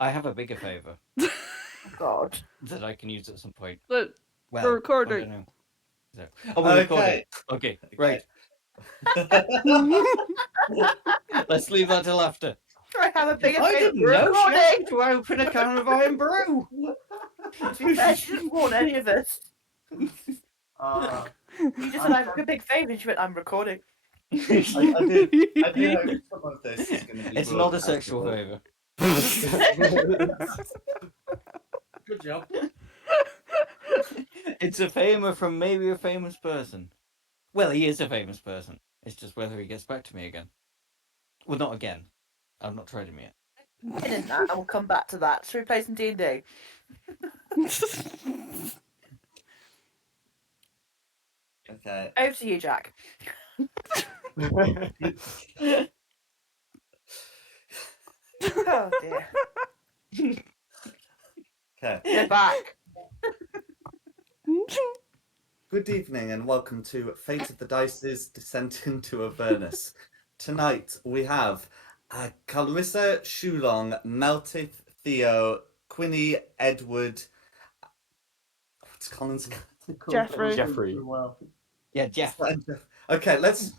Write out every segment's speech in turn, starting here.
I have a bigger favour God. that I can use at some point. But Well, for I recording. don't know. Oh, we're recording. Okay, right. Let's leave that till after. I have a bigger I favour didn't for know she asked me recording. to open a can of iron brew. To be fair, she didn't warn any of us. You just said I have a big favour, and she went, "I'm recording." I do hope some of this is going to be. It's not a sexual favour. Good job. It's a favour from maybe a famous person. Well, he is a famous person. It's just whether he gets back to me again. Well, not again. I've not tried him yet. In that, and we'll come back to that. Should we play some D&D? Okay. Over to you, Jack. Oh dear. Okay. Go back. Good evening and welcome to Fate of the Dice's Descent into Avernus. Tonight we have Clarissa, Shulong, Meltith, Theo, Quinny, Edward. What's Colin's? Jeffrey. Yeah, Jeff. Okay, let's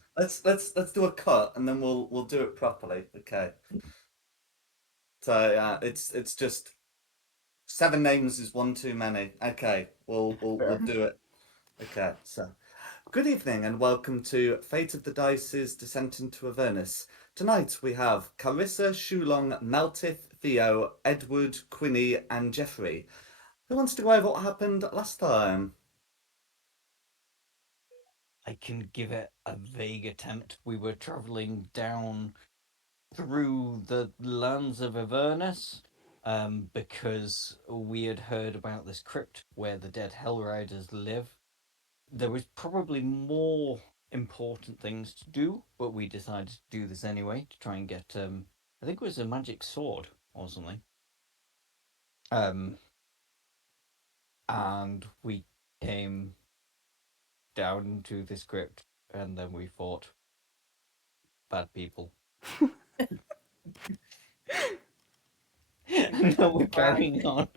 do a cut and then we'll do it properly. Okay. So it's just 7 names is one too many. Okay, we'll do it. Okay, so good evening and welcome to Fate of the Dice's Descent into Avernus. Tonight we have Clarissa, Shulong, Meltith, Theo, Edward, Quinny, and Jeffrey. Who wants to go over what happened last time? I can give it a vague attempt. We were travelling down through the lands of Avernus because we had heard about this crypt where the dead Hell Riders live. There was probably more important things to do, but we decided to do this anyway to try and get I think it was a magic sword or something. And we came down to this crypt and then we fought bad people. No, we're carrying on.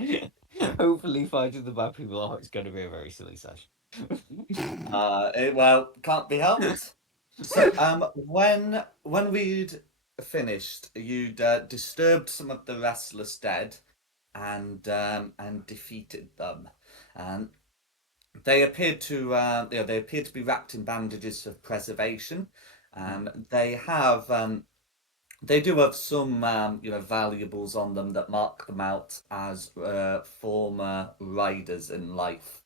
Hopefully fighting the bad people. Oh, it's going to be a very silly session. Well, can't be helped. So, when we'd finished, you'd disturbed some of the restless dead, and defeated them. They appeared to be wrapped in bandages of preservation, and they do have some valuables on them that mark them out as former riders in life.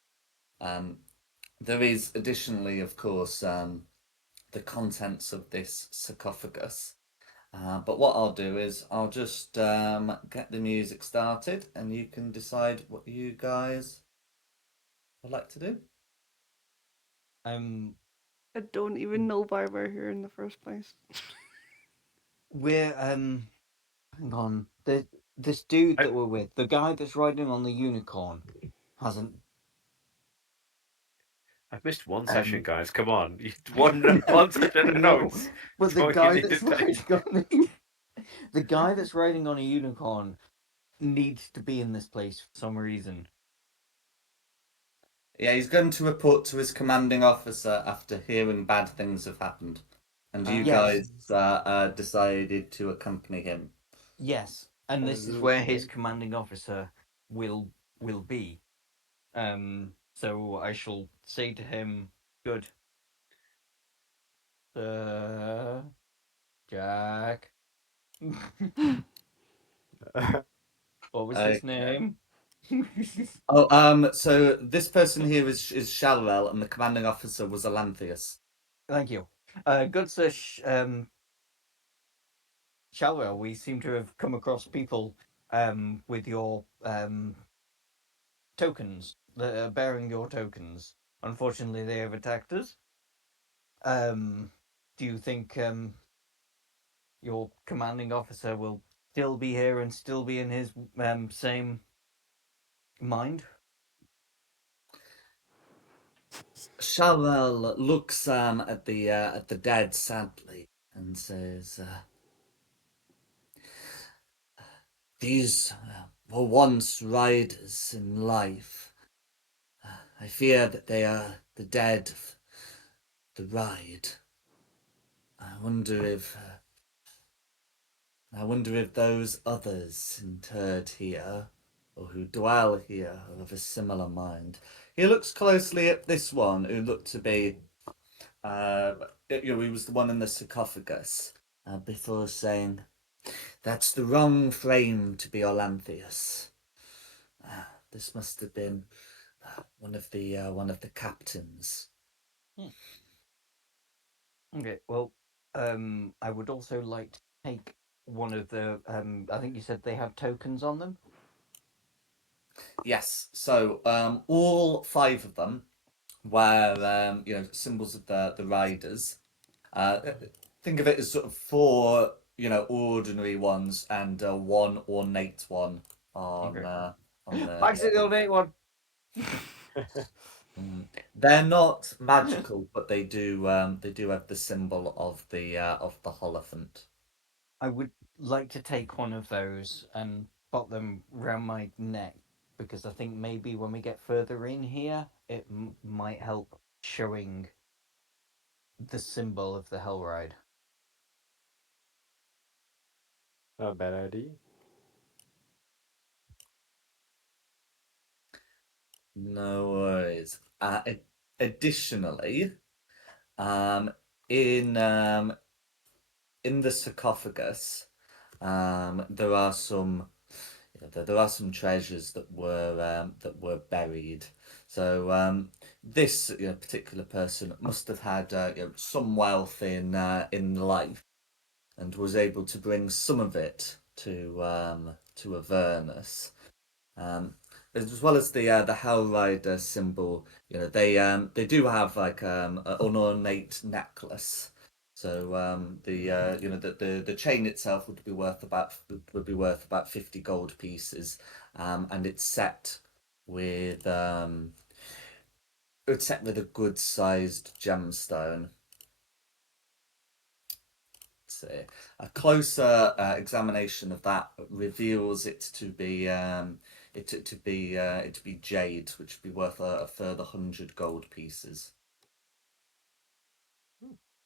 There is additionally, of course, the contents of this sarcophagus. But what I'll do is I'll just get the music started and you can decide what you guys would like to do. I don't even know why we're here in the first place. We're hang on. This dude that we're with, the guy that's riding on the unicorn, hasn't. I've missed one session, guys. Come on, one session of notes. But the guy that's riding on the guy that's riding on a unicorn needs to be in this place for some reason. Yeah, he's going to report to his commanding officer after hearing bad things have happened. And you guys decided to accompany him. Yes, and this is where his commanding officer will be. So I shall say to him, "Good, Jack." What was his name? So this person here is Shalrel, and the commanding officer was Alanthius. Thank you. Good sir, Shalwell, we seem to have come across people with your tokens, bearing your tokens. Unfortunately, they have attacked us. Do you think your commanding officer will still be here and still be in his same mind? Shalrel looks at the dead sadly and says, These were once riders in life. I fear that they are the dead of the ride. I wonder if those others interred here, or who dwell here, are of a similar mind. He looks closely at this one, who looked to be, he was the one in the sarcophagus, before saying, "That's the wrong frame to be Olanthius. This must have been one of the captains." Hmm. Okay, well, I would also like to take one of the. I think you said they have tokens on them. Yes, so all five of them were symbols of the riders. Uh, think of it as sort of four ordinary ones and one ornate one Okay. on the. Back to the ornate one. They're not magical, but they do have the symbol of the Holophant. I would like to take one of those and put them round my neck because I think maybe when we get further in here, it might help showing the symbol of the Hell Ride. Not a bad idea. No worries. Additionally, um, in um, in the sarcophagus, there are some there are some treasures that were buried. So this particular person must have had some wealth in life and was able to bring some of it to Avernus. Um, as well as the Hell Rider symbol, they do have like an ornate necklace. So the chain itself would be worth about 50 gold pieces, and it's set with a good sized gemstone. See. A closer examination of that reveals it to be it to be jade, which would be worth a further 100 gold pieces.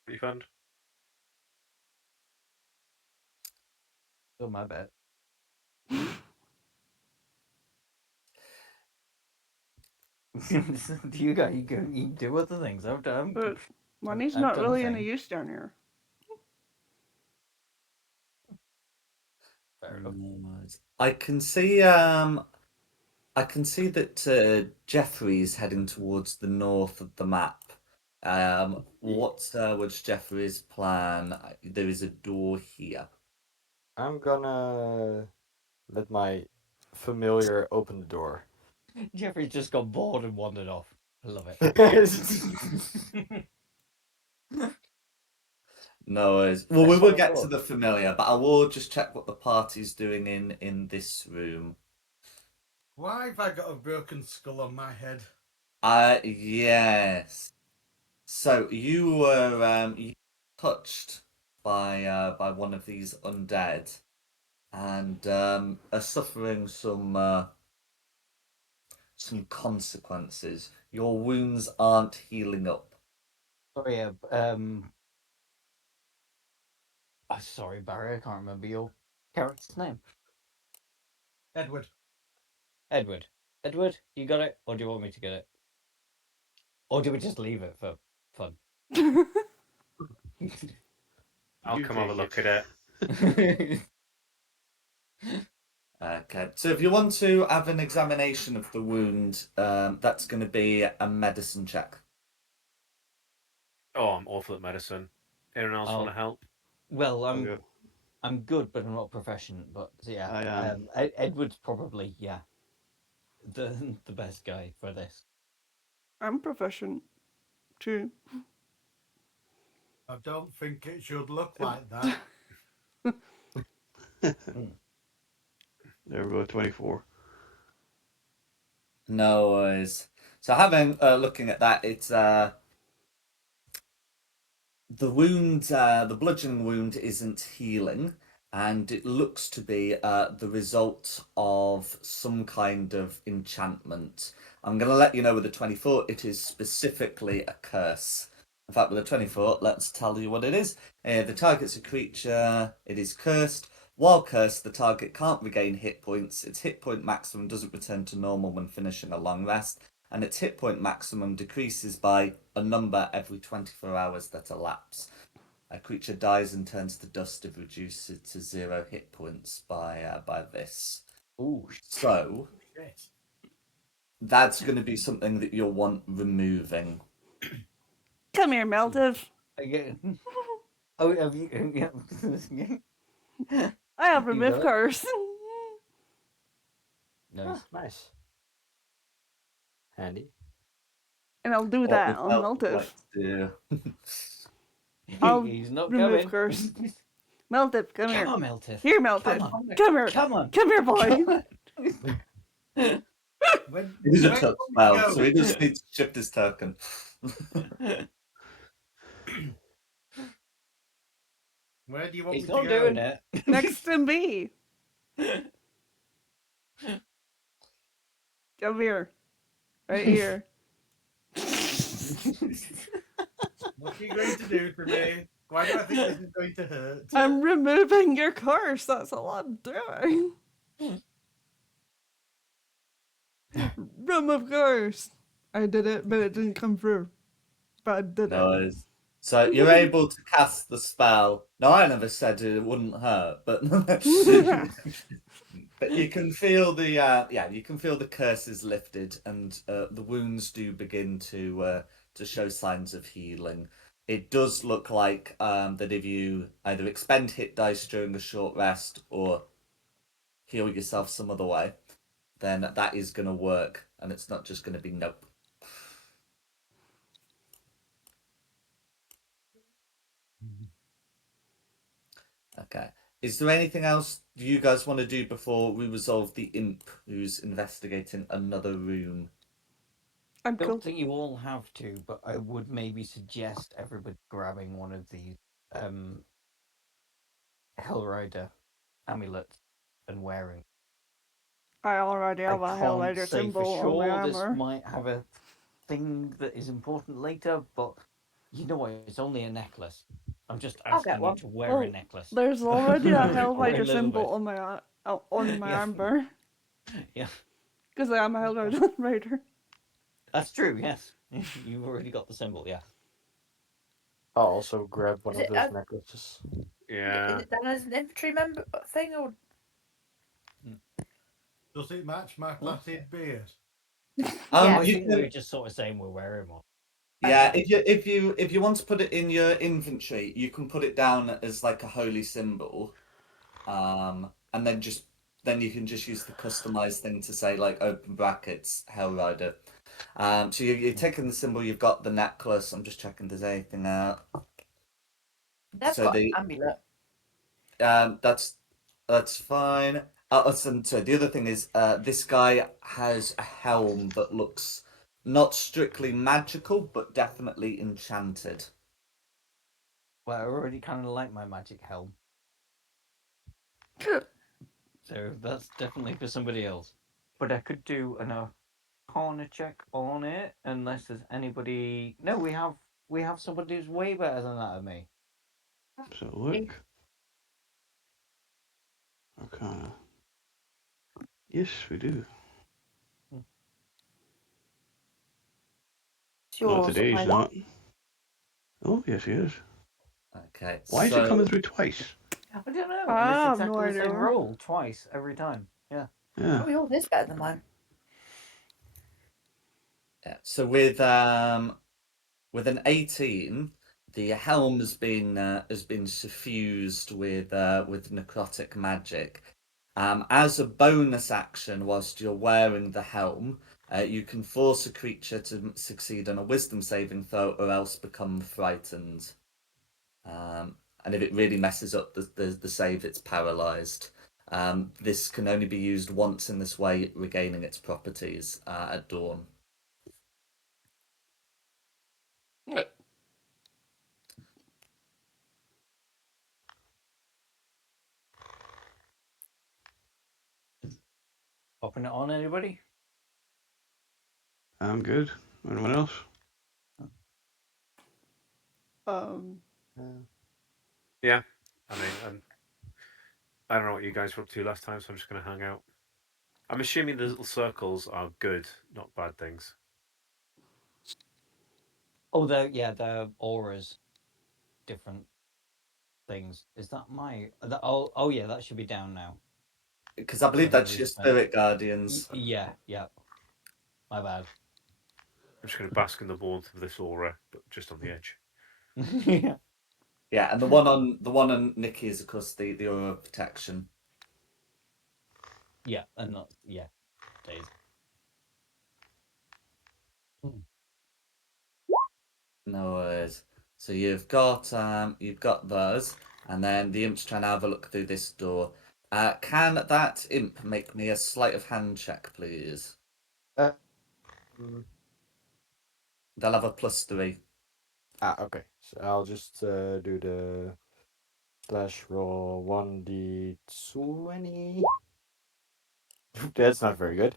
Pretty fun. Oh, my bad. You got you do other things. But money's I've not done really a any thing. use down here. Fair enough. I can see that Jeffrey's heading towards the north of the map. What's Jeffrey's plan? There is a door here. I'm gonna let my familiar open the door. Jeffrey's just got bored and wandered off. I love it. No worries. Well, we That's will what I get to thought. the familiar, but I will just check what the party's doing in this room. Why have I got a broken skull on my head? Yes. So you touched by one of these undead and are suffering some consequences. Your wounds aren't healing up. Sorry, sorry, Barry. I can't remember your character's name. Edward. Edward. Edward, you got it, or do you want me to get it, or do we just leave it for fun? I'll You come have a take look it. at it. Okay. So if you want to have an examination of the wound, that's going to be a medicine check. Oh, I'm awful at medicine. Anyone else want to help? Well, Okay. I'm good, but I'm not proficient. But yeah, I am. Edward's probably the best guy for this. I'm proficient too. I don't think it should look like that. There we go, 24. No worries. So having looking at that, it's the wound, the bludgeoning wound isn't healing. and it looks to be the result of some kind of enchantment. I'm going to let you know with the 24, it is specifically a curse. In fact, with the 24, let's tell you what it is. The target's a creature, it is cursed. While cursed, the target can't regain hit points. Its hit point maximum doesn't return to normal when finishing a long rest, and its hit point maximum decreases by a number every 24 hours that elapse. A creature dies and turns to dust if reduced to 0 hit points by this. Ooh, So Shit. that's going to be something that you'll want removing. Come here, Meltive. again. Oh, have you? Yeah. I have You remove got it? curse. Nice. Nice. Handy. And I'll do What that would on Melk Meltive. like to do? I'll He's not remove coming. curse. Meltive, come here. Come on, Meltif. Here, Meltive. Come on. Come here. Come on. Come here, boy. Come on. When, It is a when touch will we spell, go? so he just needs to shift his token. Where do you want He's me not to go? doing it. Next to me. Come here. Right here. What are you going to do to me? Why do I think this is going to hurt? I'm removing your curse. That's all I'm doing. Remove curse. I did it, but it didn't come through. But I did it. Nice. So you're able to cast the spell. No, I never said it wouldn't hurt, but but you can feel the you can feel the curse is lifted, and the wounds do begin to show signs of healing. It does look like that if you either expend hit dice during a short rest or heal yourself some other way, then that is going to work, and it's not just going to be nope. Okay. Is there anything else you guys want to do before we resolve the imp who's investigating another room? I'm I cool. don't think you all have to, but I would maybe suggest everybody grabbing one of these Hellrider amulets and wearing. I already have I a can't Hellrider say symbol for on my sure this armor. might have a thing that is important later, but you know what? It's only a necklace. I'm just I'll get asking you one. to wear Well, a necklace. There's already a Or a Hellrider little symbol bit. on my Yeah. armor. Yeah, Because I am a Hellrider Rider. that's true. Yes, you've already got the symbol. Yeah. I'll also grab one Is of it, those necklaces. Yeah. is it done as an infantry member thing or? Does it match my classy beard? Yeah. I You think can, we're just sort of saying we're wearing one. yeah, Okay. if you want to put it in your inventory, you can put it down as like a holy symbol, and then you can just use the customized thing to say like open brackets Hellrider. So you're taking the symbol, you've got the necklace. I'm just checking if there's anything out. They've So got the an amulet. that's fine. So the other thing is, this guy has a helm that looks not strictly magical, but definitely enchanted. Well, I already kind of like my magic helm, so that's definitely for somebody else. But I could do an corner check on it, unless there's anybody. No, we have somebody who's way better than that of me. So look. Arcana. Yes, we do. It's Not yours. today, he's mine. not. Oh, yes, he is. Okay, Why is so it coming through twice? I don't know. I And it's have no exactly the same idea. roll twice every time. Yeah. Yeah. Oh, yours is better than mine. yeah, so with an 18, the helm has been suffused with necrotic magic. As a bonus action, whilst you're wearing the helm, you can force a creature to succeed on a Wisdom saving throw, or else become frightened. And if it really messes up the save, it's paralyzed. This can only be used once in this way, regaining its properties at dawn. Popping it on, anybody? I'm good. Anyone else? Yeah. I mean, I don't know what you guys were up to last time, so I'm just going to hang out. I'm assuming the little circles are good, not bad things. Oh, they're auras, different things. Is that my? Oh, yeah, that should be down now. Because I believe that's your spirit guardians. Yeah. My bad. I'm just going to bask in the warmth of this aura, but just on the edge. Yeah. Yeah, and the one on Nikki is of course the aura of protection. Yeah, and not days. No worries. So you've got those, and then the imp's trying to have a look through this door. Can that imp make me a sleight of hand check, please? Mm. They'll have a +3. Okay. So I'll just do the slash roll 1d20. That's not very good.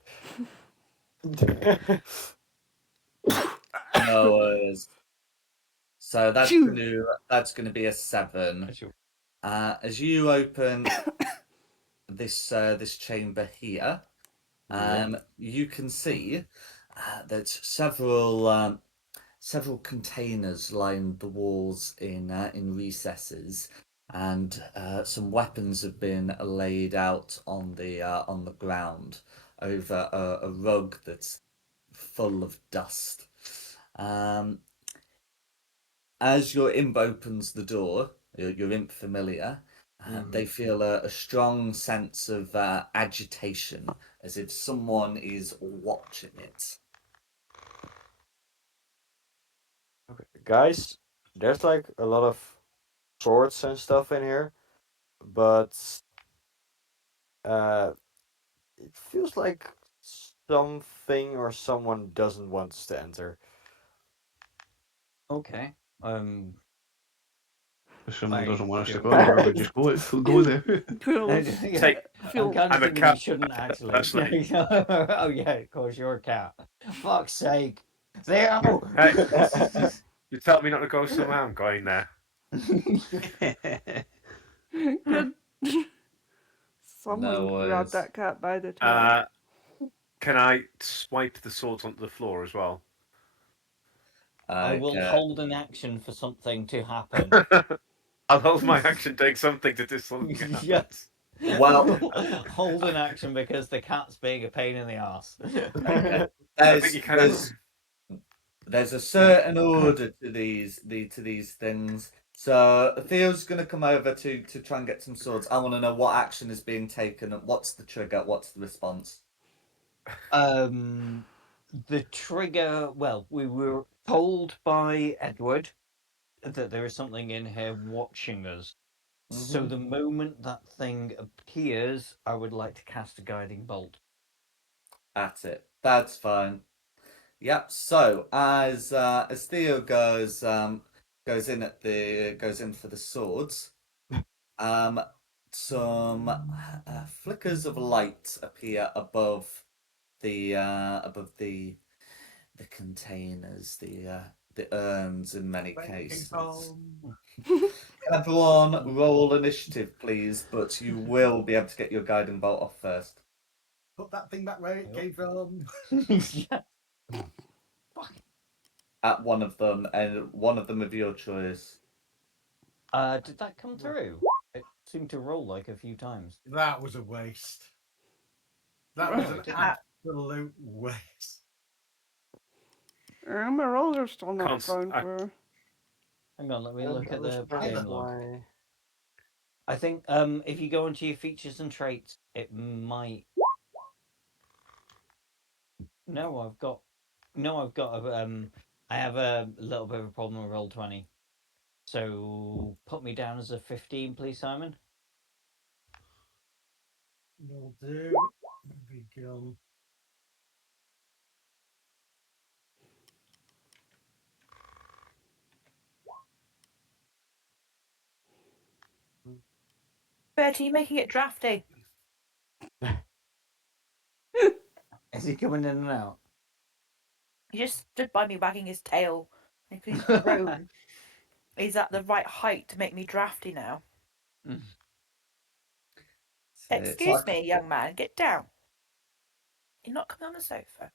No worries. So that's Phew. gonna be a 7. Sure. As you open this chamber here, Yeah. you can see there's several containers line the walls in recesses, and some weapons have been laid out on the ground over a rug that's full of dust. As your imp opens the door, your imp familiar, they feel a strong sense of agitation, as if someone is watching it. Okay. Guys, there's like a lot of swords and stuff in here, but it feels like something or someone doesn't want us to enter. Okay. If someone doesn't want us to feel- go anywhere, we just go there. Feels. Yeah, I'm Feel. kind of I'm a thinking we cat shouldn't actually. personally. Oh yeah, of course you're a cat. Fuck's sake, Theo. Hey, you tell me not to go somewhere, I'm going there. Good. Someone No grab worries. that cat by the tail. Can I swipe the swords onto the floor as well? I will Okay. hold an action for something to happen. I'll hold my action, take something to do something happens. Yes. Well, Hold an action because the cat's being a pain in the ass. okay. I think you kind of. There's a certain order to these things. So Theo's gonna come over to try and get some swords. I want to know what action is being taken and what's the trigger, what's the response. The trigger. Well, we were told by Edward that there is something in here watching us. So the moment that thing appears, I would like to cast a guiding bolt. At it. That's fine. Yep. So as Theo goes in for the swords, um, some flickers of light appear above the containers, the urns in many cases. Can everyone roll initiative, please? But you will be able to get your guiding bolt off first. Put that thing back where it came from. Yeah. At one of them, and one of them of your choice. Did that come through? It seemed to roll like a few times. That was a waste. That was an absolute waste. My rolls are still not Can't- going I- through. Hang on, let me look I at was the trying game log. my- I think if you go into your features and traits, it might. No, I've got I have a little bit of a problem with Roll20. So put me down as a 15, please, Simon. Will do. Begin. Bertie, you're making it drafty. Is he coming in and out? He just stood by me wagging his tail. Like he's grown. He's at the right height to make me drafty now. So Excuse me, young man, get down. You're not coming on the sofa.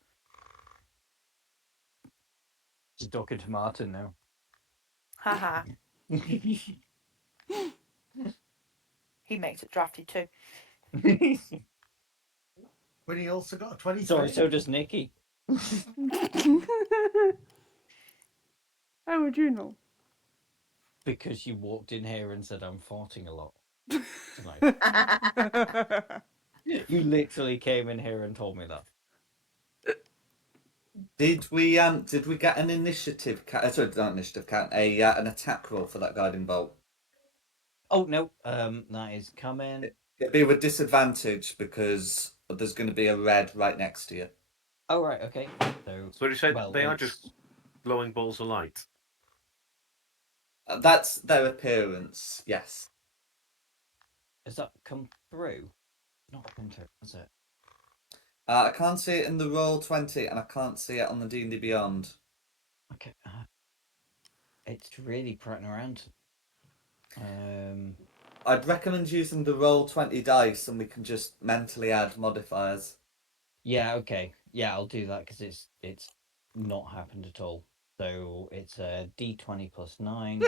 He's talking to Martin now. Haha. He makes it drafty too. When he also got a 23. Sorry, so does Nikki. How would you know? Because you walked in here and said I'm farting a lot tonight. You literally came in here and told me that. Did we get an initiative sorry, not initiative count, an attack roll for that guiding bolt? Oh no, that is coming. It'd be with disadvantage because there's going to be a red right next to you. Oh right, okay. So you say well, they are just glowing balls of light? That's their appearance, yes. Has that come through? Not come through, is it? I can't see it in the roll 20, and I can't see it on the D&D Beyond. Okay. It's really prattling around. I'd recommend using the roll 20 dice, and we can just mentally add modifiers. Yeah, okay. Yeah, I'll do that because it's not happened at all. So it's a D20 plus 9.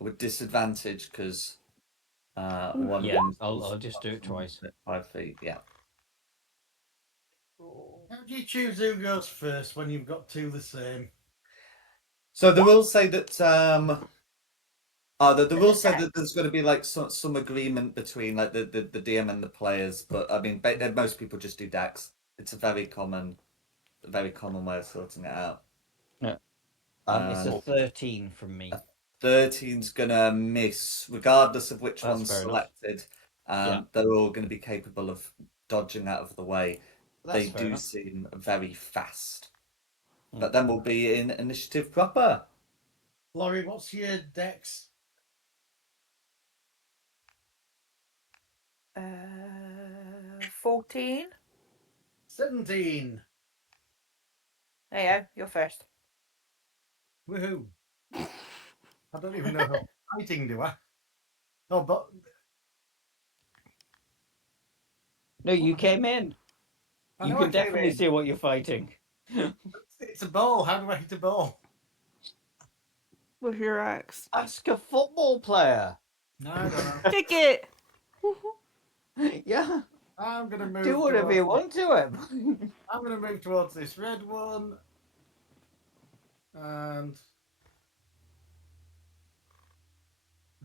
With disadvantage, because one Yeah, of I'll just do it twice. 5 feet, yeah. How do you choose who goes first when you've got two the same? So the rules say that the rules say that there's going to be like some agreement between like the DM and the players, but I mean most people just do decks. It's a very common way of sorting it out. No. It's a 13 from me. 13's gonna miss, regardless of which That's one's fair enough. selected. Yeah. They're all going to be capable of dodging out of the way. That's They fair do enough. seem very fast. But then we'll be in initiative proper. Laurie, what's your dex? 14. 17. There you go. You're first. Woohoo. I don't even know how fighting, do I? Oh, but No, you came in. I You know can I came definitely in. see what you're fighting. It's a ball. How do I hit a ball? With your axe. Ask a football player. No, I don't know. Kick it! Yeah. I'm gonna move. Do whatever you want to him. I'm gonna move towards this red one, and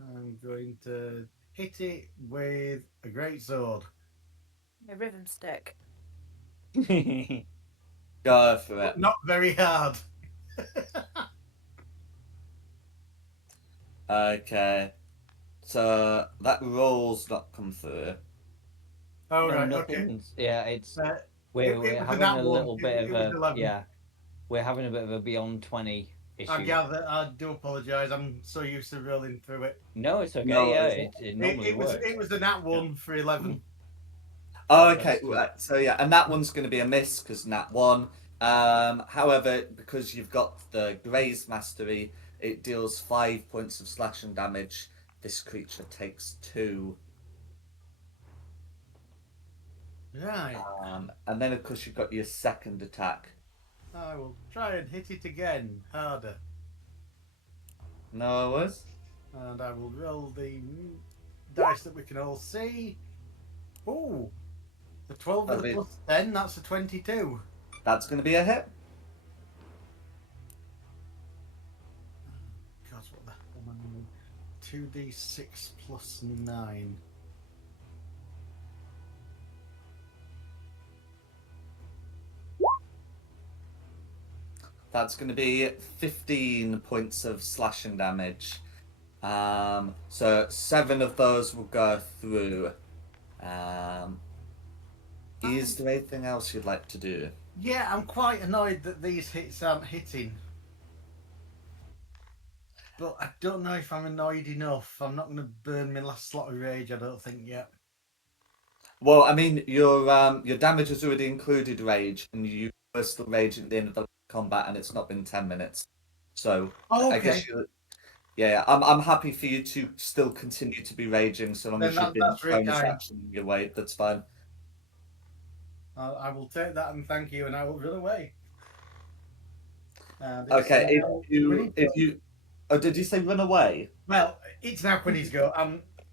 I'm going to hit it with a great sword. A rhythm stick. Go for it. Not very hard. Okay. So that roll's not come through. Oh, No, right, okay. nothing's. Yeah, it's It we're was a having nat a one. little bit It of was a 11. yeah. We're having a bit of a beyond 20 issue. I gather. I do apologise. I'm so used to rolling through it. No, it's okay. No, yeah, it's it normally works. It was a nat one for 11. Oh, okay. That's good. Right. So yeah, and that one's going to be a miss because nat 1. However, because you've got the Graze Mastery, it deals 5 points of slashing damage. This creature takes 2. Right. And then of course you've got your second attack. I will try and hit it again harder, No worries. and I will roll the dice that we can all see. Oh, the 12 with a plus 10. That's a 22. That's going to be a hit. God, what the hell am I doing? 2d6 plus 9. That's going to be 15 points of slashing damage. So 7 of those will go through. Is there anything else you'd like to do? Yeah, I'm quite annoyed that these hits aren't hitting. but I don't know if I'm annoyed enough. I'm not going to burn my last slot of rage, I don't think, yet. Well, I mean, your damage has already included rage, and you were still raging at the end of the combat, and it's not been 10 minutes. So Oh, I okay. guess you. Yeah, I'm happy for you to still continue to be raging, so long Then as you've been that's really bonus kind. action your way. That's fine. I will take that and thank you, and I will run away. Okay, Quinny's if go. you, oh, did you say run away? Well, it's now Quinny's go.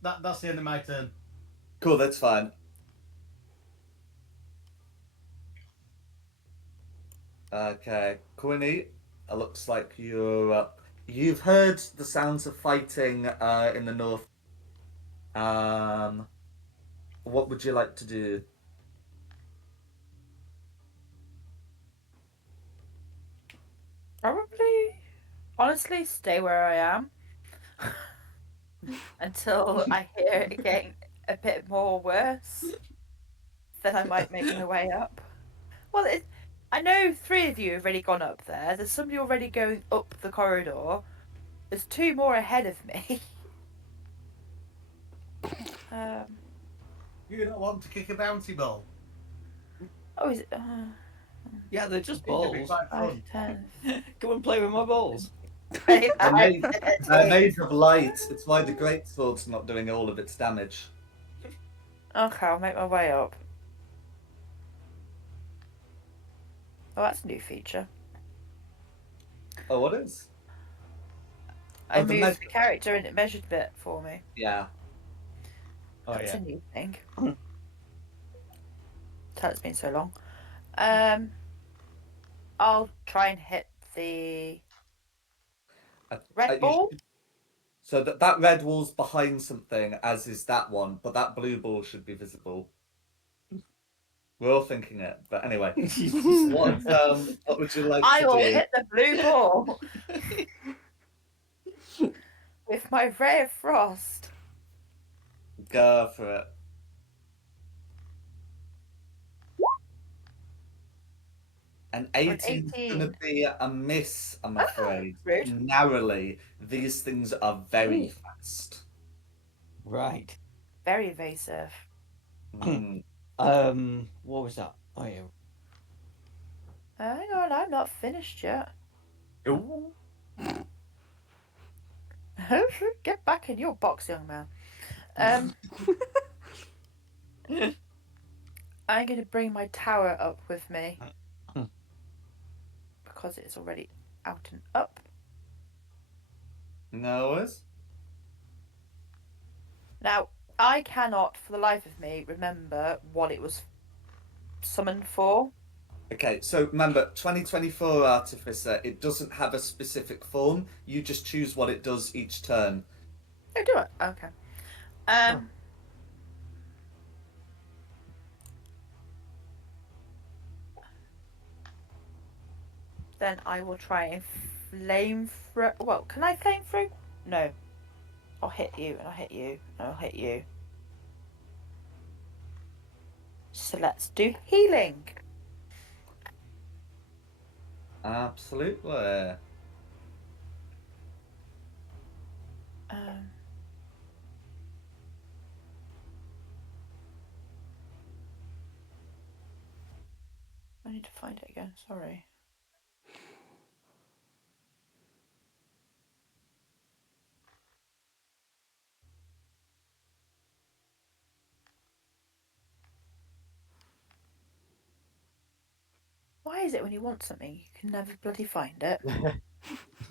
That's the end of my turn. Cool, that's fine. Okay, Quinny, it looks like you've heard the sounds of fighting in the north. Um, what would you like to do? Probably, honestly, stay where I am until I hear it getting a bit more worse. Then I might make my way up. Well, I know 3 of you have already gone up there. There's somebody already going up the corridor. There's 2 more ahead of me. You don't want to kick a bouncy ball? Oh, is it? Yeah, they're just It'd be balls. quite 5, fun. 10. Come and play with my balls. They're made of light. It's why the great sword's not doing all of its damage. Okay, I'll make my way up. Oh, that's a new feature. Oh, what is? I Oh, the moved measure. the character and it measured a bit for me. Yeah. Oh That's yeah. a new thing. It's been so long. I'll try and hit the red You ball. So that red wall's behind something, as is that one, but that blue ball should be visible. We're all thinking it, but anyway. What would you like I to will do? hit the blue ball with my ray of frost. Go for it. An 18 is going to 18. be a miss, I'm afraid. Rude. Narrowly. These things are very fast. Right. Very evasive. Mm. What was that? Oh yeah. Hang on, I'm not finished yet. Ooh. Get back in your box, young man. I'm going to bring my tower up with me because it's already out and up. No worries. Now, I cannot, for the life of me, remember what it was summoned for. Okay, so remember, 2024 Artificer, it doesn't have a specific form. You just choose what it does each turn. Oh, do it. Okay. Then I will try and flame throw. Well, can I flame through? No. I'll hit you, and I'll hit you, and I'll hit you. So let's do healing. Absolutely. I need to find it again. Sorry. Why is it when you want something, you can never bloody find it?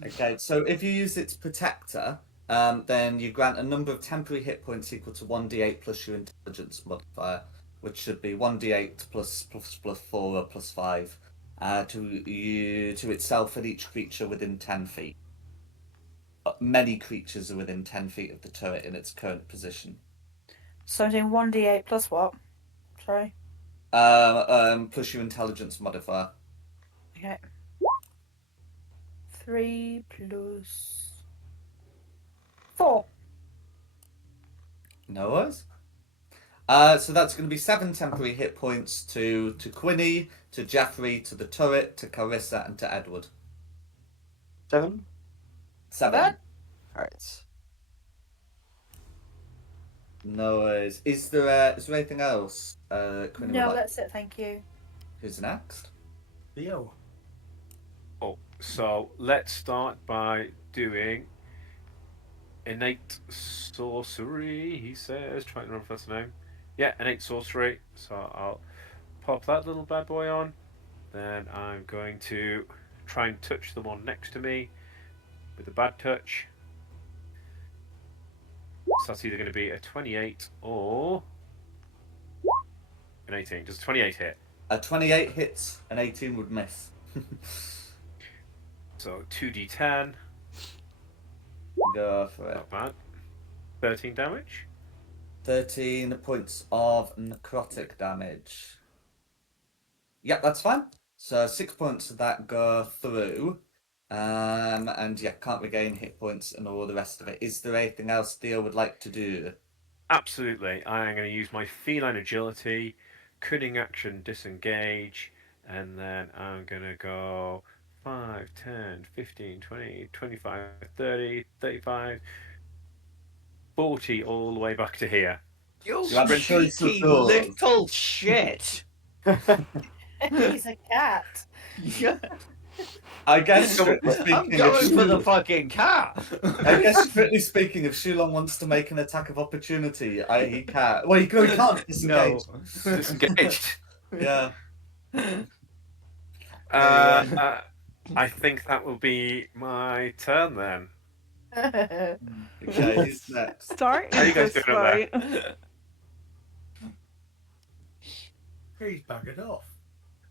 Okay, so if you use its protector, then you grant a number of temporary hit points equal to 1d8 plus your intelligence modifier, which should be 1d8 plus 4 or plus 5 to itself and each creature within 10 feet. Many creatures are within 10 feet of the turret in its current position. So I'm doing 1d8 plus what? Sorry. Plus your intelligence modifier. Okay. 3 plus 4. No worries. So that's going to be 7 temporary hit points to Quinny, to Jeffrey, to the turret, to Carissa, and to Edward. 7? 7. Alright. No worries. Is there anything else Quinn would No, like? that's it. Thank you. Who's next? Theo. Oh, so let's start by doing innate sorcery. He says, trying to remember if that's the name. Yeah, innate sorcery. So I'll pop that little bad boy on. Then I'm going to try and touch the one next to me with a bad touch. So that's either going to be a 28 or an 18. Does 28 hit? A 28 hits, an 18 would miss. So 2d10. Go for it. Not bad. 13 damage. 13 points of necrotic damage. Yep, that's fine. So 6 points of that go through. And yeah, can't regain hit points and all the rest of it. Is there anything else Theo would like to do? Absolutely. I am going to use my feline agility, cunning action, disengage, and then I'm going to go 5, 10, 15, 20, 25, 30, 35, 40, all the way back to here. You You have a choice of cheeky doors. little shit. He's a cat. Yeah. I guess strictly I'm speaking, if going for the Shulong, fucking cat. I guess strictly speaking, if Shulong wants to make an attack of opportunity, he can. Well, he can't No. disengage. Disengaged. Yeah. I think that will be my turn then. Okay, he's next. Start How you guys this doing up there? fight. He's buggered off.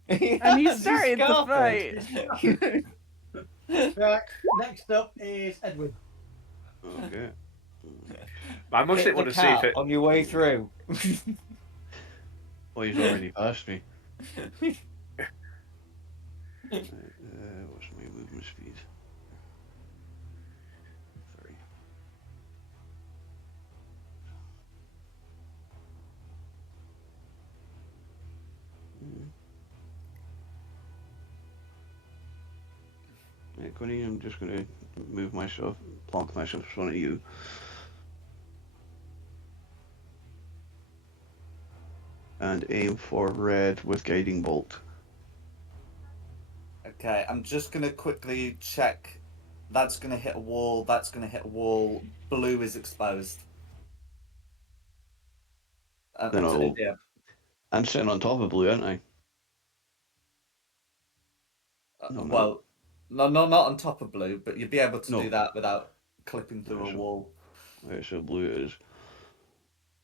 And he Yes, started the scarfed. fight. Right, next up is Edwin. Okay. I mostly Hit want the to see if cat it. on your way through. Oh, he's already past me. What's my movement speed? 30. Yeah, Connie, I'm just gonna move myself, plonk myself in front of you. And aim for red with guiding bolt. Okay, I'm just gonna quickly check. That's gonna hit a wall. That's gonna hit a wall. Blue is exposed. Then I'll. Yeah. I'm sitting on top of blue, aren't I? No, no. Well, no, not on top of blue, but you'd be able to No. do that without clipping through a There's a- wall. Right, so blue it is.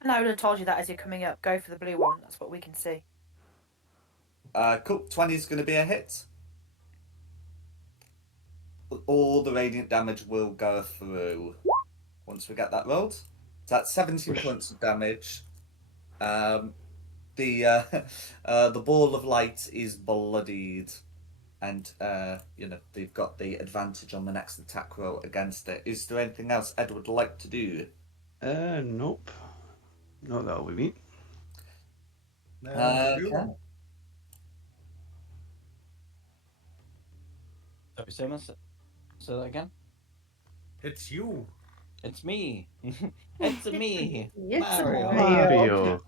And I would have told you that as you're coming up. Go for the blue one. That's what we can see. Cool. 20 is gonna be a hit. All the radiant damage will go through once we get that rolled. So that's 17 points of damage. The ball of light is bloodied, and they've got the advantage on the next attack roll against it. Is there anything else Ed would like to do? Nope. No, that'll be me. Now, Okay. Sorry, say that again. it's you. It's me. It's me. It's Mario. Mario.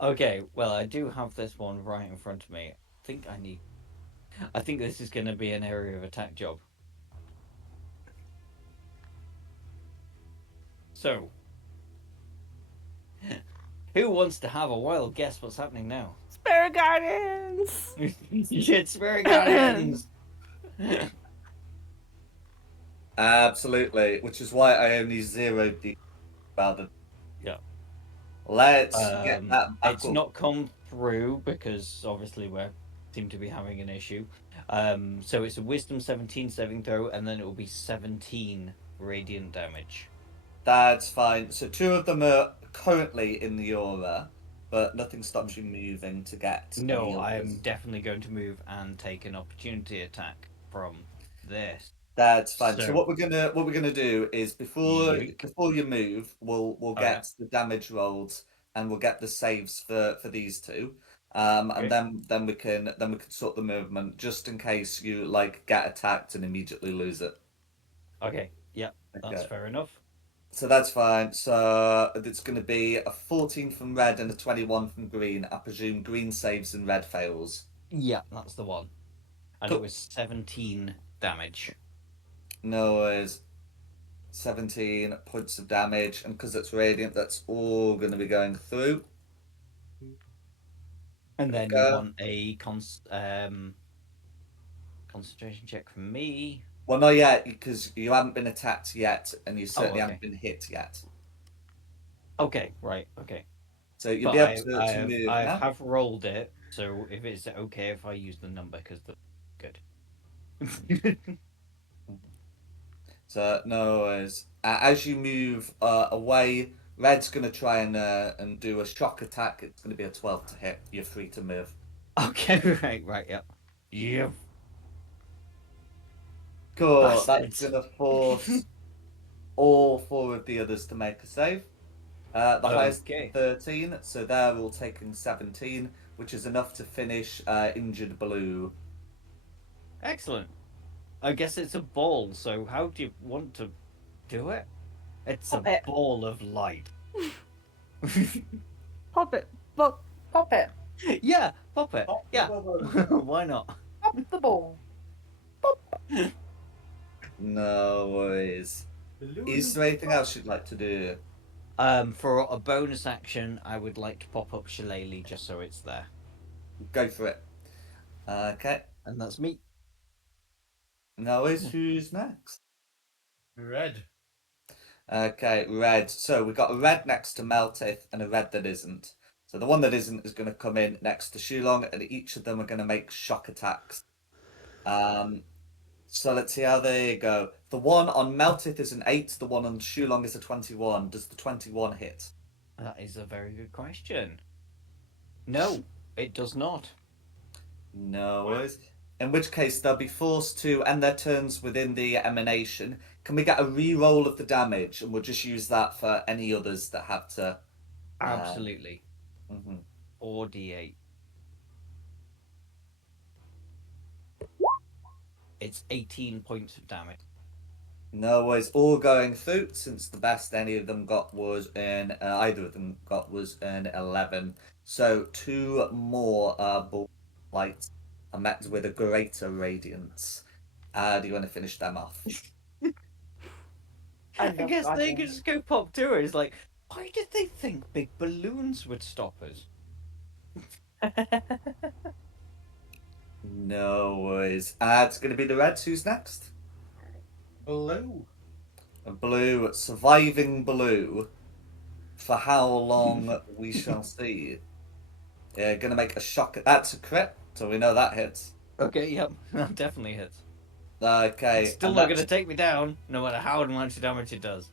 Okay, well, I do have this one right in front of me. I think this is going to be an area of attack job. So, who wants to have a wild guess what's happening now? Spirit Gardens! Shit, Spirit Guardians! Absolutely, which is why I only zeroed the about the. Yeah. Let's get that back It's up. not come through because obviously we seem to be having an issue. So it's a Wisdom 17 saving throw, and then it will be 17 radiant damage. That's fine. So 2 of them are currently in the aura, but nothing stops you moving to get. No, any I am others. definitely going to move and take an opportunity attack from this. That's fine. So So- what we're gonna do is before Yeek. you move, we'll Oh, get the damage rolled and we'll get the saves for these two. And then we can sort the movement just in case you like get attacked and immediately lose it. Okay, yeah, that's Okay. fair enough. So that's fine. So it's going to be a 14 from red and a 21 from green. I presume green saves and red fails. Yeah, that's the one. And it Cool. was 17 damage. No worries. 17 points of damage, and because it's radiant, that's all going to be going through. And then you Go. want a concentration check from me. Well, not yet, because you haven't been attacked yet, and you Oh, certainly okay. haven't been hit yet. Okay, right, okay. So you'll But be able to move I now. have rolled it, so if it's okay if I use the number, because the good. So no worries. As you move away, Red's going to try and do a shock attack. It's going to be a 12 to hit. You're free to move. Okay, right, yeah. Yep. Cool. That's Bastards. going to force all four of the others to make a save. The highest Okay. 13, so they're all taking 17, which is enough to finish injured blue. Excellent. I guess it's a ball, so how do you want to do it? It's Pop a it. ball of light. Pop it. But Pop it. Yeah, pop it. Pop the Yeah. balloon. Why not? Pop the ball. No worries. Is there anything else you'd like to do? For a bonus action, I would like to pop up Shillelagh just so it's there. Go for it. Okay. And that's me. No worries. Who's next? Red. Okay, red. So we've got a red next to Meltith and a red that isn't. So the one that isn't is going to come in next to Shulong, and each of them are going to make shock attacks. So let's see how they go. The one on Meltith is an 8, the one on Shulong is a 21. Does the 21 hit? That is a very good question. No, it does not. No worries. In which case they'll be forced to end their turns within the emanation. Can we get a re-roll of the damage, and we'll just use that for any others that have to. Absolutely. Mhm. 4d8. It's 18 points of damage. No worries. All going through, since the best any of them got was either of them got was an 11. So 2 more ball lights are met with a greater radiance. Do you want to finish them off? I love guess they could dragons. just go pop to it. It's like, why did they think big balloons would stop us? No worries. It's going to be the Reds. Who's next? Blue. Blue, surviving blue. For how long we shall see. Yeah, going to make a shock. That's a crit, so we know that hits. Okay, yep, that definitely hits. Okay, It's still and not that's going to take me down, no matter how much damage it does.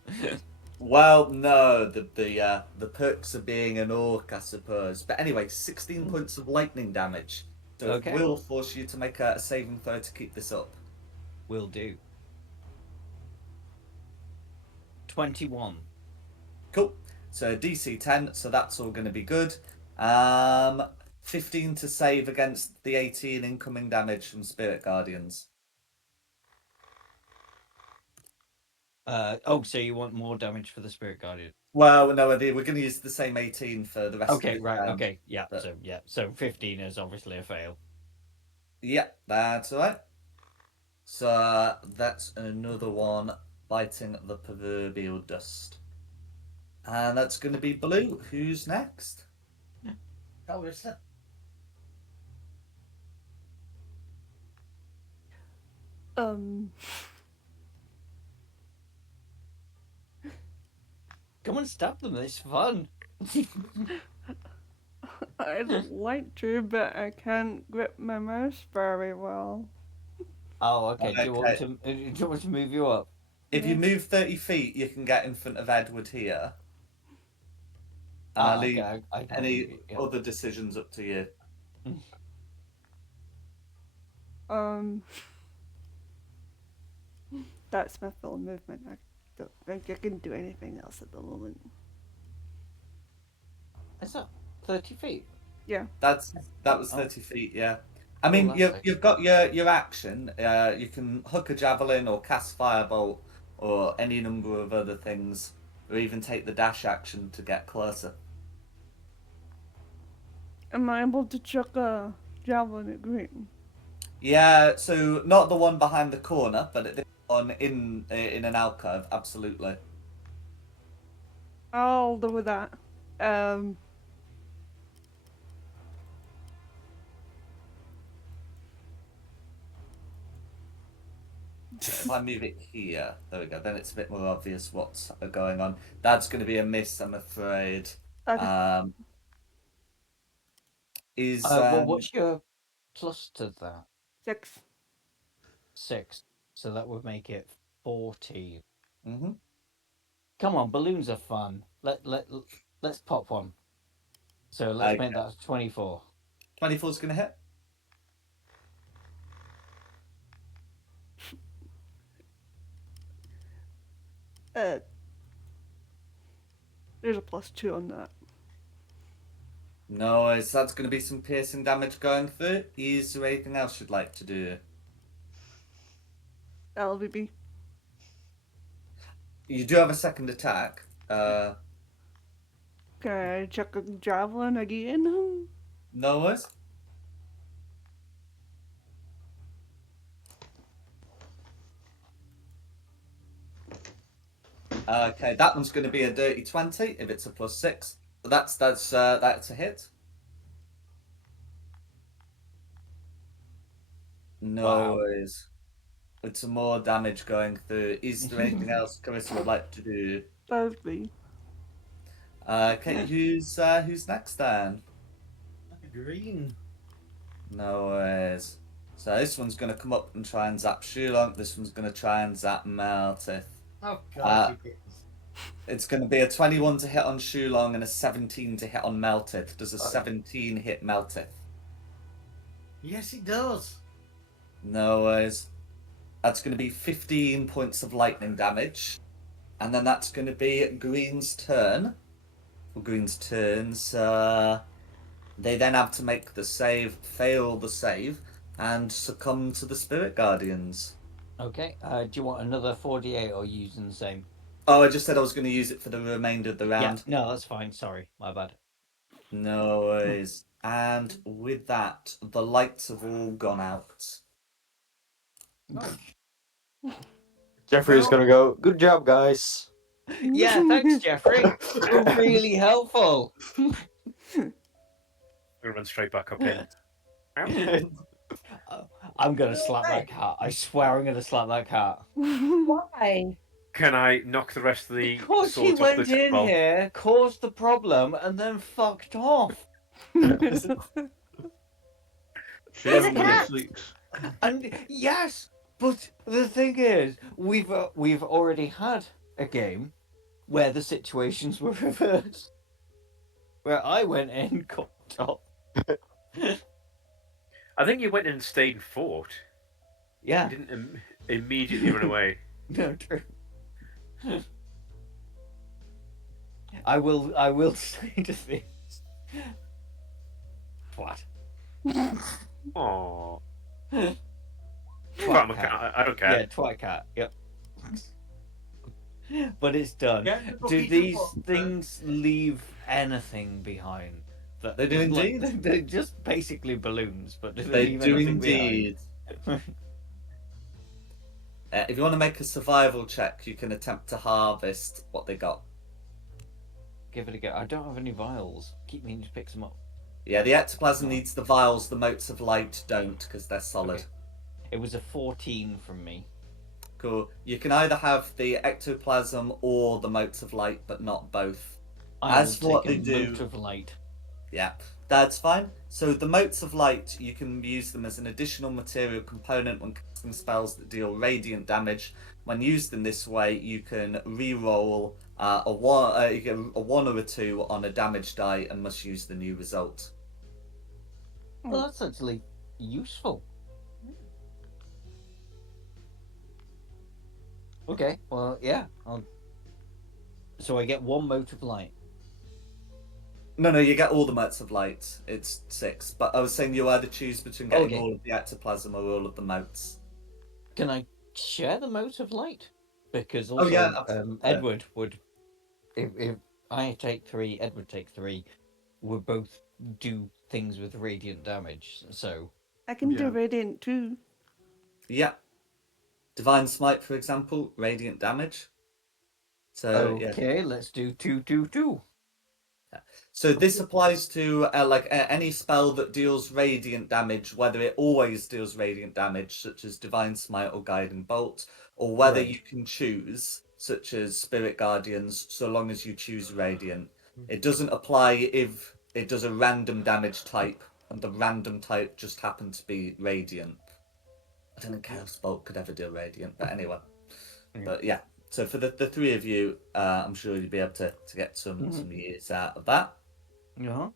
well, no, the perks of being an orc, I suppose. But anyway, 16 points of lightning damage. So Okay. it will force you to make a saving throw to keep this up. Will do. 21. Cool. So DC 10, so that's all going to be good. 15 to save against the 18 incoming damage from Spirit Guardians. So you want more damage for the Spirit Guardian? Well, no, we're going to use the same 18 for the rest Okay, of the right, round. okay, yeah, But- so 15 is obviously a fail. Yeah, that's all right. So that's another one biting the proverbial dust. And that's going to be Blue. Who's next? Calrissa. Come and stab them, it's fun. I'd like to, but I can't grip my mouse very well. Oh, okay. Do you want Okay. to move you up? If you move 30 feet, you can get in front of Edward here. And I'll leave okay, I can any move you, yeah. other decisions up to you. That's my full movement. I don't think I can do anything else at the moment. Is that 30 feet? Yeah. That was Oh. 30 feet. Yeah. I mean, that's you've got your action. You can hook a javelin or cast firebolt or any number of other things, or even take the dash action to get closer. Am I able to chuck a javelin at Green? Yeah. So not the one behind the corner, but the one in an alcove. Absolutely. I'll do that. If I move it here, there we go. Then it's a bit more obvious what's going on. That's going to be a miss, I'm afraid. Okay. Um, is well, what's your plus to that? 6. 6. So that would make it 40. mhm. Come on, balloons are fun. Let's pop one. So let's Okay. make that 24. 24 is going to hit. There's a +2 on that. No, that's going to be some piercing damage going through. Is there anything else you'd like to do? LVB. You do have a second attack. Can I chuck a javelin again? No worries. Okay, that one's going to be a dirty 20 if it's a +6. That's a hit. No Wow. worries. With some more damage going through. Is there anything else Carissa would like to do? That'd be. Okay, who's next then? Green. No worries. So this one's gonna come up and try and zap Shulong. This one's gonna try and zap Meltith. Oh, Uh, God, it is. It's gonna be a 21 to hit on Shulong and a 17 to hit on Meltith. Does a 17 hit Meltith? Yes, it does. No worries. That's gonna be 15 points of lightning damage. And then that's gonna be Green's turn. For Green's turns, they then have to make the save, fail the save, and succumb to the Spirit Guardians. Okay. Do you want another 48 or using the same? Oh, I just said I was going to use it for the remainder of the round. Yeah. No, that's fine. Sorry, my bad. No worries. And with that, the lights have all gone out. Jeffrey is gonna go. Good job, guys. Yeah, thanks, Jeffrey. You're really helpful. I'm gonna run straight back up in. I'm gonna slap that cat. I swear I'm gonna slap that cat. Why? Can I knock the rest of the Because he swords off the went in table? here, caused the problem, and then fucked off. He's a cat. Sleeps. And yes, but the thing is, we've already had a game where the situations were reversed, where I went in, cocked off. I think you went in and stayed and fought. Yeah, You didn't immediately run away. no, true. I will say to this. What? Aww. Twat I'm a cat. cat. I don't care. Yeah, twat cat. Yep. But it's done. Get the Do cookies these and butter. things leave anything behind? That They do indeed. They're just basically balloons, but do they They leave do anything indeed. If you want to make a survival check, you can attempt to harvest what they got. Give it a go. I don't have any vials. Keep meaning to pick some up. Yeah, the ectoplasm needs the vials, the motes of light don't, because they're solid. Okay. It was a 14 from me. Cool. You can either have the ectoplasm or the motes of light, but not both. I As for will what take they a do- mote of light. Yeah, that's fine. So the motes of light, you can use them as an additional material component when casting spells that deal radiant damage. When used in this way, you can re-roll a one or a 2 on a damage die and must use the new result. Well, that's actually useful. Okay, well, yeah. So I get one mote of light. No, you get all the motes of light. It's 6. But I was saying you either choose between getting Okay. all of the ectoplasm or all of the motes. Can I share the mote of light? Because Oh, also, yeah, absolutely. Edward would, if I take 3, Edward takes 3, we'll both do things with radiant damage. So I can do Yeah. radiant too. Yeah. Divine Smite, for example, radiant damage. So, yeah. okay, let's do 2, 2, 2. So this applies to any spell that deals radiant damage, whether it always deals radiant damage, such as Divine Smite or Guiding Bolt, or whether Right. you can choose, such as Spirit Guardians, so long as you choose radiant. It doesn't apply if it does a random damage type, and the random type just happened to be radiant. I don't think Chaos Bolt could ever do radiant, but anyway. But yeah, so for the 3 of you, I'm sure you'll be able to get some years out of that. Uh-huh.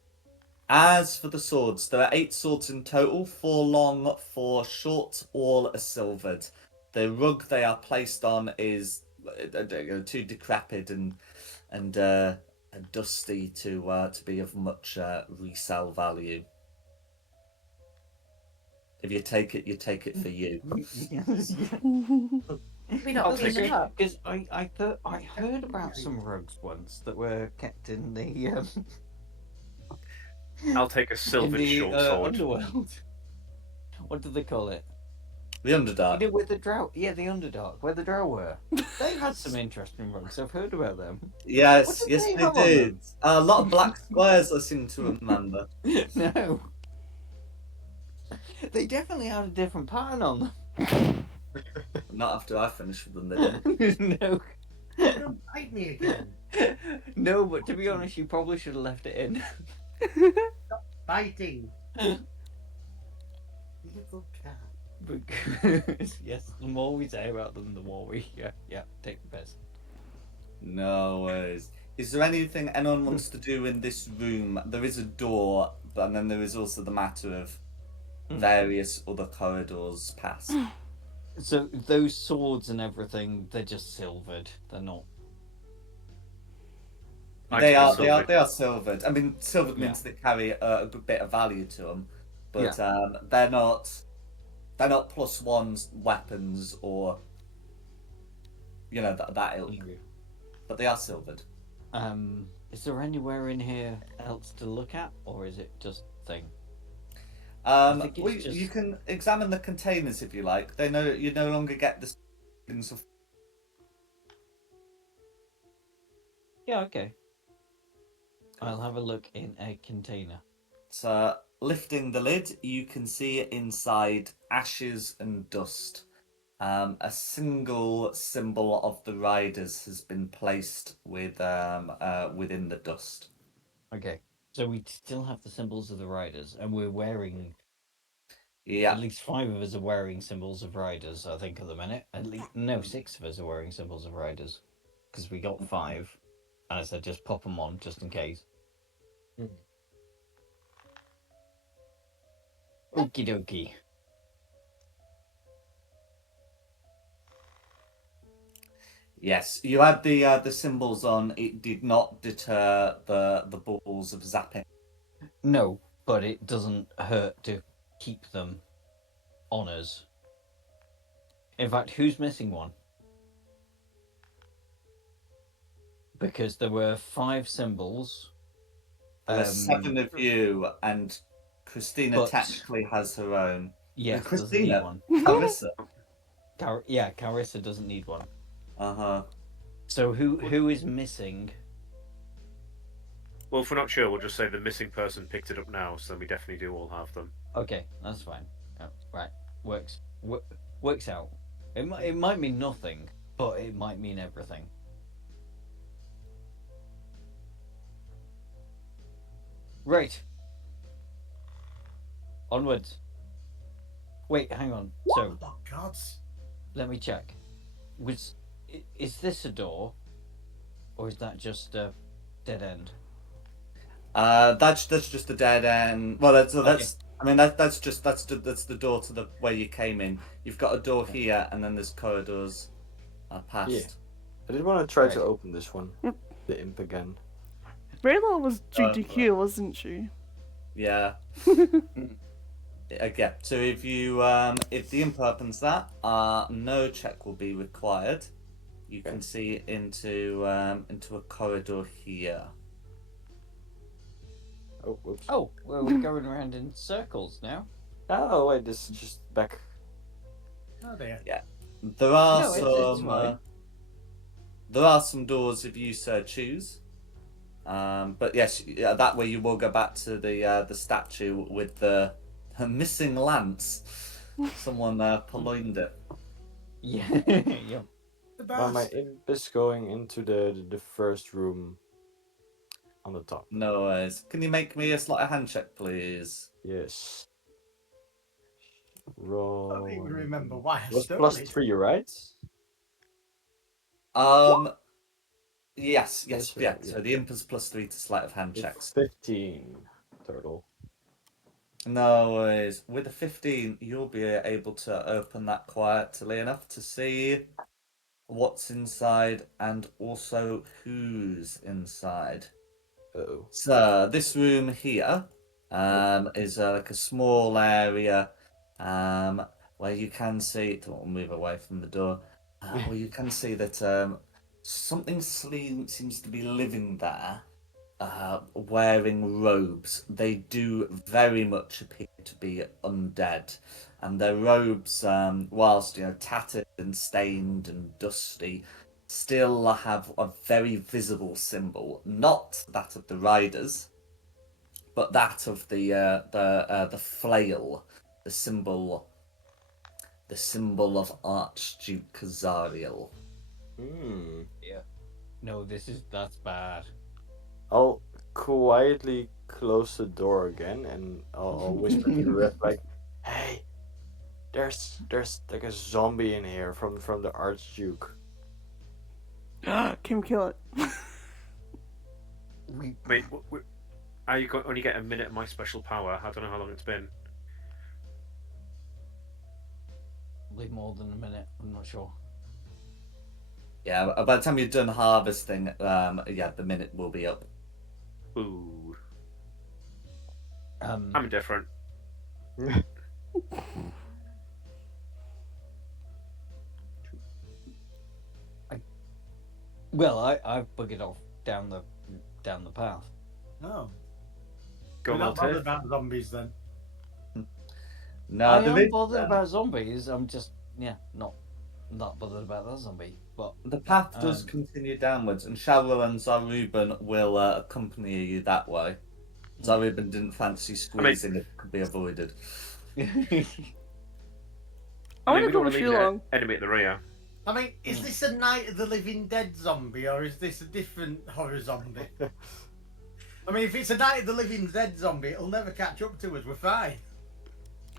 As for the swords, there are 8 swords in total, 4 long, 4 short, all are silvered. The rug they are placed on is too decrepit and dusty to be of much resale value. If you take it, you take it for you. Yes. We not Okay, clean up. because I thought I heard about some rugs once that were kept in the I'll take a in silvered the short sword. underworld. What do they call it? The Underdark. You know, where the drow, yeah, the Underdark, where the drow were. They had some interesting rugs. I've heard about them. Yes, What did yes, they they have on did. A lot of black squares, I seem to remember. No, they definitely had a different pattern on them. Not after I finished with them, they didn't. No. Don't bite me again. No, but to be honest, you probably should have left it in. Biting. Little cat. Because yes, the more we say about them, the more we take the piss. No worries. Is there anything anyone wants to do in this room? There is a door, and then there is also the matter of various other corridors past. So those swords and everything, they're just silvered. They're not. They are silvered. I mean, silvered means Yeah. they carry a good bit of value to them, but Yeah. they're not +1 weapons or that ilk. But they are silvered. Is there anywhere in here else to look at, or is it just thing? think it's just- You can examine the containers if you like. You no longer get the things of. Yeah, okay. I'll have a look in a container. So, lifting the lid, you can see inside ashes and dust. A single symbol of the riders has been placed within the dust. Okay, so we still have the symbols of the riders, and we're wearing. Yeah. At least 5 of us are wearing symbols of riders. I think at the minute. At least 6 of us are wearing symbols of riders, because we got 5, and I said just pop them on just in case. Okie dokie. Yes, you had the symbols on. It did not deter the balls of zapping. No, but it doesn't hurt to keep them on us. In fact, who's missing one? Because there were 5 symbols. There are 7 of you, and Christina but- technically has her own. Yes, Christina, doesn't need one. Carissa. Carissa doesn't need one. Uh-huh. So who is missing? Well, if we're not sure, we'll just say the missing person picked it up now, so we definitely do all have them. Okay, that's fine. Oh, right, works out. It might mean nothing, but it might mean everything. Right. Onwards. Wait, hang on. So Oh, gods. let me check. Is this a door, or is that just a dead end? That's just a dead end. Well, that's I mean that's the door to the where you came in. You've got a door here, and then there's corridors past. Yeah. I did want to try to Right. open this one. The imp again. Rayla was GTQ, wasn't she? Yeah. Okay, so if the imp opens that, no check will be required. You can see into a corridor here. Oh, whoops. Oh, well, we're going around in circles now. Oh, wait, this is just back. Oh dear. Yeah, there are No, it's some fine. there are some doors if you so choose. But yes, that way you will go back to the statue with the missing lance. Someone purloined it. Yeah, yeah. The Well, my bastard. imp is going into the first room on the top. No worries. Can you make me a sleight of hand check, please? Yes. I Roll. don't even remember why I Was stole plus it. 3, right? Yes, Yes, yeah. yeah. So the imp is +3 to sleight of hand It's checks. 15 total. No worries. With a 15, you'll be able to open that quietly enough to see what's inside and also who's inside. Uh-oh. So this room here is like a small area where you can see. Don't move away from the door. Where you can see that something seems to be living there, wearing robes. They do very much appear to be undead, and their robes, whilst tattered and stained and dusty, still have a very visible symbol, not that of the riders, but that of the flail, the symbol of Archduke Kazariel. Yeah. No, that's bad. I'll quietly close the door again, and I'll whisper to the rest like, "Hey, there's like a zombie in here from the Archduke." Kim, kill it. We Wait, are you only get a minute of my special power? I don't know how long it's been. probably more than a minute. I'm not sure. Yeah, by the time you're done harvesting, yeah, the minute will be up. Ooh, Um, I'm indifferent. well, I've buggered off down the path. No. Go We're on, not bothered Tiff. about zombies then. No, I there am is, bothered about zombies. I'm just not bothered about that zombie. But the path does Um, continue downwards, and Shallow and Zaruban will accompany you that way. Zaruban didn't fancy squeezing; it could be avoided. I I want mean, to we go don't with want to leave an Shulong. enemy at the rear. I mean, is this a Night of the Living Dead zombie or is this a different horror zombie? I mean, if it's a Night of the Living Dead zombie, it'll never catch up to us. We're fine.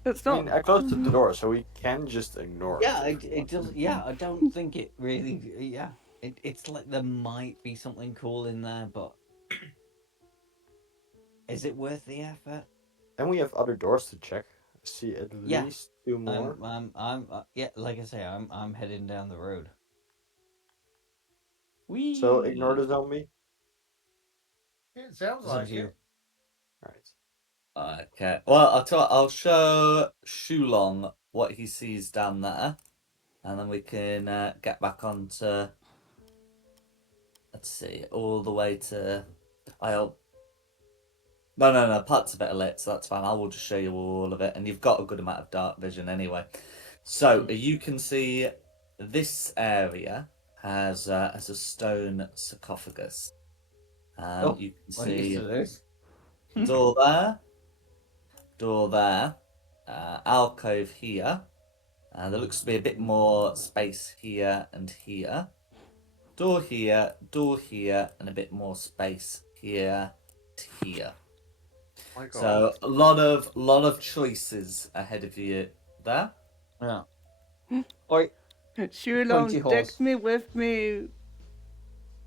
It's I not. mean, I closed the door, so we can just ignore yeah, it. it does. Yeah, I don't think it really. Yeah, it's like there might be something cool in there, but is it worth the effort? And we have other doors to check. I see at Yeah. least 2 more. I'm yeah, like I say, I'm heading down the road. So ignore the zombie. It sounds It's up like to you. it. Alright. Okay. Well, I'll show Shulong what he sees down there, and then we can get back on to. Let's see, all the way to. I'll. No. Parts of it are lit, so that's fine. I will just show you all of it, and you've got a good amount of dark vision anyway. So you can see this area has a stone sarcophagus. You can What used see to this? door there, alcove here. There looks to be a bit more space here and here. Door here, and a bit more space here to here. My God. So a lot of choices ahead of you there. Yeah. Oi. Shulong, Pointy take horse. me with me.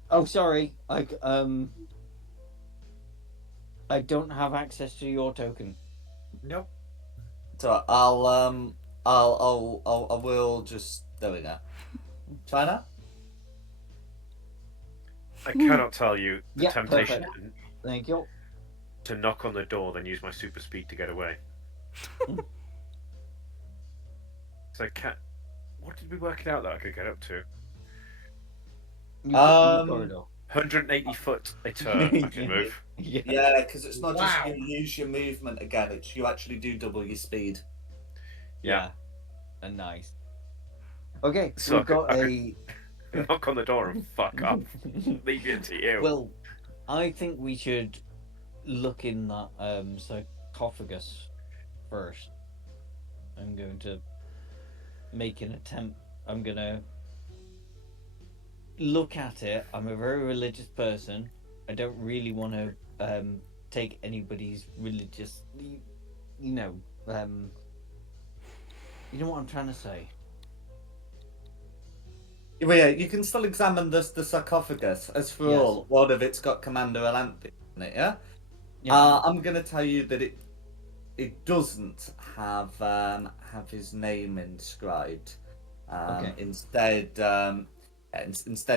Oh, sorry. I don't have access to your token. Nope. So I will just, there we go. China? I cannot tell you the Yeah, temptation perfect. Thank you. to knock on the door, then use my super speed to get away. So can what did we work it out that I could get up to? You put in the Um, corridor. 180 foot a turn I can Yeah. move. Yes. yeah, because it's not just Wow. you use your movement again; it's you actually do double your speed. Yeah. Yeah. Nice. Okay, So we've got I could a. knock on the door and fuck off. Leave it to you. Well, I think we should look in that sarcophagus first. I'm going to make an attempt. I'm gonna look at it. I'm a very religious person. I don't really want to take anybody's religious, you know, um, you know what I'm trying to say. Well, yeah, you can still examine the sarcophagus. As for Yes. all, one of it's got Commander Alanthi in it. Yeah. Yeah. I'm gonna tell you that it doesn't have his name inscribed. Okay. Instead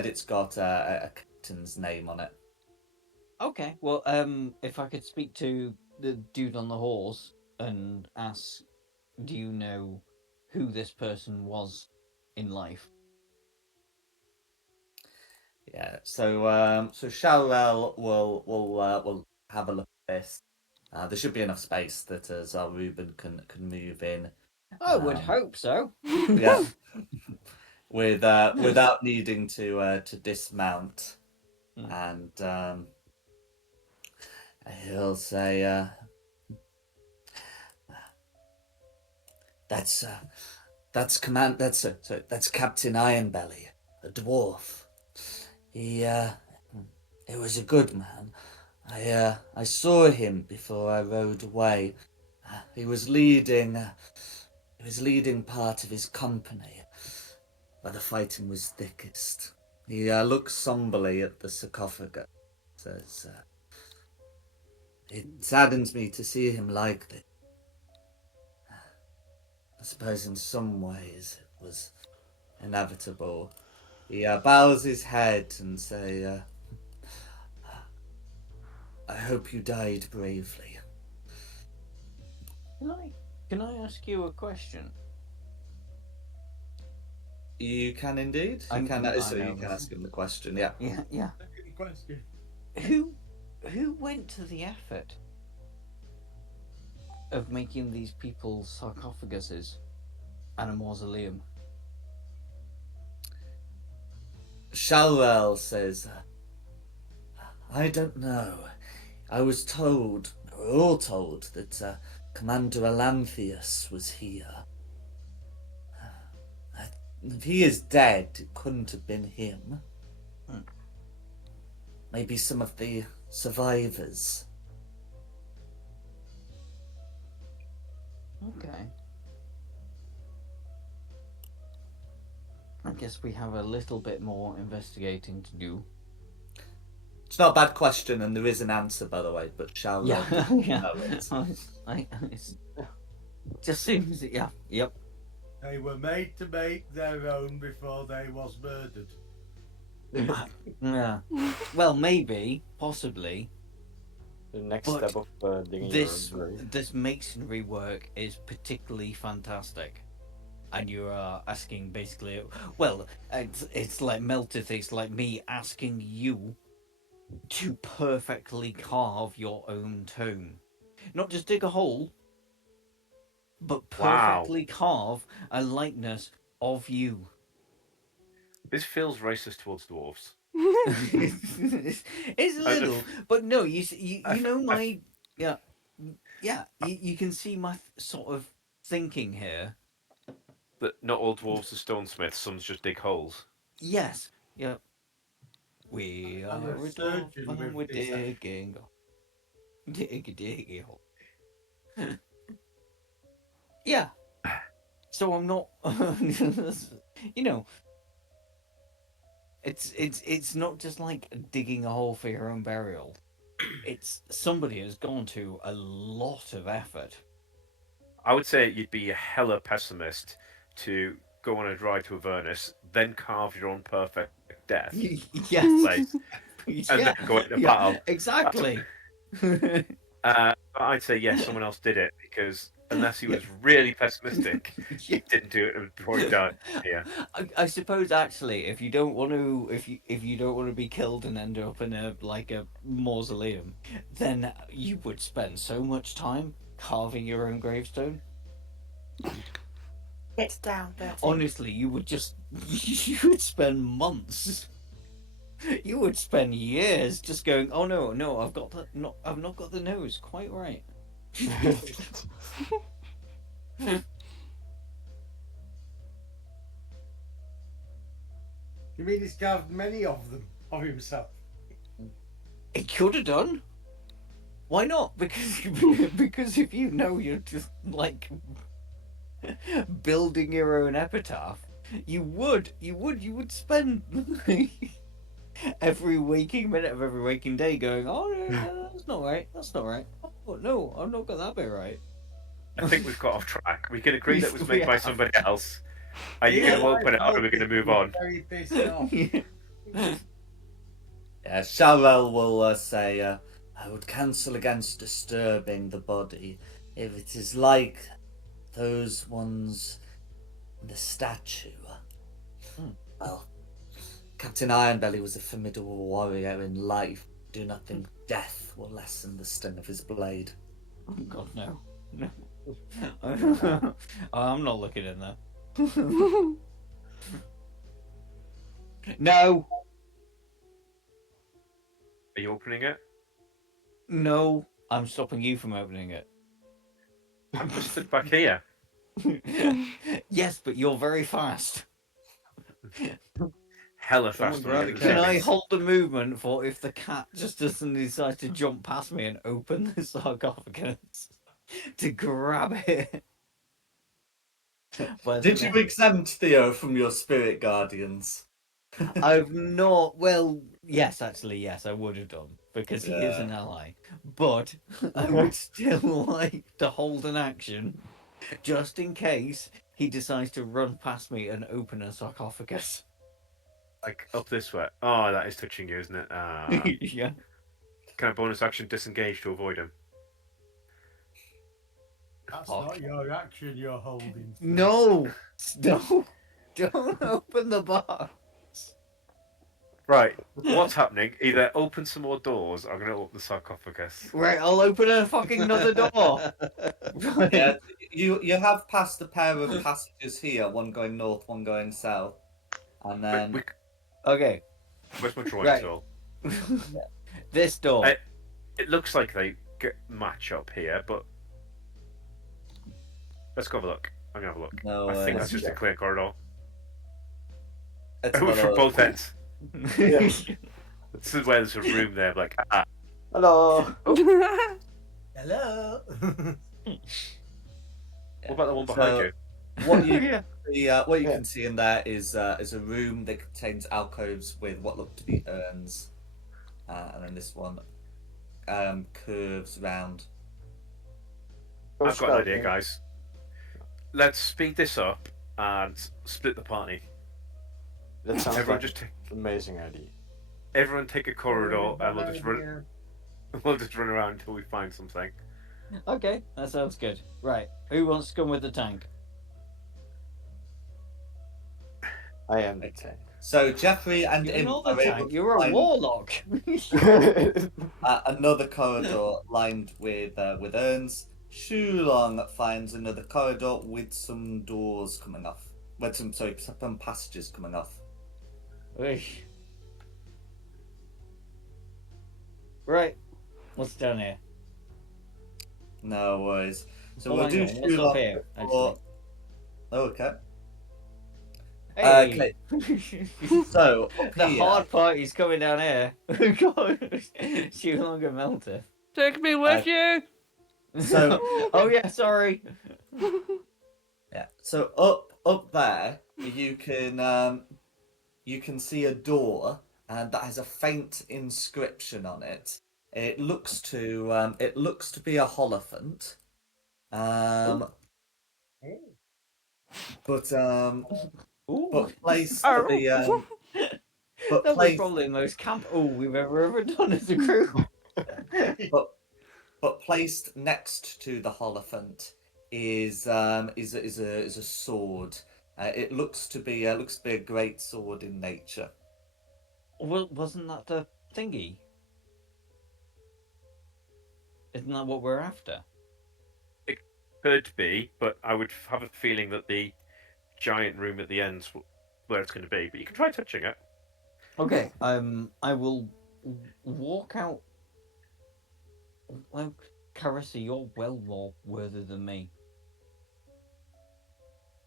it's got a captain's name on it. Okay. Well, if I could speak to the dude on the horse and ask, do you know who this person was in life? Yeah. So Shalrel will have a look at this. There should be enough space that Ruben can move in. I would Um, hope so. yeah. Without needing to dismount, Hmm. and he'll say, "That's that's Captain Ironbelly, a dwarf. He was a good man. I saw him before I rode away. He was leading part of his company where the fighting was thickest. He looks somberly at the sarcophagus. Says, "It saddens me to see him like this. I suppose in some ways it was inevitable." He bows his head and say, "I hope you died bravely." Can I ask you a question? You can indeed. You I'm, can. I So you know. can ask him the question. Yeah. Yeah, yeah. Good question. Who, who went to the effort of making these people's sarcophaguses and a mausoleum? Shalwell says, "I don't know. I was told, we were all told, that Commander Alanthius was here. If he is dead, it couldn't have been him. Hmm. Maybe some of the survivors." Okay. I guess we have a little bit more investigating to do. It's not a bad question, and there is an answer, by the way, but Shalwell Yeah, doesn't yeah. know it. It's just seems, yeah, yep. They were made to make their own before they was murdered. Yeah. Well, maybe, possibly. The next But step of digging This your own grave. this masonry work is particularly fantastic, and you are asking basically, well, it's like Meltith. It's like me asking you to perfectly carve your own tomb, not just dig a hole, but Wow. perfectly carve a likeness of you. This feels racist towards dwarves. It's a little, but no, you know my yeah, you can see my sort of thinking here. That not all dwarves are stonesmiths, some's just dig holes. Yes, yeah. We I'm are a a dwarf surgeon and we're with this. digging, digging hole. Yeah. So I'm not, you know, it's not just like digging a hole for your own burial. It's somebody has gone to a lot of effort. I would say you'd be a hella pessimist to go on a drive to Avernus, then carve your own perfect death. Yes. Like, and then go into battle. Exactly. I'd say yes, someone else did it because unless he was really pessimistic, Yeah. he didn't do it before he died. Yeah. I suppose actually, if you don't want to, if you don't want to be killed and end up in a mausoleum, then you would spend so much time carving your own gravestone. Get down, dirty. Honestly, you would spend months. You would spend years just going, oh no, I've not got the nose quite right. You mean he's carved many of them of himself? It could have done. Why not? Because if you know you're just like building your own epitaph, you would spend every waking minute of every waking day going, oh no, that's not right. That's not right. Oh no, I've not got that bit right. I think we've got off track. We can agree that it was We made by have. somebody else. Are you going to open it or are we going to move on? Very pissed off. Yeah, Shalrel will say, I would cancel against disturbing the body if it is like those ones in the statue. Well, Captain Ironbelly was a formidable warrior in life. Do not think death will lessen the sting of his blade. Oh God, no. I'm not looking in there. No. Are you opening it? No, I'm stopping you from opening it. I'm just stood back here. Yes, but you're very fast. Hella Someone fast. grab the Can I Yes. hold the movement for if the cat just doesn't decide to jump past me and open the sarcophagus to grab it? Did you exempt Theo from your spirit guardians? I've not. Well, yes, actually, yes, I would have done because he is Yeah. an ally. But I would still like to hold an action just in case he decides to run past me and open a sarcophagus. Like up this way. Oh, that is touching you, isn't it? Yeah. Can I bonus action disengage to avoid him? That's Fuck. not your action you're holding. No, don't open the box. Right. What's happening? Either open some more doors or I'm going to open the sarcophagus. Right, I'll open a fucking another door. Yeah, you have passed a pair of passages here, one going north, one going south. And then Okay. Where's my drawing Right. tool? This door. It looks like they match up here, but let's go have a look. I'm going to have a look. No, I think let's that's just a check. clear corridor. It's From another- both ends. Yeah. This is where there's a room there, like, Hello. Hello. what about the one behind So- you? What you Yeah. what you can see in there is a room that contains alcoves with what look to be urns, and then this one curves round. I've got an idea, guys. Let's speed this up and split the party. That sounds Everyone like just an amazing idea. everyone take a corridor and we'll just run. We'll just run around until we find something. Okay, that sounds good. Right, who wants to come with the tank? I am the tank. So Jeffrey and You're Imp not are the able tank. to You're a find warlock. another corridor lined with urns. Shulong finds another corridor with some doors coming off. With some passages coming off. Oish. Right, what's down here? No worries. So Oh, we'll do hang on, what's up Shulong here? for... Oh, okay. Hey. So up The here, hard part is coming down here. God, she longer melted. Take me with you. So Oh yeah, sorry. yeah. So up there, you can see a door, and that has a faint inscription on it. It looks to be a holophant. But Ooh. but placed Oh. But That was placed, probably the most camp we've ever done as a crew. but placed next to the Holophant is a sword. It looks to be a great sword in nature. Well, wasn't that the thingy? Isn't that what we're after? It could be, but I would have a feeling that the giant room at the end's where it's going to be. But you can try touching it. Okay. I will walk out. Well, Carissa, you're well more worthy than me.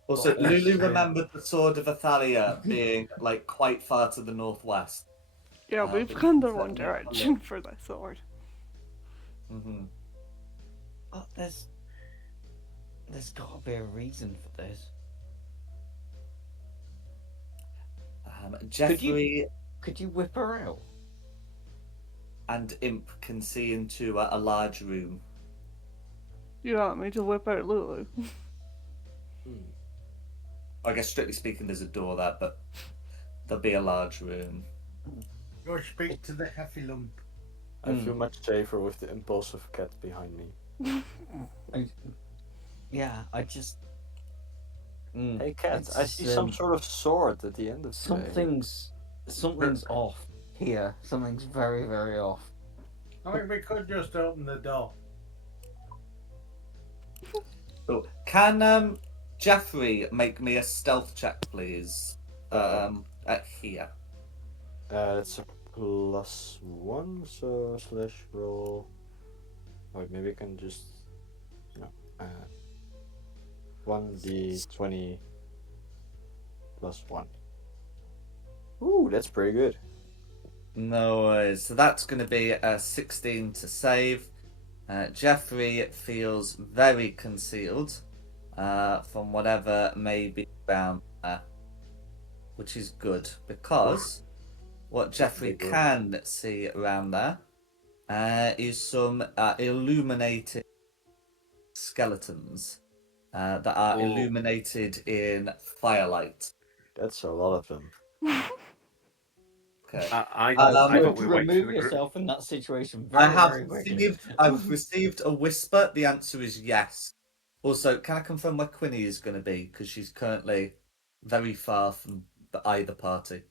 Also, But Lulu also- remembered the sword of Athalia being like quite far to the northwest. Yeah, we've but gone you the can wrong certainly have a direction for that sword. Mm-hmm. But there's got to be a reason for this. Jeffrey Could you whip her out? and Imp can see into a large room. You want me to whip out Lulu? I guess strictly speaking, there's a door there, but there'll be a large room. Go speak to the Heffalump. I feel much safer with the impulsive cat behind me. I just. Hey cat, I It's, see some sort of sword at the end of the day. Something's off here. Something's very, very off. I mean, we could just open the door. So, can Jeffrey make me a stealth check, please? At here. It's a +1, so /roll. Wait, maybe I can just 1d20 +1. Ooh, that's pretty good. No worries. So that's going to be a 16 to save. Jeffrey feels very concealed from whatever may be around there, which is good because what Jeffrey can see around there is some illuminated skeletons that are illuminated in firelight. That's a lot of them. Okay. I thought we were waiting remove for the yourself in that situation I very, have very quickly. received a whisper. The answer is yes. Also, can I confirm where Quinny is going to be? Because she's currently very far from either party.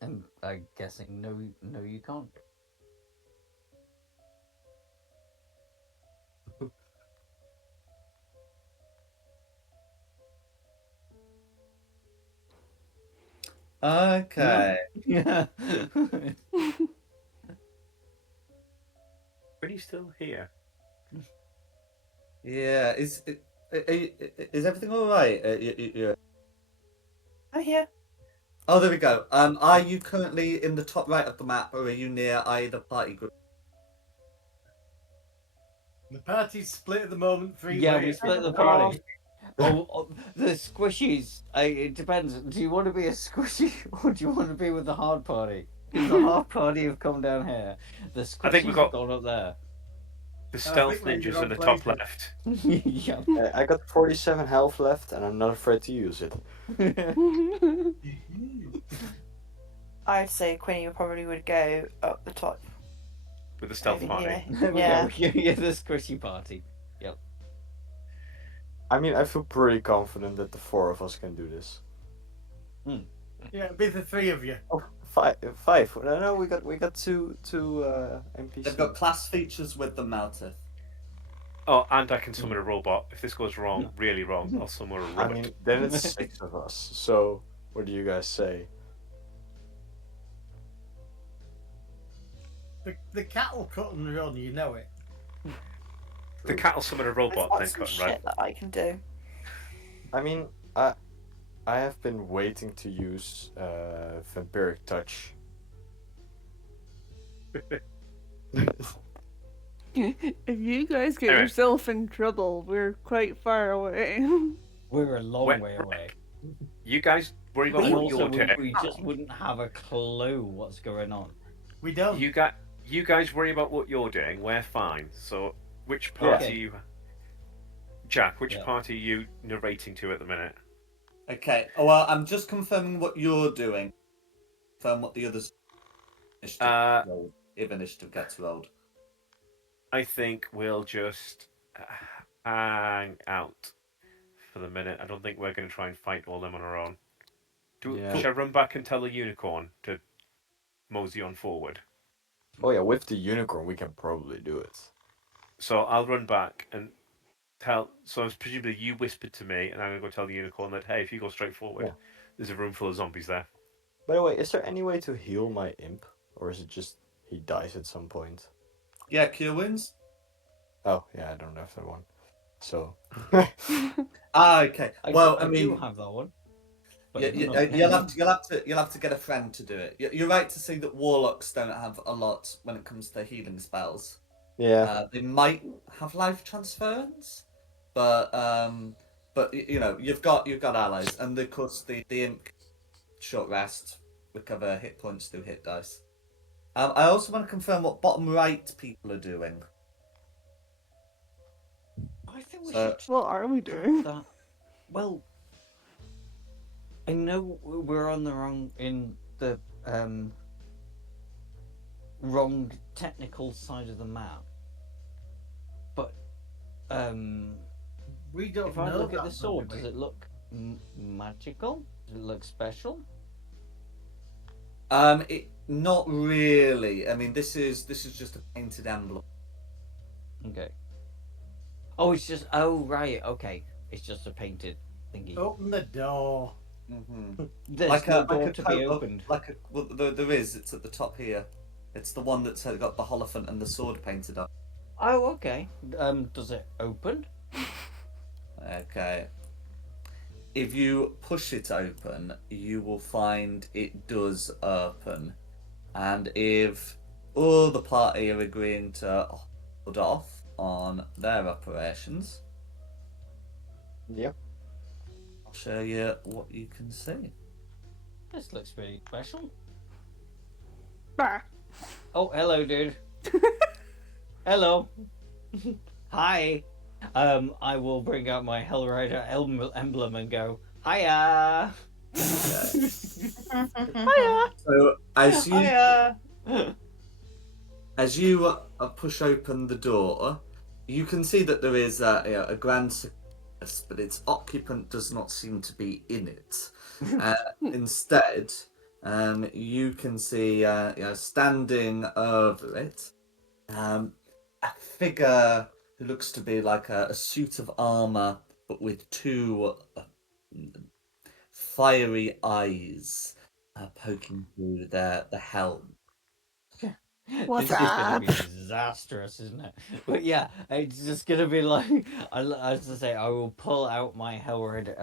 And I'm guessing no, you can't. Okay. Yeah. But he's still here. Yeah. Is everything all right? I'm here. Oh, there we go. Are you currently in the top right of the map, or are you near either party group? The party's split at the moment. Yeah, we ways. split the party. The squishies. It depends. Do you want to be a squishy or do you want to be with the hard party? Because the hard party have come down here. The squishies I think we've got- have gone up there. The stealth we're in the ninjas wrong in the top places. left. Yeah. I got 47 health left, and I'm not afraid to use it. I'd say Quinny probably would go up the top. With the stealth over party. here. Yeah, Yeah. the squishy party. Yep. I mean, I feel pretty confident that the 4 of us can do this. Yeah, it'd be the 3 of you. Oh, five. No, we got two NPCs. They've got class features with them, Maltith. Oh, and I can summon a robot. If this goes wrong, really wrong, I'll summon a I robot. mean, then it's 6 of us. So, what do you guys say? The cattle cut and run, you know it. The cat will summon a robot, then That's some cut and run. shit that I can do. I mean, I have been waiting to use vampiric touch. If you guys get Anyway. yourself in trouble, we're quite far away. We're a long Wait, way away. You guys worry about And what also, you're doing. we just wouldn't have a clue what's going on. We don't. You guys worry about what you're doing. We're fine. So, which party Okay. you? Jack, which Yeah. part are you narrating to at the minute? Okay. Well, I'm just confirming what you're doing. Confirm what the others initiative rolled, if initiative gets rolled. I think we'll just hang out for the minute. I don't think we're going to try and fight all them on our own. Yeah. Should I run back and tell the unicorn to mosey on forward? Oh yeah, with the unicorn we can probably do it. So I'll run back and tell. So presumably you whispered to me, and I'm going to go tell the unicorn that, hey, if you go straight forward, Yeah. there's a room full of zombies there. By the way, is there any way to heal my imp? Or is it just he dies at some point? Yeah, cure wounds. Oh, yeah, I don't have that one. So. Okay. Well, I do mean, have that one. But you'll have to get a friend to do it. You're right to say that warlocks don't have a lot when it comes to healing spells. Yeah. They might have life transference, but you know you've got allies, and of course the imp short rest, recover hit points through hit dice. I also want to confirm what bottom right people are doing. I think we So- should. What are we doing? That. Well, I know we're on the wrong technical side of the map, but We don't if I know look at that, the sword, do we? does it look magical? Does it look special? Not really. I mean, this is just a painted emblem. Okay. Oh, it's just. Oh, right. Okay. It's just a painted thingy. Open the door. Mm-hmm. There's no door to be coat of- opened. well, there is. It's at the top here. It's the one that's got the Holophant and the sword painted on. Oh, okay. Does it open? Okay. If you push it open, you will find it does open. And if all the party are agreeing to hold off on their operations, Yep. I'll show you what you can see. This looks pretty special. Bah. Oh, hello, dude. Hello. Hi. I will bring out my Hellrider emblem and go, hiya. Hiya. So as you Hiya. push open the door, you can see that there is a grand circus, but its occupant does not seem to be in it. Instead, you can see standing over it a figure who looks to be like a suit of armor, but with two fiery eyes poking through the helm. What's This is gonna be up? disastrous, isn't it? But yeah, it's just gonna be like, as I say, I will pull out my Hellrider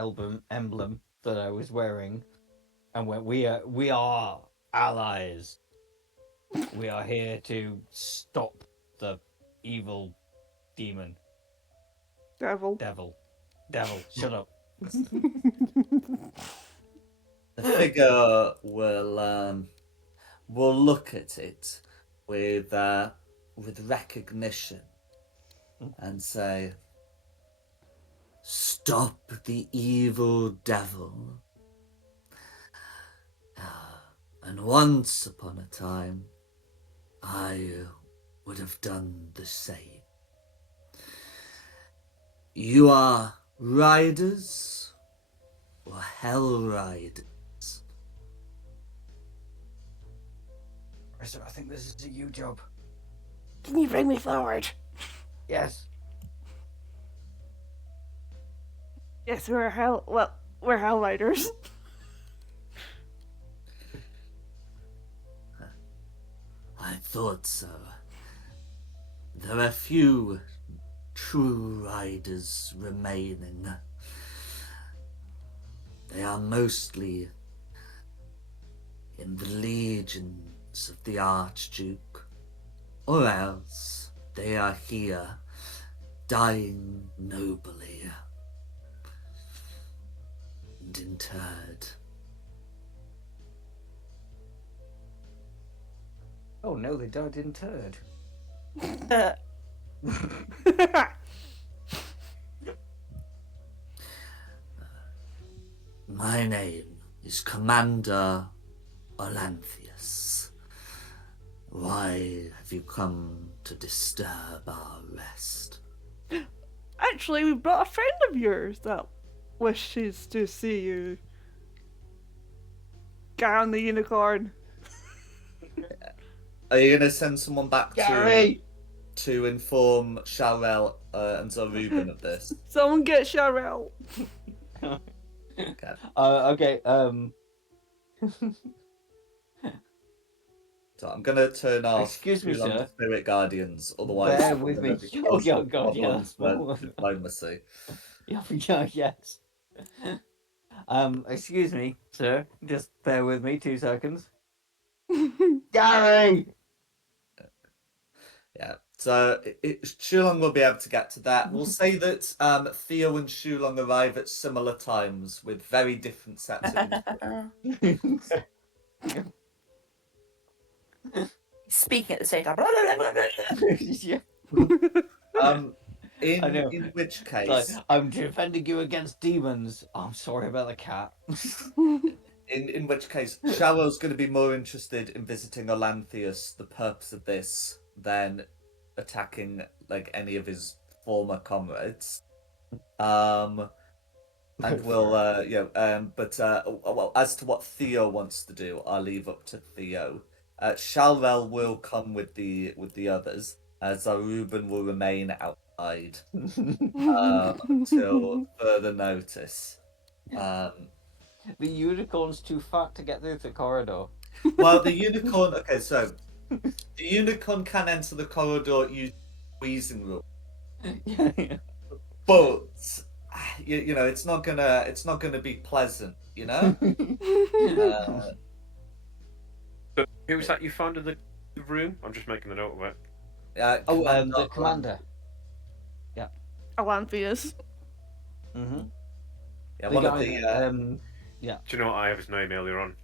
emblem that I was wearing, and we are allies. We are here to stop the evil demon, Devil. devil. Shut up. The figure will look at it with recognition and say, "Stop the evil devil." And once upon a time, I would have done the same. You are riders or hell riders? I think this is a you job. Can you bring me forward? Yes. Yes, we're hell riders. I thought so. There are few true riders remaining. They are mostly in the legions of the Archduke, or else they are here, dying nobly and interred. Oh no, they died interred. My name is Commander Olanthius. Why have you come to disturb our rest? Actually, we brought a friend of yours that wishes to see you. Garan the unicorn. Are you going to send someone back Gary! to inform Sharel and Zoruban of this? Someone get Sharel. Okay. Okay. So I'm going to turn off Excuse me, Shulong's sir. Spirit Guardians, otherwise Bear I'm with going me. to be Oh, causing yeah, God, yeah. problems with diplomacy. Yeah, yes. Excuse me, sir. Just bear with me 2 seconds. Gary! Yeah. So Shulong will be able to get to that. We'll say that Theo and Shulong arrive at similar times with very different sets of Speaking at the same time. Yeah, um I know. in which It's like, case I'm defending you against demons. Oh, I'm sorry about the cat. in which case Shalrow's going to be more interested in visiting Olanthius, the purpose of this, than attacking like any of his former comrades. And we'll well, as to what Theo wants to do, I'll leave up to Theo. Shalrel will come with the others, as Ruben will remain outside till further notice. The unicorn's too fat to get through the corridor. Well, the unicorn. Okay, so the unicorn can enter the corridor using the squeezing rule, Yeah. but you know it's not gonna be pleasant. You know. So, who was that you found in the room? I'm just making a note of it. The commander. Alanthius. Mm-hmm. Yeah, The one of guy the. that, Do you know what? I have his name earlier on.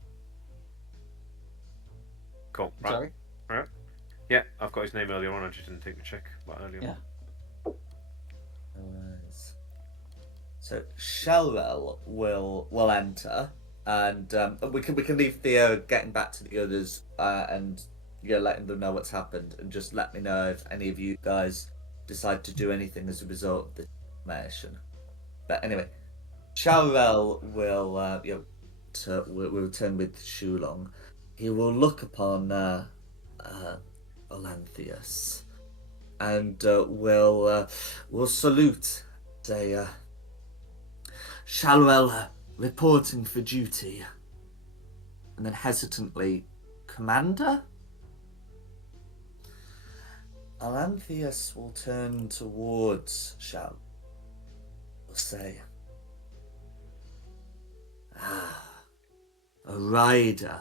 Cool. Right. sorry? Yeah, I've got his name earlier on. I just didn't take the check earlier. Yeah. So Shelrel will enter, and we can leave Theo getting back to the others, and letting them know what's happened, and just let me know if any of you guys decide to do anything as a result of this information. But anyway, Shelrel will will return with Shulong. He will look upon Olanthius, and will salute, say. Shalwell reporting for duty. And then hesitantly, Commander? Alanthius will turn towards Shal. Will say, a rider.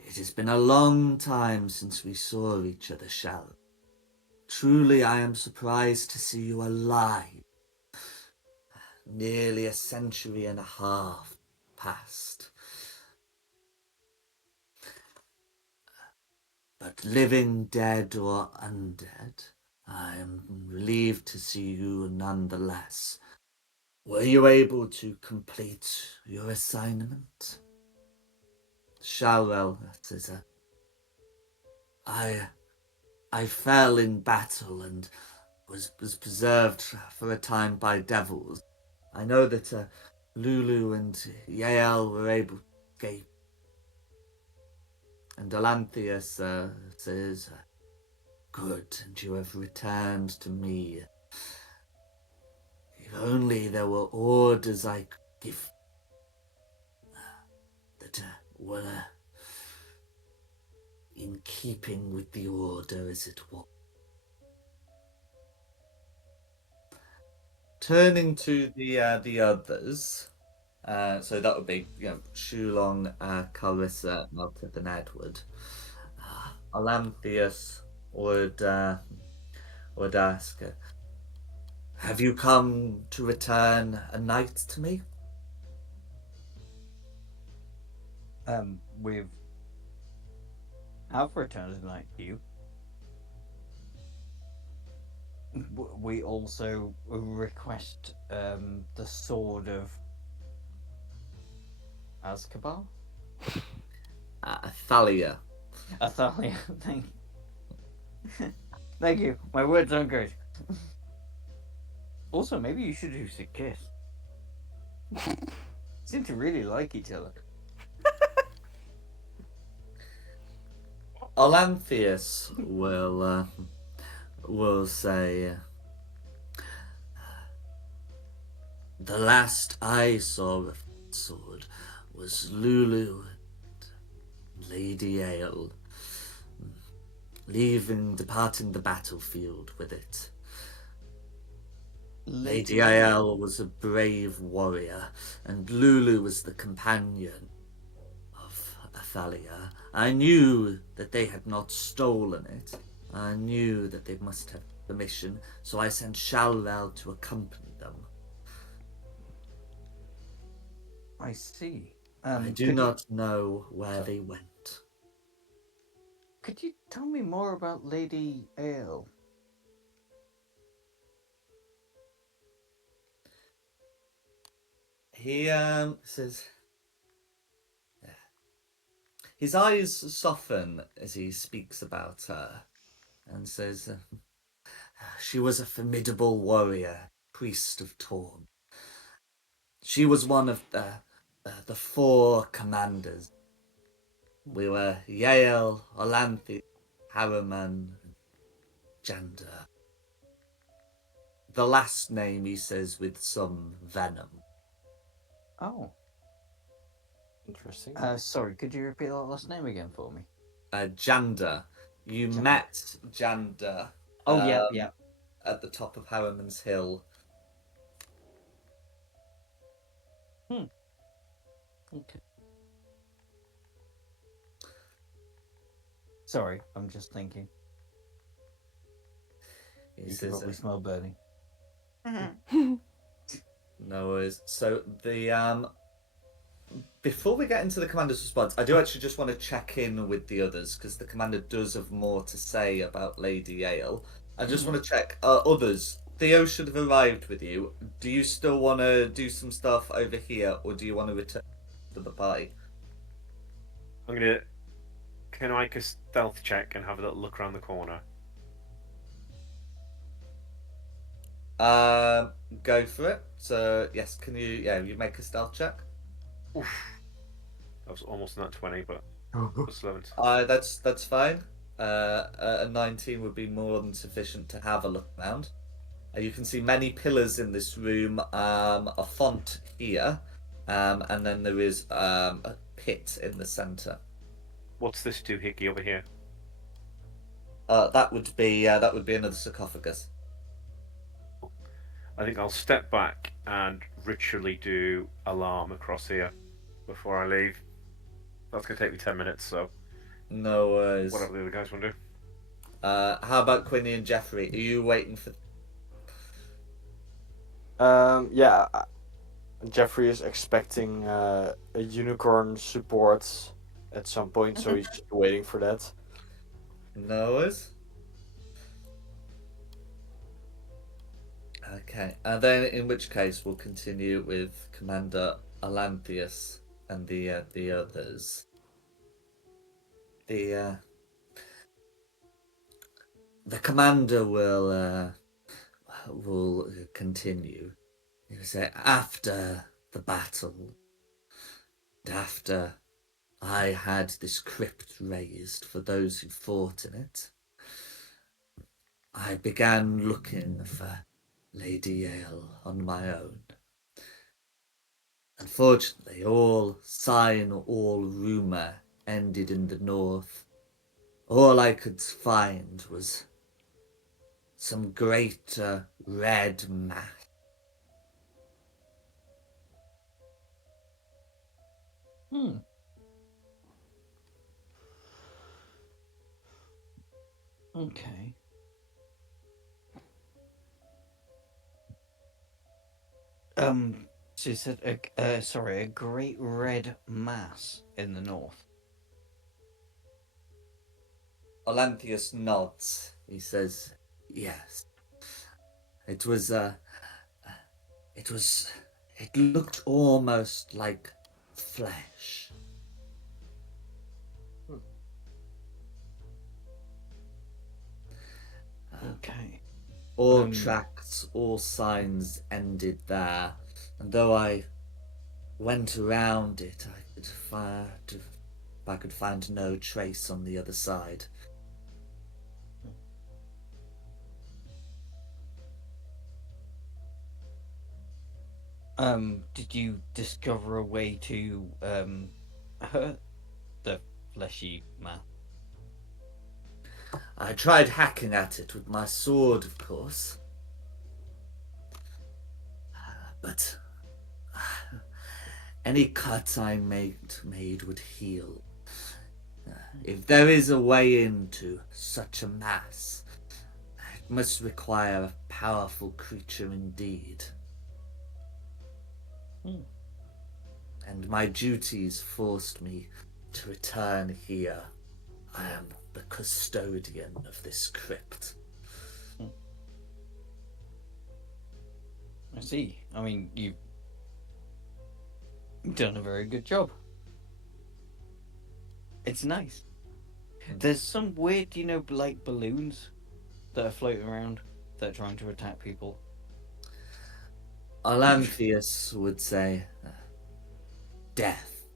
It has been a long time since we saw each other, Shal. Truly I am surprised to see you alive. Nearly a century and a half passed. But living, dead, or undead, I am relieved to see you nonetheless. Were you able to complete your assignment? Shalwell says, I fell in battle and was preserved for a time by devils. I know that Lulu and Yael were able to escape. And Olanthius says, good, and you have returned to me. If only there were orders I could give that were in keeping with the order as it was. Turning to the others, so that would be Shulong, Carissa, Meltith, and Edward. Olanthius would ask, have you come to return a knight to me? We have returned tonight to you. We also request the sword of Azkaban? Thalia. Athalia. Thank you. Thank you. My words aren't great. Also, maybe you should do a kiss. Seem to really like each other. Olanthius will say, the last I saw of that sword was Lulu and Lady Ale, departing the battlefield with it. Lady Aiel was a brave warrior, and Lulu was the companion of Athalia. I knew that they had not stolen it. I knew that they must have the mission, so I sent Shalvel to accompany them. I see. I do not know where they went. Could you tell me more about Lady Ale? He says, his eyes soften as he speaks about her, and says, she was a formidable warrior, priest of Torn. She was one of the four commanders. We were Yael, Olanthi, Harriman, and Jander. The last name he says with some venom. Oh. Interesting. Sorry, could you repeat that last name again for me? Jander. You Jander. met Jander. Oh, yeah. At the top of Harriman's Hill. Okay. Sorry, I'm just thinking. He You can says, probably smell burning. no worries. So the before we get into the commander's response, I do actually just want to check in with the others because the commander does have more to say about Lady Ale. I just want to check others. Theo should have arrived with you. Do you still want to do some stuff over here, or do you want to return to the party? Can I make a stealth check and have a little look around the corner? Go for it. So yes, can you? Yeah, you make a stealth check. Oof. That was almost not 20, but plus 11. That's fine. A 19 would be more than sufficient to have a look around. You can see many pillars in this room, a font here, and then there is a pit in the centre. What's this doohickey over here? That would be another sarcophagus. I think I'll step back and ritually do alarm across here before I leave. That's going to take me 10 minutes, so No worries. whatever the other guys want to do. How about Quinny and Jeffrey? Are you waiting for? Yeah, Jeffrey is expecting a unicorn support at some point, so he's just waiting for that. No worries. Okay, and then in which case we'll continue with Commander Alanthius and the others. The commander will continue. He'll say after the battle, and after I had this crypt raised for those who fought in it, I began looking for Lady Yale on my own. Unfortunately, all sign, all rumour ended in the north. All I could find was some great red mass. Okay. She said, sorry, a great red mass in the north. Olanthius nods. He says, yes. It was, it looked almost like flesh. Okay. All tracks, all signs ended there, and though I went around it, I could find no trace on the other side. Did you discover a way to hurt the fleshy man? I tried hacking at it with my sword, of course, but any cut I made would heal. If there is a way into such a mass, it must require a powerful creature indeed. And my duties forced me to return here. I am the custodian of this crypt. I see. I mean, you've done a very good job. It's nice. There's some weird, like balloons that are floating around that are trying to attack people. Olanthius would say, death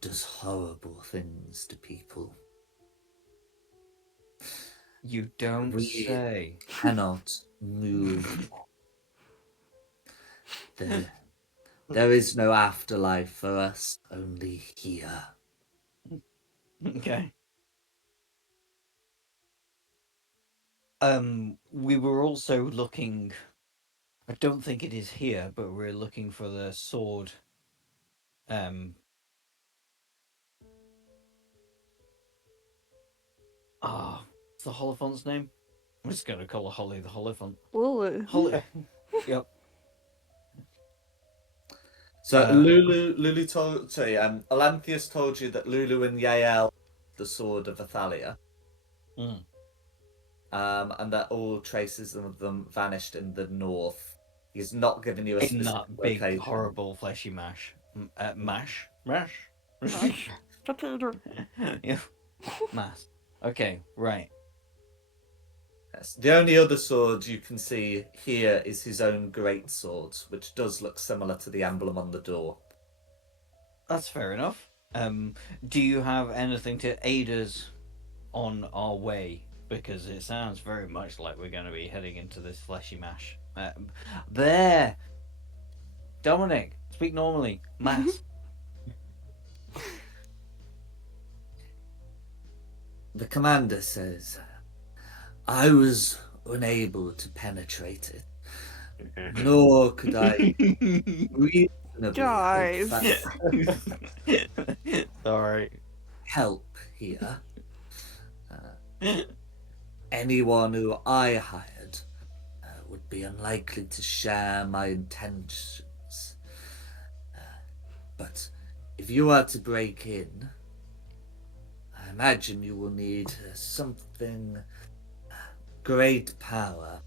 does horrible things to people. You don't We say. cannot move. There is no afterlife for us, only here. Okay. We were also looking. I don't think it is here, but we're looking for the sword. What's the Holophant's name? I'm just gonna call her Holly the Holophant. Lulu. Holly. Yep. So Lulu told, Olanthius told you that Lulu and Yael, the sword of Athalia, and that all traces of them vanished in the north. He's not given you a In specific that big, location. horrible, fleshy mash. Mash? Potato. Yeah. Mass. Okay, right. Yes. The only other sword you can see here is his own great sword, which does look similar to the emblem on the door. That's fair enough. Do you have anything to aid us on our way? Because it sounds very much like we're going to be heading into this fleshy mash. There! Dominic, speak normally. Mass. The commander says, I was unable to penetrate it, nor could I reasonably Guys. Sorry. help here. Anyone who I hired would be unlikely to share my intentions. But if you are to break in, I imagine you will need something great power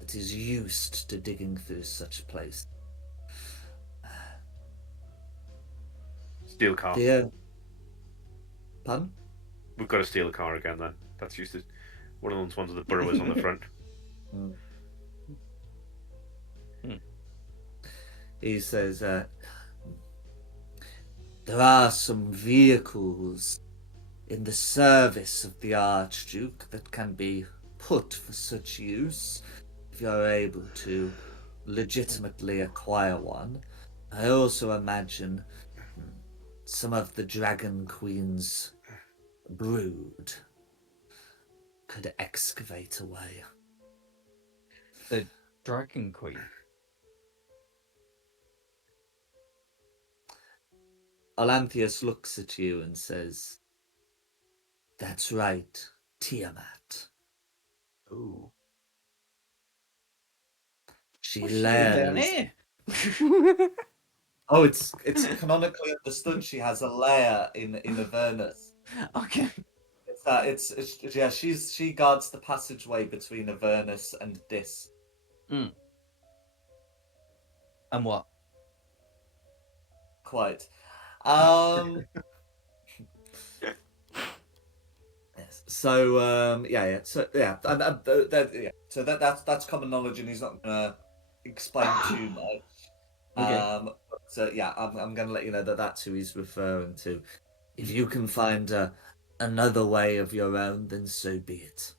that is used to digging through such a place. Steal car. Pardon? We've got to steal a car again then. That's used to one of those ones with the burrows on the front. He says, there are some vehicles in the service of the Archduke that can be put for such use if you're able to legitimately acquire one. I also imagine some of the Dragon Queen's brood could excavate a way. The Dragon Queen. Olanthius looks at you and says, that's right, Tiamat. Ooh. She What's she doing down lairs. here? Oh, it's canonically understood she has a lair in Avernus. Okay. She guards the passageway between Avernus and Dis. And what? Quite. Yes. So yeah. So yeah, so that's common knowledge, and he's not gonna explain too much. Okay. But yeah, I'm gonna let you know that that's who he's referring to. If you can find another way of your own, then so be it.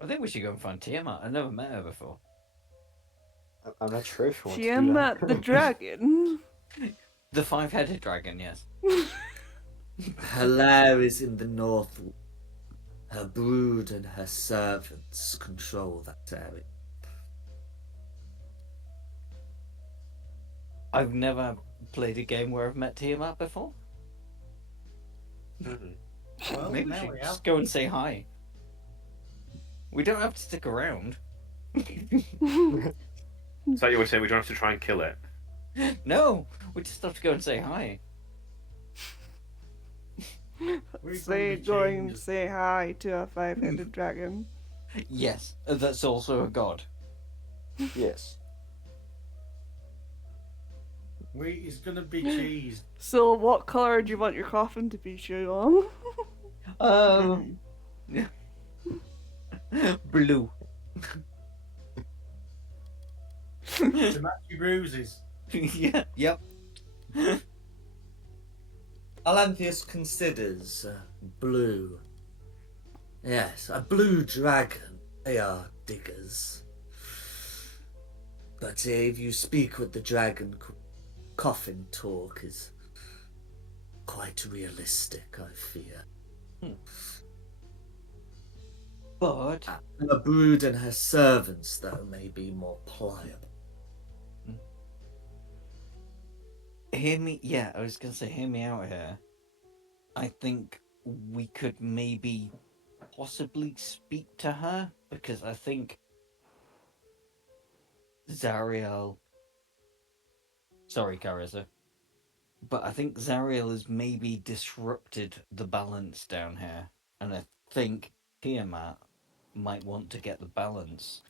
I think we should go and find Tiamat. I've never met her before. I'm not sure if you want to do Tiamat the that. dragon. The five-headed dragon, yes. Her lair is in the north. Her brood and her servants control that area. I've never played a game where I've met Tiamat before. Mhm. Well, Maybe we now should we just have. go and say hi. We don't have to stick around. So you were saying we don't have to try and kill it? No, we just have to go and say hi. We're Say, gonna going and change. say hi to a five-headed dragon. Yes, that's also a god. Yes. He's gonna be cheesed. So, what colour do you want your coffin to be, Shuong? Blue. To match your bruises. Yeah. Yep. Alanthius considers blue. Yes, a blue dragon. They are diggers. But if you speak with the dragon, coffin talk is quite realistic, I fear. But Her brood and her servants, though, may be more pliable. hear me. Yeah, I was gonna say, hear me out here. I think we could maybe possibly speak to her because I think Zariel. Sorry, Carissa. But I think Zariel has maybe disrupted the balance down here. And I think Tiamat might want to get the balance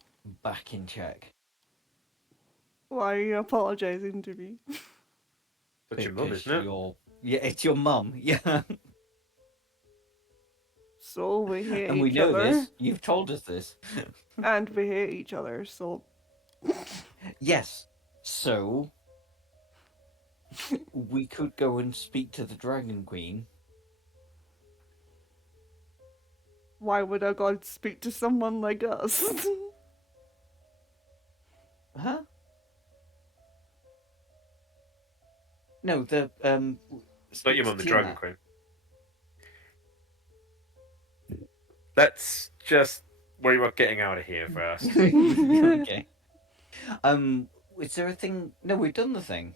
back in check. Why are you apologising to me? That's your mum, Because isn't it? Yeah, it's your mum. Yeah. So, we hate And we each know other. this. You've told us this. And we hate each other, so. Yes. So we could go and speak to the Dragon Queen. Why would a god speak to someone like us? Huh? No, the It's not your speak to mum, the Dragon Tiamat. Queen. Let's just worry about getting out of here first. Okay. Is there a thing? No, we've done the thing.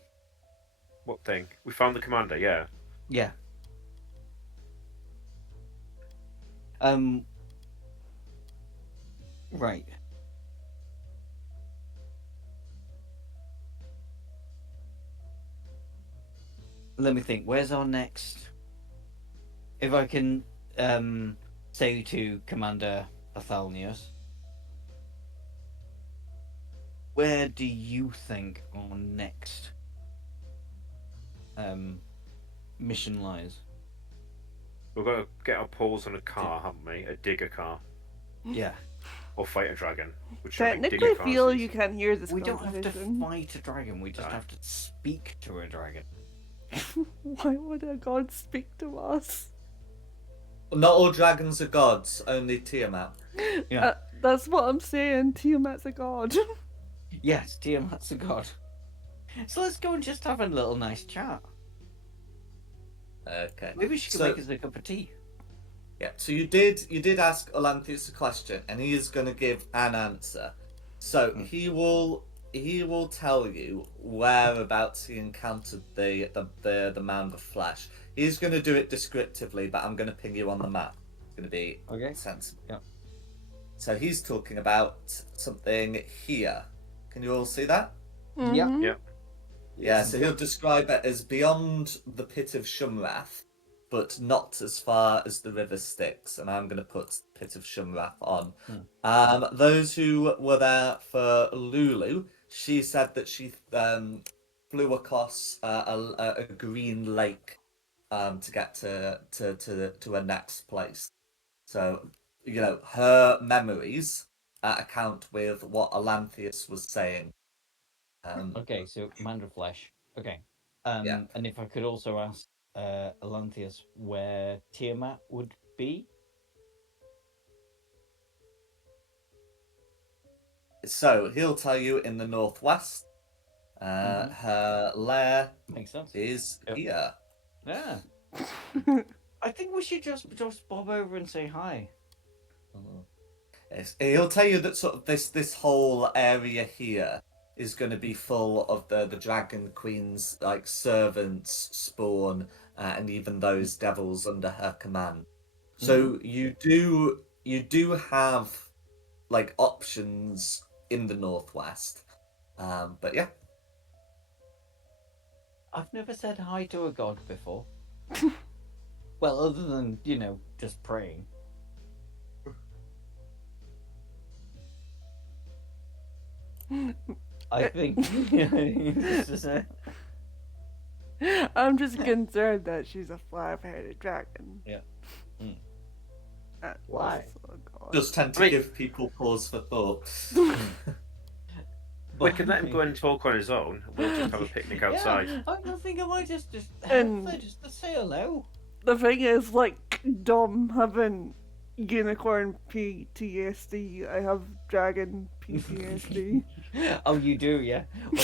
What thing? We found the commander, yeah. Yeah. Right. Let me think. Where's our next? If I can say to Commander Athalnius, where do you think our next mission lies? We've got to get our paws on a car, haven't we? A digger car. Yeah. Or fight a dragon. Which I think Technically, digger cars feel is- you can hear this We don't have to conversation. fight a dragon. We just No. have to speak to a dragon. Why would a god speak to us? Not all dragons are gods, only Tiamat. Yeah. That's what I'm saying. Tiamat's a god. Yes, Tiamat's a god. So let's go and just have a little nice chat. Okay. Maybe she could So- make us a cup of tea. Yeah, so you did ask Olanthius a question, and he is going to give an answer. So he will tell you whereabouts he encountered the mound of flesh. He's going to do it descriptively, but I'm going to ping you on the map. It's going to be Okay. sensible. Yeah. So he's talking about something here. Can you all see that? Yeah. Mhm. Yeah. Yeah, so he'll describe it as beyond the pit of Shumrath, but not as far as the river Styx. And I'm going to put pit of Shumrath on. Those who were there for Lulu, she said that she flew across a green lake to get to her next place. So, her memories account with what Alanthius was saying. Okay, so Mandraflesh. Okay. Yeah. And if I could also ask Alanthius where Tiamat would be? So he'll tell you in the northwest. Mhm. Her lair Makes sense. is Yep. here. Yeah. I think we should just bob over and say hi. Yes. He'll tell you that sort of this whole area here is going to be full of the Dragon Queen's like servants, spawn, and even those devils under her command. So you do have like options in the northwest, but yeah. I've never said hi to a god before. Well, other than, just praying. I think. I'm just concerned that she's a five-headed dragon. Yeah. Mm. Why? Oh, God. Does tend to I mean- give people pause for thought. We can let him go and talk on his own. We'll just have a picnic outside. Yeah, I think I might just And- just say hello. The thing is, like, Dom having unicorn PTSD, I have dragon PTSD. Oh, you do, yeah. Well,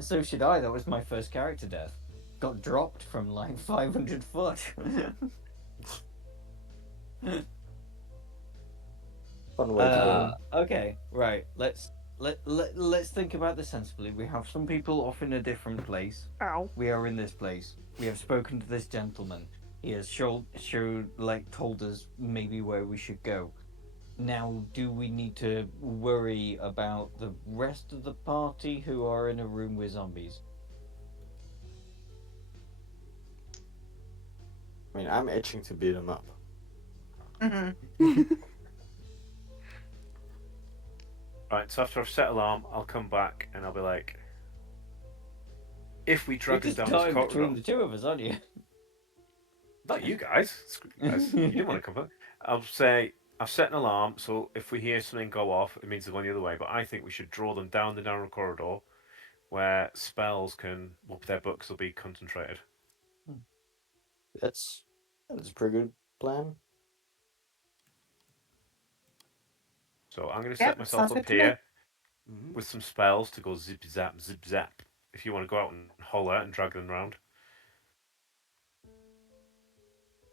so should I. That was my first character death. Got dropped from like 500 foot. Fun way to go. Okay, right. Let's think about this sensibly. We have some people off in a different place. Ow. We are in this place. We have spoken to this gentleman. He has told us maybe where we should go. Now, do we need to worry about the rest of the party who are in a room with zombies? I mean, I'm itching to beat him up. Mm-hmm. Right, so after I've set alarm, I'll come back and I'll be like, if we drag You're him just down this dying corridor, between the two of us, aren't you? not you guys, screw you guys, you didn't want to come back. I'll say I've set an alarm, so if we hear something go off, it means they're going the other way. But I think we should draw them down the narrow corridor, where spells can whoop their books will be concentrated. That's a pretty good plan. So I'm going to Yeah, set myself sounds good up to me. here with some spells to go zip zap zip zap. If you want to go out and holler and drag them around.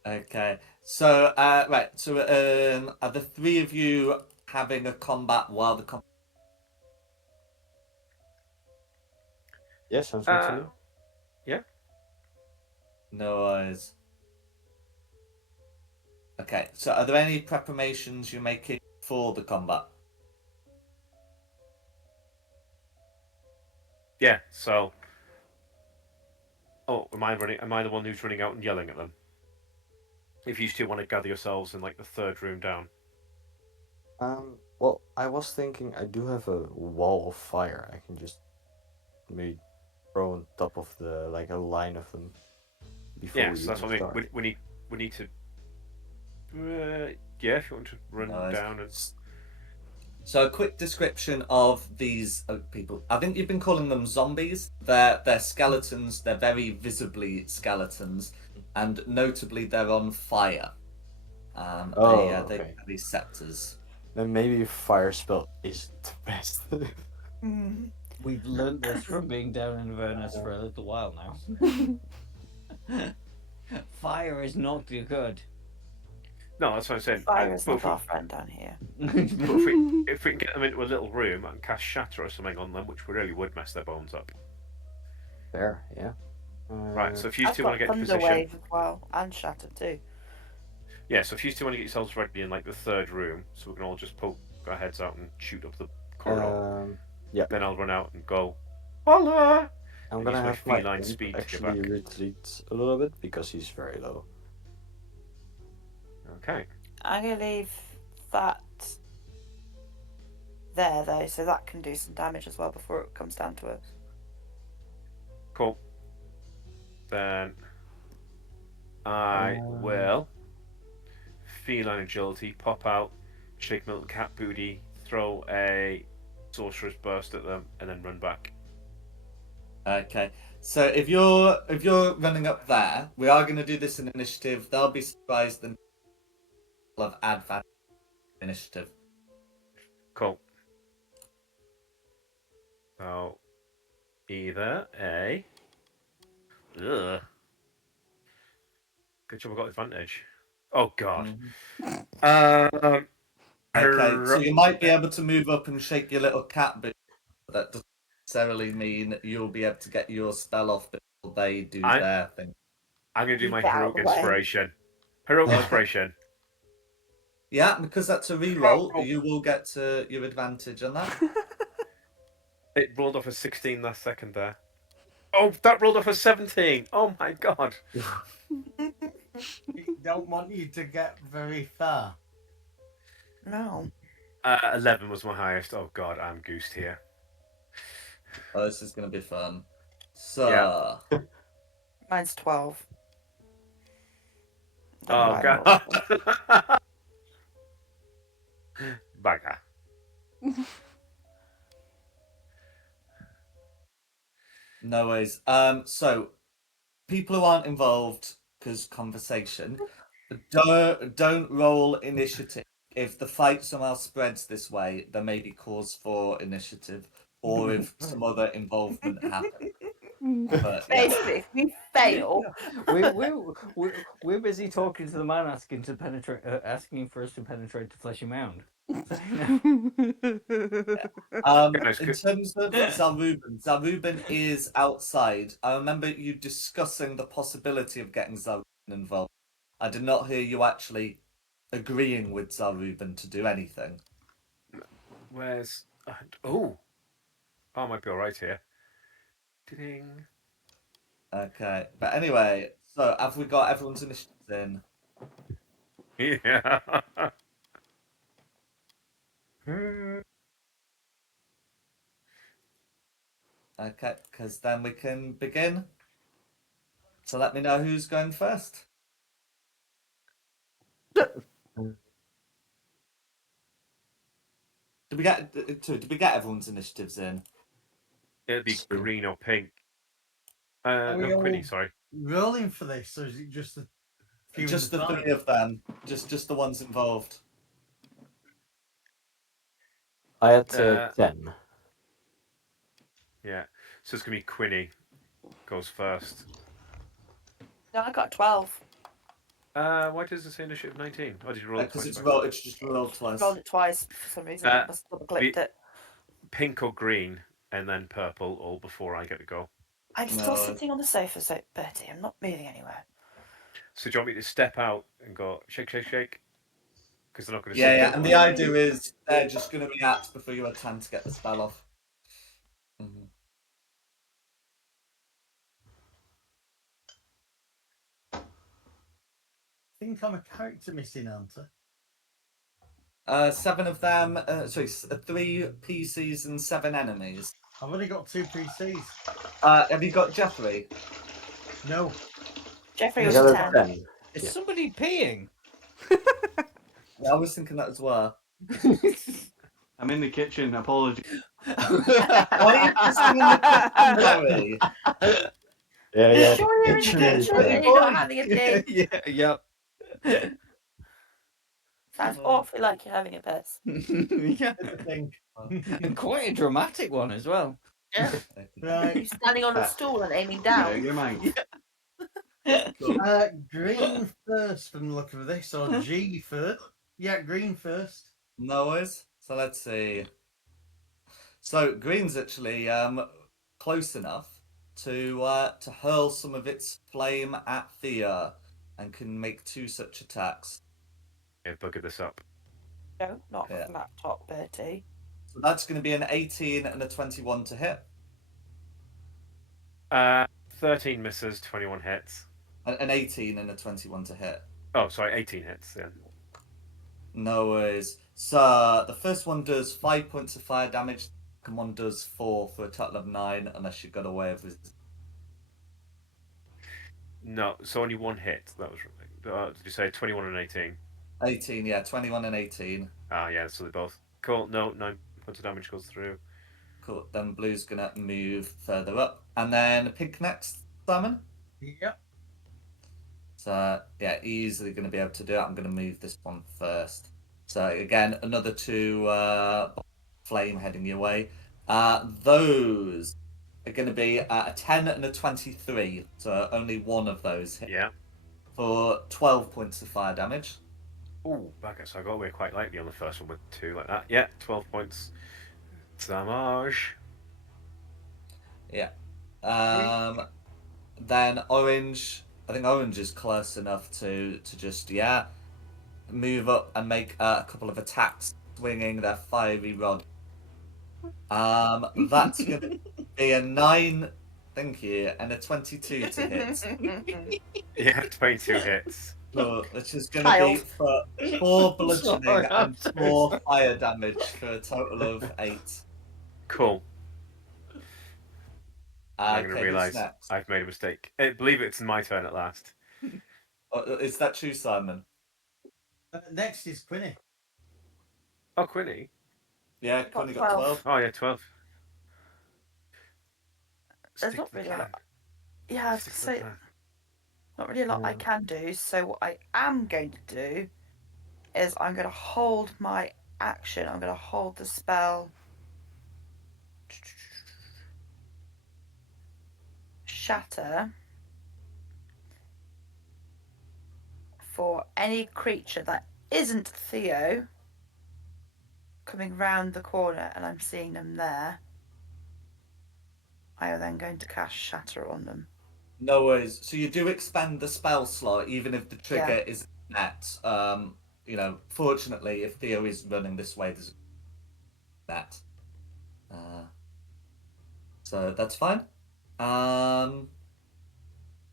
Okay. So right. So are the three of you having a combat while the Yeah, sounds good to me. Yeah. No worries. Okay. So are there any preparations you're making for the combat? Yeah. So. Oh, am I the one who's running out and yelling at them? If you two want to gather yourselves in like the third room down. Well, I was thinking I do have a wall of fire. I can just maybe throw on top of like a line of them before Yeah, we so that's even what I mean. start. We need to. Yeah, if you want to run No worries. down and. So a quick description of these people. I think you've been calling them zombies. They're skeletons. They're very visibly skeletons, and notably they're on fire. They okay. have these scepters. Then maybe fire spell is the best. Mm. We've learned this from being down in Avernus for a little while now. Fire is not good. No, that's what I'm saying. Fire is But not if we- our friend down here. But if we can get them into a little room and cast shatter or something on them, which really would mess their bones up. Fair, yeah. Right, so if you I've two got want to get in Thunder position. Wave as well, and Shatter too. Yeah, so if you two want to get yourselves ready in like the third room, so we can all just poke our heads out and shoot up the corridor. Yeah. Then I'll run out and go, holla! I'm and gonna use my have my feline imp speed to get actually back. retreat a little bit because he's very low. Okay. I'm gonna leave that there though, so that can do some damage as well before it comes down to us. Cool. Then I will feline agility, pop out, shake Milton Cat booty, throw a sorcerer's burst at them, and then run back. Okay. So if you're running up there, we are going to do this in initiative. They'll be surprised and have advantage initiative. Cool. So either a. Ugh. Good job I got advantage. Oh god. Mhm. Okay, so Hurrah. you might be able to move up and shake your little cat boot. That doesn't necessarily mean you'll be able to get your spell off before they do I- their thing. I'm gonna do my Get out of heroic the way. inspiration. Heroic Okay. inspiration. Yeah, because that's a reroll, you will get to your advantage on that. It rolled off a 16 last second there. Oh, that rolled off a 17. Oh my god. Don't want you to get very far. No. 11 was my highest. Oh god, I'm goosed here. Oh, this is going to be fun. So, Mine's 12. Don't know Oh why I god. rolled Bagger. no worries. So people who aren't involved, because conversation, don't roll initiative. If the fight somehow spreads this way, there may be cause for initiative, or if some other involvement happens. But yeah. Basically, if we fail, We're busy talking to the man asking to penetrate, asking for us to penetrate the fleshy mound. In terms of Zaruban is outside. I remember you discussing the possibility of getting Zaruban involved. I did not hear you actually agreeing with Zaruban to do anything. Where's. Oh! I might be alright here. Ding. Okay, but anyway, so have we got everyone's initiatives in? Yeah. Okay, because then we can begin. So let me know who's going first. Did we get everyone's initiatives in? It'd be green or pink. Are we No, all Quinny, sorry. rolling for this, or is it just the few Just in the time? three of them. Just the ones involved. I had Uh, 10. Yeah. So it's going to be Quinny goes first. no, I got 12. Why does it say initiative 19? Oh, did you roll it Because twice? it's just rolled twice. Rolled it twice for some reason. Uh, Must have clicked it. Pink or green, and then purple, all before I get to go. I'm still No. sitting on the sofa, so Bertie, I'm not moving anywhere. So do you want me to step out and go shake, shake, shake? Because they're not going to see Yeah, me. and the idea is they're just going to react before you have time to get the spell off. Mhm. I think I'm a character missing answer. 7 of them, sorry, 3 PCs and 7 enemies. I've only got 2 PCs. Have you got Jeffrey? No. Jeffrey I was got a a 10. 10. Is Yeah. somebody peeing? Yeah, I was thinking that as well. I'm in the kitchen. Apologies. Why are you pissing in the kitchen, Barry? Yeah, You yeah. sure you're in the kitchen and you're not having a pee? Yeah, yep. Sounds awfully like you're having a piss. Yeah. It's a thing. And quite a dramatic one as well. Yeah. Right. You're standing on a stool and aiming Yeah, down. you're mine. Green first from the look of this, or G first. Yeah, green first. No worries. So let's see. So green's actually close enough to hurl some of its flame at Thea and can make 2 such attacks. Yeah, bugger this up. No, not Yeah. from laptop, Bertie. So that's going to be an 18 and a 21 to hit. 13 misses, 21 hits. An 18 and a 21 to hit. Oh, sorry, 18 hits. Yeah. No worries. So the first one does 5 points of fire damage. The second one does 4 for a total of 9, unless you got away with No, so only one hit. That was did you say 21 and 18? 18, yeah, 21 and 18. Ah, yeah, so they both. Cool. No, 9 points of damage goes through. Cool. Then blue's gonna move further up, and then pink next, Simon. Yep. So yeah, easily gonna be able to do it. I'm gonna move this one first. So again, another two flame heading your way. Those are gonna be a 10 and a 23. So only one of those hit Yeah. for 12 points of fire damage. Ooh, back so I got away quite lightly on the first one with 2 like that. Yeah, 12 points damage. Yeah. Then orange. I think orange is close enough to just move up and make a couple of attacks, swinging their fiery rod. That's gonna be a 9. Thank you, and a 22 to hit. Yeah, 22 hits. So which is gonna be for 4 bludgeoning Sorry, I'm and so 4 sorry. fire damage for a total of 8. Cool. I'm going to Okay, who's realise next? I've made a mistake. I believe it's my turn at last. Is that true, Simon? Next is Quinny. Oh, Quinny. Yeah, Got Connie got 12. Oh, yeah, 12. There's Stick not to the really a plan. lot. Yeah, I was Stick gonna to the say plan. not really a lot I can do. So what I am going to do is I'm going to hold my action. I'm going to hold the spell. Shatter for any creature that isn't Theo coming round the corner, and I'm seeing them there. I am then going to cast Shatter on them. No worries. So you do expand the spell slot, even if the trigger Yeah. is net. Fortunately, if Theo is running this way, there's net. So that's fine.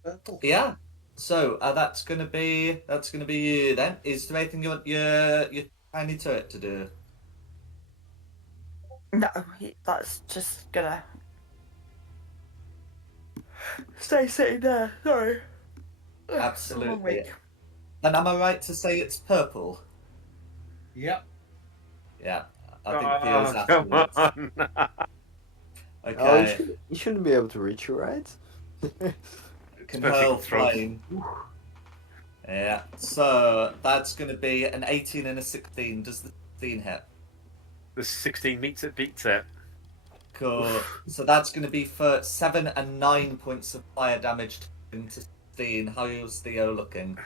Purple. Yeah. So that's gonna be you then. Is there anything you want your tiny turret to do? No, that's just gonna stay sitting there. Sorry. It's a long Absolutely. week. And am I right to say it's purple? Yep. Yeah. I think Theo's Oh, come afterwards. on. Oh, Okay. you shouldn't be able to reach you, right? Can Especially hurl throw- flame. Yeah. So that's gonna be an 18 and a 16. Does the 16 hit? The 16 meets it, beats it. Cool. So that's going to be for 7 and 9 points of fire damage into 16. How's Theo looking?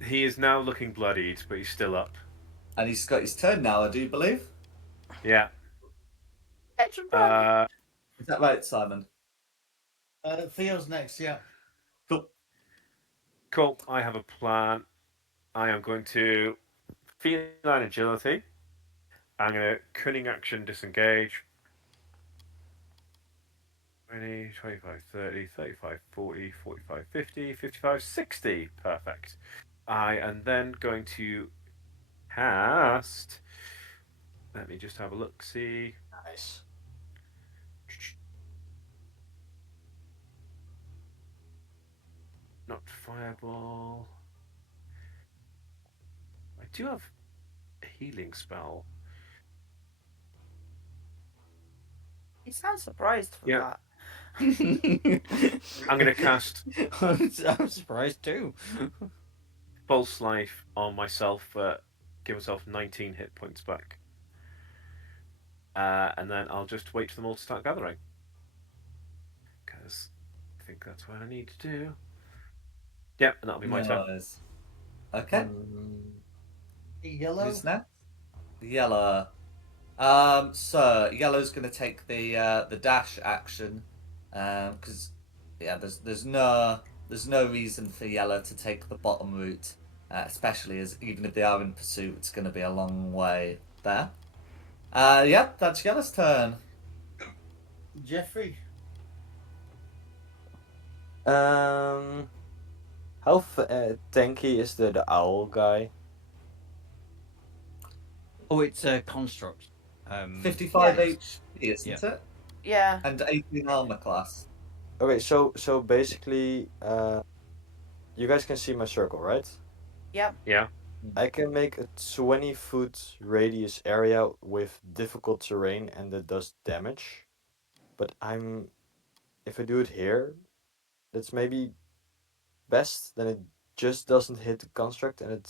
He is now looking bloodied, but he's still up. And he's got his turn now, I do believe. Yeah. Extra run. Is that right, Simon? Theo's next, yeah. Cool. Cool. I have a plan. I am going to feline agility. I'm going to cunning action disengage. 20, 25, 30, 35, 40, 45, 50, 55, 60. Perfect. I am then going to cast. Let me just have a look, see. Nice. Not fireball. I do have a healing spell. You sound surprised for Yeah. that. I'm going to cast I'm surprised too. Pulse Life on myself, give myself 19 hit points back. And then I'll just wait for them all to start gathering. Because I think that's what I need to do. Yep, and that'll be my turn. Nice. Okay. Yellow. Who's next? Yellow. So yellow's going to take the dash action, because there's no reason for yellow to take the bottom route, especially as even if they are in pursuit, it's going to be a long way there. That's yellow's turn. Jeffrey. How tanky is the owl guy? Oh, it's a construct. 55 Yeah. HP, isn't it? Yeah. And 18 armor class. Okay, so basically, you guys can see my circle, right? Yep. Yeah. I can make a 20-foot radius area with difficult terrain and that does damage. But if I do it here, that's maybe best. Then it just doesn't hit the construct and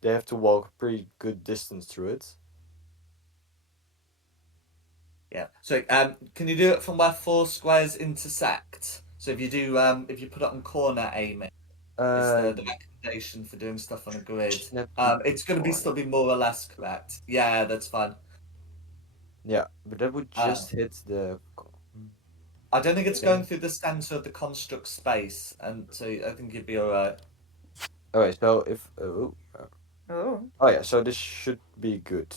they have to walk a pretty good distance through it. Yeah. So can you do it from where four squares intersect? So if you put it on corner aiming, is Uh, the recommendation for doing stuff on a grid. snap the It's going to be corner. still be more or less correct. Yeah, that's fine. Yeah, but that would Uh, just hit the. I don't think it's going Thing. through the center of the construct space, and so I think you'd be all right. Okay, so if Oh. oh yeah, so this should be good.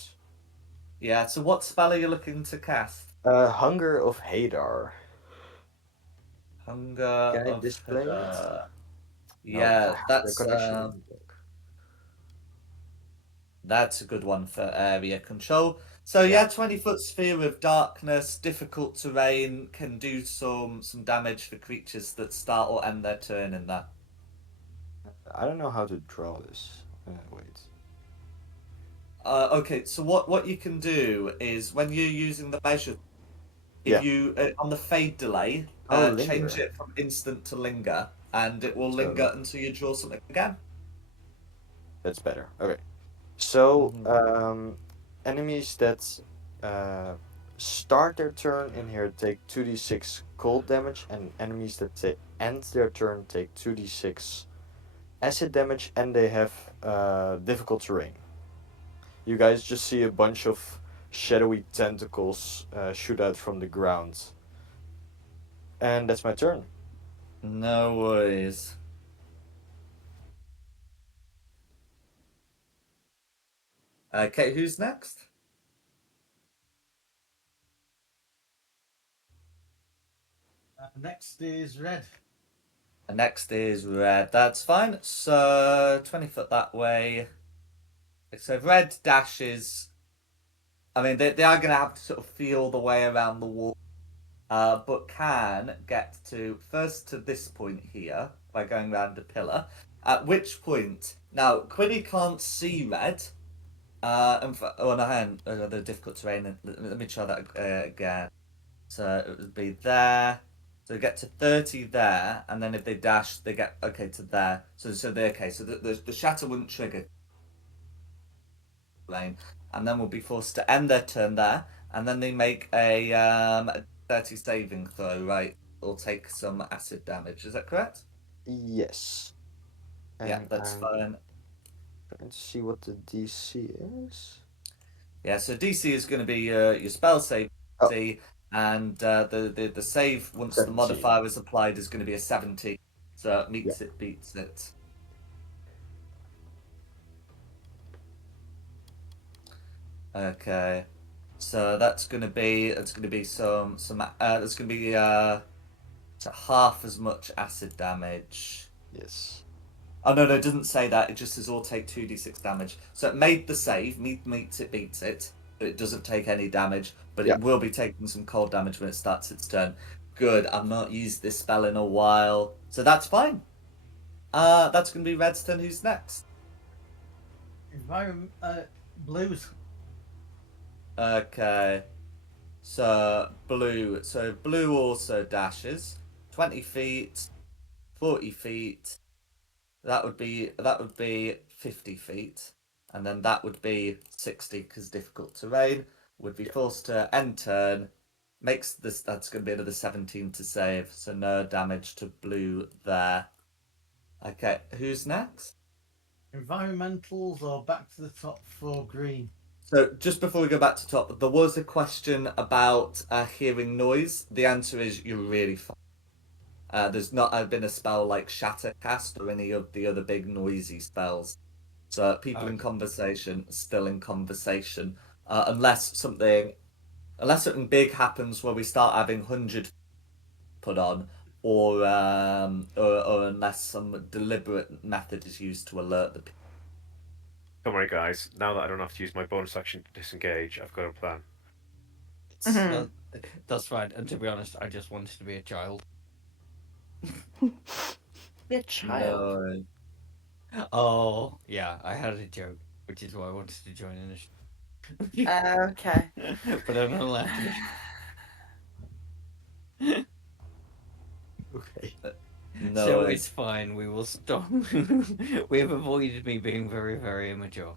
Yeah. So what spell are you looking to cast? Hunger of Hadar. Hunger Can I of display it? Hadar. No, Yeah, the connection doesn't work. that's a good one for area control. So Yeah, yeah, 20-foot sphere of darkness, difficult terrain, can do some damage for creatures that start or end their turn in there. I don't know how to draw this. Wait. Okay, so what you can do is when you're using the measure, if Yeah. you on the fade delay, Oh, change linger. it from instant to linger, and it will linger So until you draw something again. that's better. Okay. So Mhm. enemies that uh, start their turn in here take 2d6 cold damage, and enemies that end their turn take 2d6 acid damage, and they have difficult terrain. You guys just see a bunch of shadowy tentacles shoot out from the ground. And that's my turn. No worries. Okay, who's next? Next is red. Next is red. That's fine. So 20 foot that way. So if red dashes, I mean they are going to have to sort of feel the way around the wall, but can get to first to this point here by going around a pillar. At which point, now Quinny can't see red. Oh no, hang on, the difficult terrain. Let me try that again. So it would be there. So they get to 30 there, and then if they dash, they get okay to there. So they okay. So the shatter wouldn't trigger lane, and then we'll be forced to end their turn there, and then they make a 30 saving throw, right? Or take some acid damage. Is that correct? Yes. Yeah, And that's I'm fine. trying to see what the DC is. Yeah, so DC is going to be your spell save, Oh, and the save once the 17. modifier is applied is going to be a 70. So it Yeah. meets it, beats it. Okay, so that's gonna be that's gonna be half as much acid damage. Yes. Oh no, no, it doesn't say that. It just says all take 2d6 damage. So it made the save, meets it, beats it, but it doesn't take any damage. But Yeah. it will be taking some cold damage when it starts its turn. Good. I've not used this spell in a while, so that's fine. That's gonna be Red's turn. Who's next? Environment. Blues. Okay. So blue also dashes 20 feet, 40 feet. That would be 50 feet, and then that would be 60 because difficult terrain would be Yeah. forced to end turn. Makes this That's going to be another 17 to save, so no damage to blue there. Okay, who's next? Environmentals or back to the top for green? So just before we go back to top, there was a question about hearing noise. The answer is you're really fine. There's not been a spell like Shattercast or any of the other big noisy spells. So people in Okay. conversation still in conversation, unless something big happens where we start having 100 put on, or unless some deliberate method is used to alert the people. Don't worry, guys. Now that I don't have to use my bonus action to disengage, I've got a plan. It's Mhm. That's fine. And to be honest, I just wanted to be a child. Be a child. No. Oh, yeah, I had a joke, which is why I wanted to join initiative. Okay. But I'm not allowed to be. Okay. No. So it's fine. We will stop. We have avoided me being very, very immature.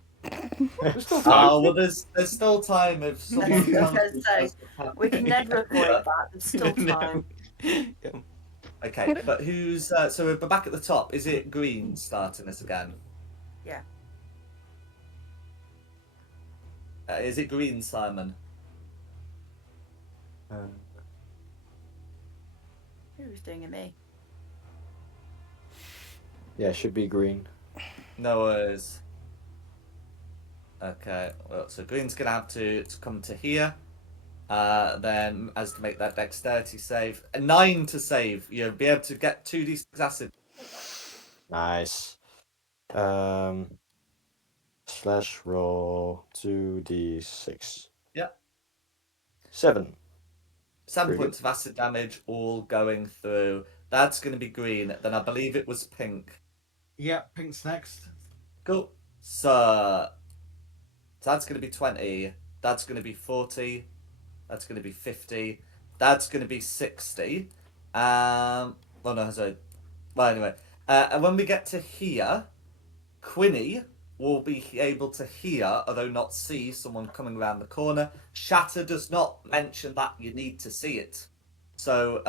There's still time. Oh well, there's still time if someone I was comes. going to say, we can never avoid that. There's still No. time. Yeah. Okay, but who's so we're back at the top. Is it Green starting us again? Yeah. Is it Green, Simon? Who's doing it? Me. Yeah, should be green. No worries. Okay, well, so Green's gonna have to come to here. Then as to make that dexterity save, a 9 to save. You'll be able to get 2d6 acid. Nice. Slash roll 2d6. Yeah. 7. 7 Pretty points of acid damage, all going through. That's going to be green. Then I believe it was pink. Yeah, pink's next. Cool. So that's going to be 20. That's going to be 40. That's going to be 50. That's going to be 60. Well, no, sorry. Well, anyway. And when we get to here, Quinny will be able to hear, although not see, someone coming around the corner. Shatter does not mention that you need to see it. So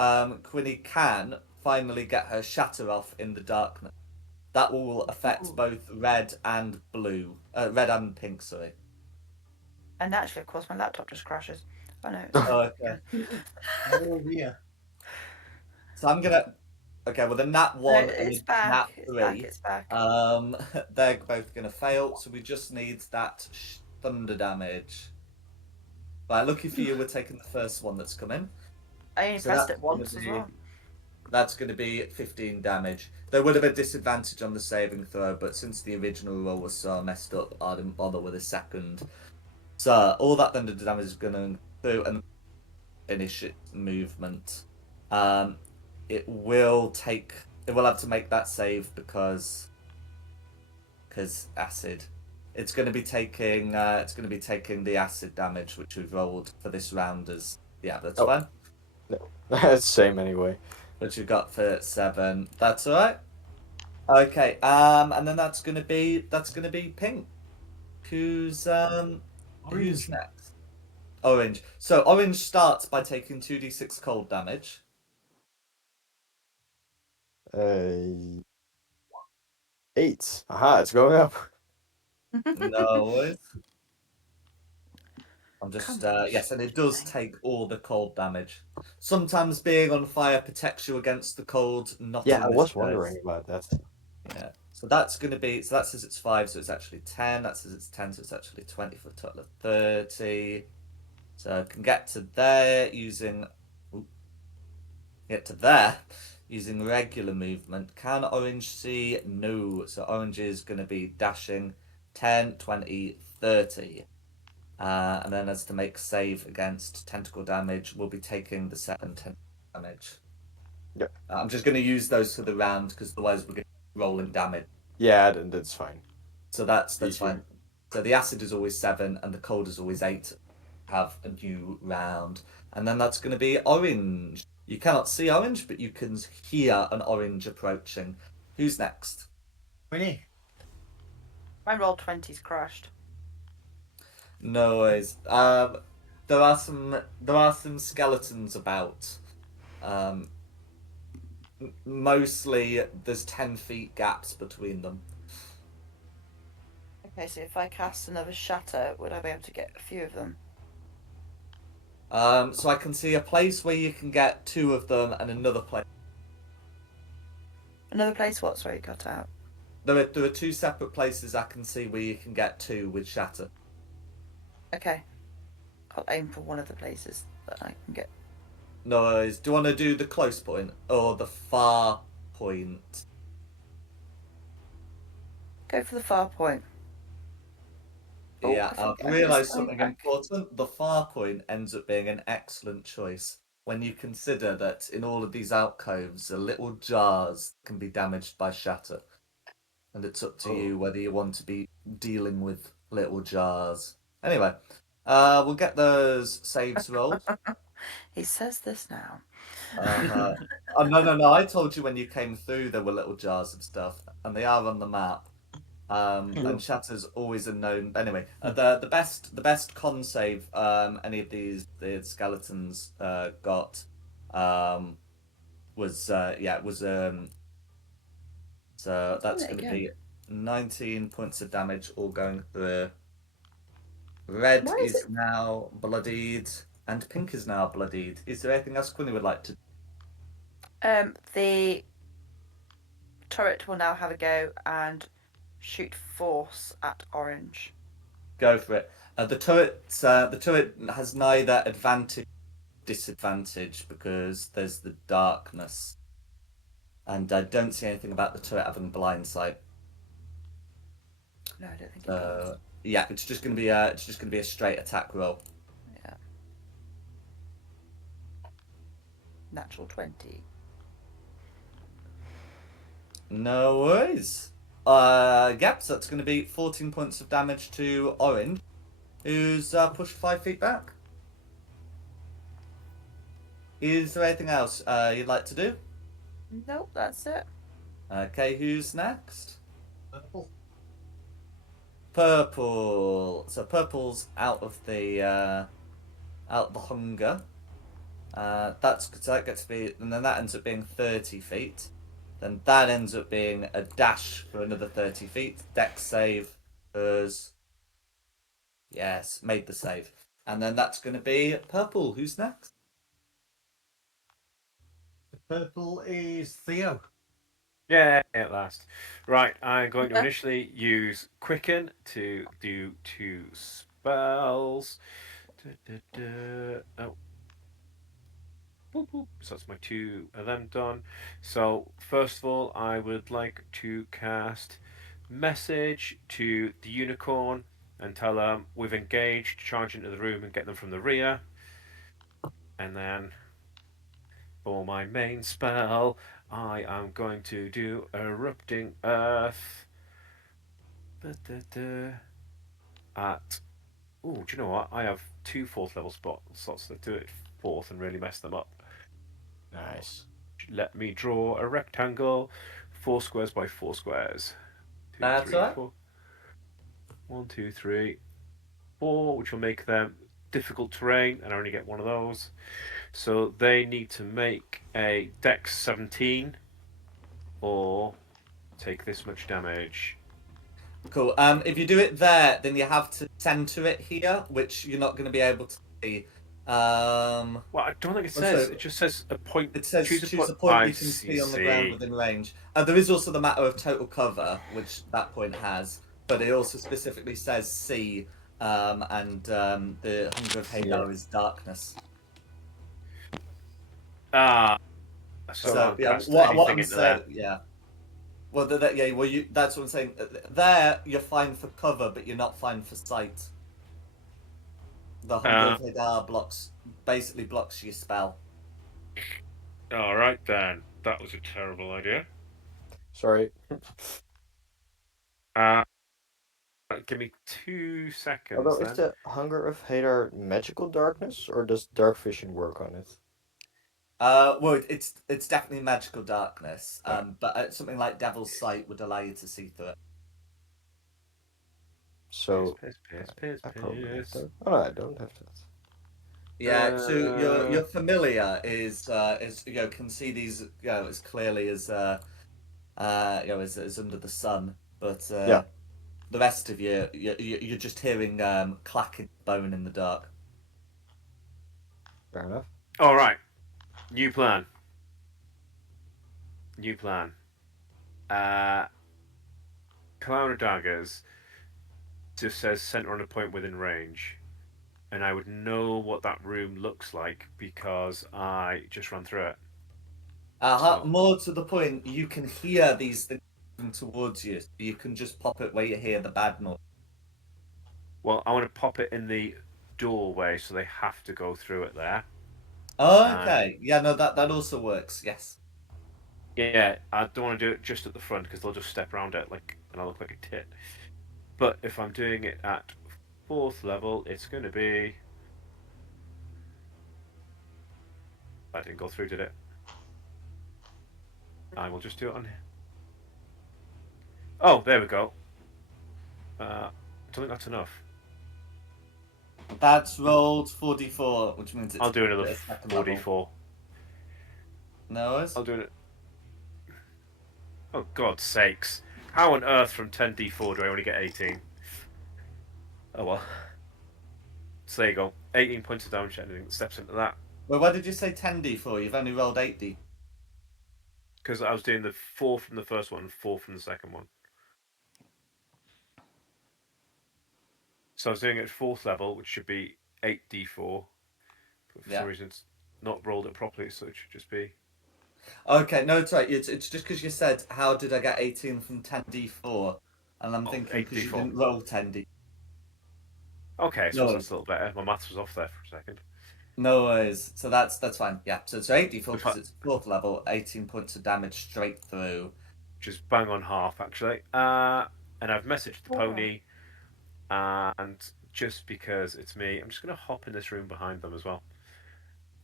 Quinny can finally get her shatter off in the darkness. That will affect both red and blue. Red and pink, sorry. And actually, of course, my laptop just crashes. I know. Oh, okay. Oh dear. So I'm gonna. Okay, well then that one and It's the back. nat It's 3. back. It's back. They're both gonna fail. So we just need that thunder damage. Right, lucky for you, we're taking the first one that's come in. I only So pressed that's it once gonna as be- well. That's going to be 15 damage. There would have been disadvantage on the saving throw, but since the original roll was so messed up, I didn't bother with a second. So all that thunder damage is going to through and finish its movement. It will have to make that save because acid. It's going to be taking the acid damage which we've rolled for this round as that's fine. That's same anyway. Which we've got for 7. That's all right. Okay. And then that's gonna be pink. Who's next? Orange. So orange starts by taking 2d6 cold damage. 8. Aha, it's going up. No worries. I'm just Come on, yes, and it does thing. take all the cold damage. Sometimes being on fire protects you against the cold. Not Yeah, in I this was case. wondering about that. Yeah. So that's going to be, so that says it's 5, so it's actually 10. That says it's 10, so it's actually 20 for a total of 30. So I can get to there using regular movement. Can orange see? No. So orange is going to be dashing 10, 20, 30. And then as to make save against tentacle damage, we'll be taking the 7 tentacle damage. Yep. I'm just going to use those for the round because otherwise we're going to be rolling damage. Yeah, that's fine. So that's Easier. fine. So the acid is always 7 and the cold is always 8. Have a new round. And then that's going to be orange. You cannot see orange, but you can hear an orange approaching. Who's next? Winnie. My roll 20's crashed. No worries. There are some skeletons about. Mostly there's 10 feet gaps between them. Okay, so if I cast another shatter, would I be able to get a few of them? So I can see a place where you can get 2 of them and another place. Another place what? Sorry, cut out. There are 2 separate places I can see where you can get 2 with shatter. Okay. I'll aim for one of the places that I can get. No worries. Do you want to do the close point or the far point? Go for the far point. Yeah, I I've think I missed realised going something back. important. The far point ends up being an excellent choice when you consider that in all of these alcoves are little jars can be damaged by shatter. And it's up to you whether you want to be dealing with little jars. Anyway, we'll get those saves rolled. He says this now. Uh-huh. Oh, no, no, no. I told you when you came through there were little jars of stuff, and they are on the map. And Shatter's always a known. Anyway, the best con save any of the skeletons got was so I've done that's it going to again. be 19 points of damage all going through. Red Why is is it? now bloodied, and pink is now bloodied. Is there anything else Quinny would like to The turret will now have a go and shoot force at orange. go for it? The turret has neither advantage or disadvantage because there's the darkness, and I don't see anything about the turret having blind sight. No, I don't think it does. Yeah, it's just gonna be a straight attack roll. Yeah. Natural 20. No worries. Yep, so that's going to be 14 points of damage to Orange, who's pushed 5 feet back. Is there anything else you'd like to do? Nope, that's it. Okay, who's next? Purple. Purple. So purple's out of the hunger. So that gets to be, and then that ends up being 30 feet. Then that ends up being a dash for another 30 feet. Dex save is yes, made the save. And then that's going to be purple. Who's next? Purple is Theo. Yeah, at last. Right, I'm going to initially use Quicken to do 2 spells. Oh. Boop, boop. So that's my 2 of them done. So, first of all, I would like to cast Message to the Unicorn and tell them we've engaged, charge into the room and get them from the rear. And then for my main spell, I am going to do Erupting Earth. At oh, do you know what? I have 2 fourth level slots that do it fourth and really mess them up. Nice. Let me draw a rectangle, 4 squares by 4 squares. 2, That's 3, right. 4. 1, 2, 3, 4, which will make them difficult terrain, and I only get one of those. So they need to make a Dex 17 or take this much damage. Cool. If you do it there, then you have to center it here, which you're not going to be able to see. Well, I don't think it says. So It just says a point. it says Choose choose a I point you can see on the ground within range. There is also the matter of total cover, which that point has, but it also specifically says see, and the Hunger of Hadar is darkness. Ah, so I So can't yeah, cast what anything I'm into saying, there. yeah. Well, that's what I'm saying. There, you're fine for cover, but you're not fine for sight. The Hunger of Hadar basically blocks your spell. All right then, that was a terrible idea. Sorry. Give me 2 seconds Although, then. is the Hunger of Hadar magical darkness, or does dark vision work on it? Well, it's definitely magical darkness. Right. But something like Devil's Sight would allow you to see through it. So Piss. I probably have that. Oh no, I don't have that. Yeah. So your familiar is can see these as clearly as as under the sun, but Yeah. the rest of you're just hearing clacking bone in the dark. Fair enough. All right. New plan. Cloud of Daggers just says center on a point within range. And I would know what that room looks like because I just ran through it. So, More to the point, you can hear these things coming towards you. So you can just pop it where you hear the bad noise. Well, I want to pop it in the doorway, so they have to go through it there. Oh, And okay. Yeah, no, that also works. Yes. yeah, I don't want to do it just at the front because they'll just step around it and I look like a tit. But if I'm doing it at 4th level, it's going to be. I didn't go through, did it? I will just do it on here. Oh, there we go. I don't think that's enough. That's rolled 44, which means it's I'll do another a second level. 44. No worries. I'll do it. Oh, God's sakes. How on earth from 10d4 do I only get 18? Oh well. So there you go. 18 points of damage, anything that steps into that. Well, why did you say 10d4? You've only rolled 8d. Because I was doing the 4 from the first one and 4 from the second one. So I was doing it at 4th level, which should be 8d4. But for some reason it's not rolled it properly, so it should just be. Okay, no, it's right. It's just because you said, how did I get 18 from 10d4? And I'm thinking because you 8d4. didn't roll 10d. Okay, so No. that's a little better. My maths was off there for a second. No worries. So that's fine. Yeah. So 8d4 because it's 4th level, 18 points of damage straight through. Which is bang on half, actually. And I've messaged the pony. And just because it's me, I'm just going to hop in this room behind them as well.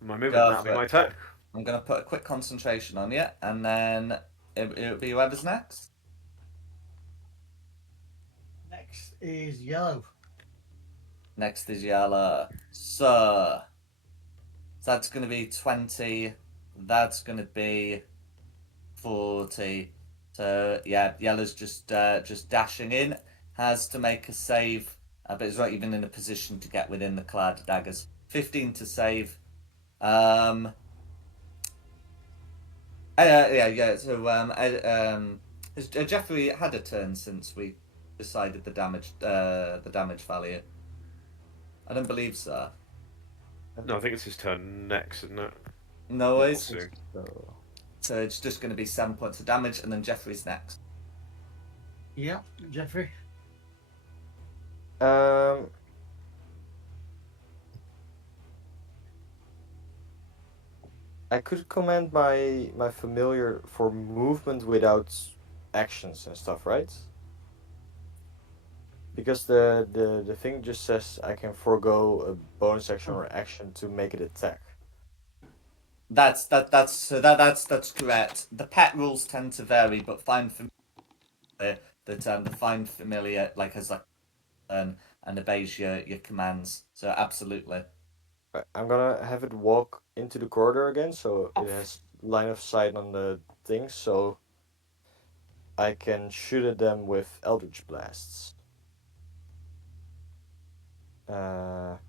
My movement, that'll be my turn. I'm going to put a quick concentration on you, and then it'll be whoever's next. Next is yellow. Next is yellow. So that's going to be 20. That's going to be 40. So yeah, yellow's just dashing in. Has to make a save, but it's not even in a position to get within the cloud of daggers. 15 to save. Yeah. So has Jeffrey had a turn since we decided the damage value? I don't believe so. No, I think it's his turn next, isn't it? No worries. So it's just going to be 7 points of damage, and then Jeffrey's next. Yeah, Jeffrey. I could command my familiar for movement without actions and stuff, right? Because the thing just says I can forego a bonus action or action to make it attack. That's correct. The pet rules tend to vary, but find familiar the find familiar has and obeys your commands. So absolutely. Right, I'm gonna have it walk into the corridor again, so it has line of sight on the thing, so I can shoot at them with Eldritch Blasts. No.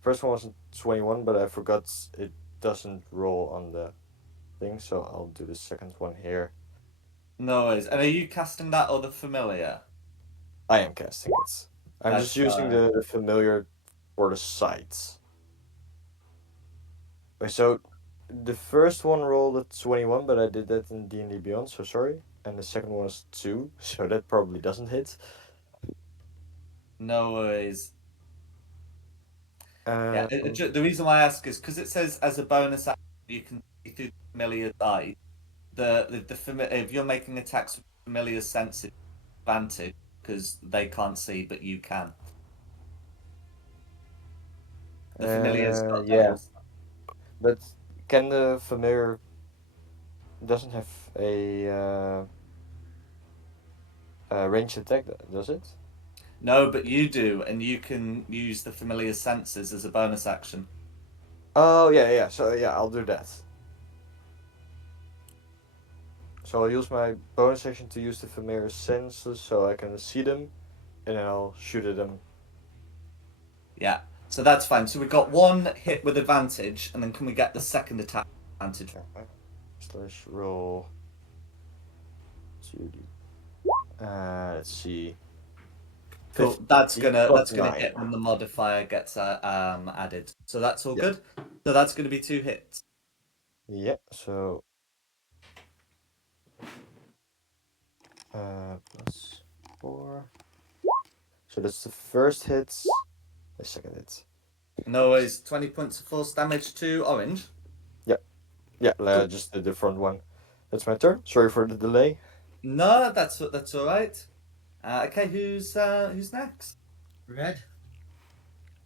First one was 21, but I forgot it doesn't roll on the thing, so I'll do the second one here. No worries. And are you casting that or the familiar? I am casting it. I'm just using the familiar for the sight. Wait, so the first one rolled a 21, but I did that in D&D Beyond, so sorry. And the second one was 2, so that probably doesn't hit. No worries. The reason why I ask is because it says as a bonus action you can see through the familiar eye. If you're making attacks with familiar senses, advantage because they can't see, but you can. The familiar's got those. But can the familiar doesn't have a range attack, does it? No, but you do, and you can use the familiar senses as a bonus action. Oh yeah. So yeah, I'll do that. So I'll use my bonus action to use the familiar senses so I can see them, and then I'll shoot at them. Yeah, so that's fine. So we got one hit with advantage, and then can we get the second attack advantage? Slash roll. 2D. Let's see. Cool. That's gonna hit when the modifier gets added. So that's all good. So that's gonna be 2 hits. Yeah. So plus 4. So that's the first hit. The second hit. No worries. 20 points of force damage to Orange. Yeah, Cool. just the front one. That's my turn. Sorry for the delay. No, that's all right. Okay, who's next? Red.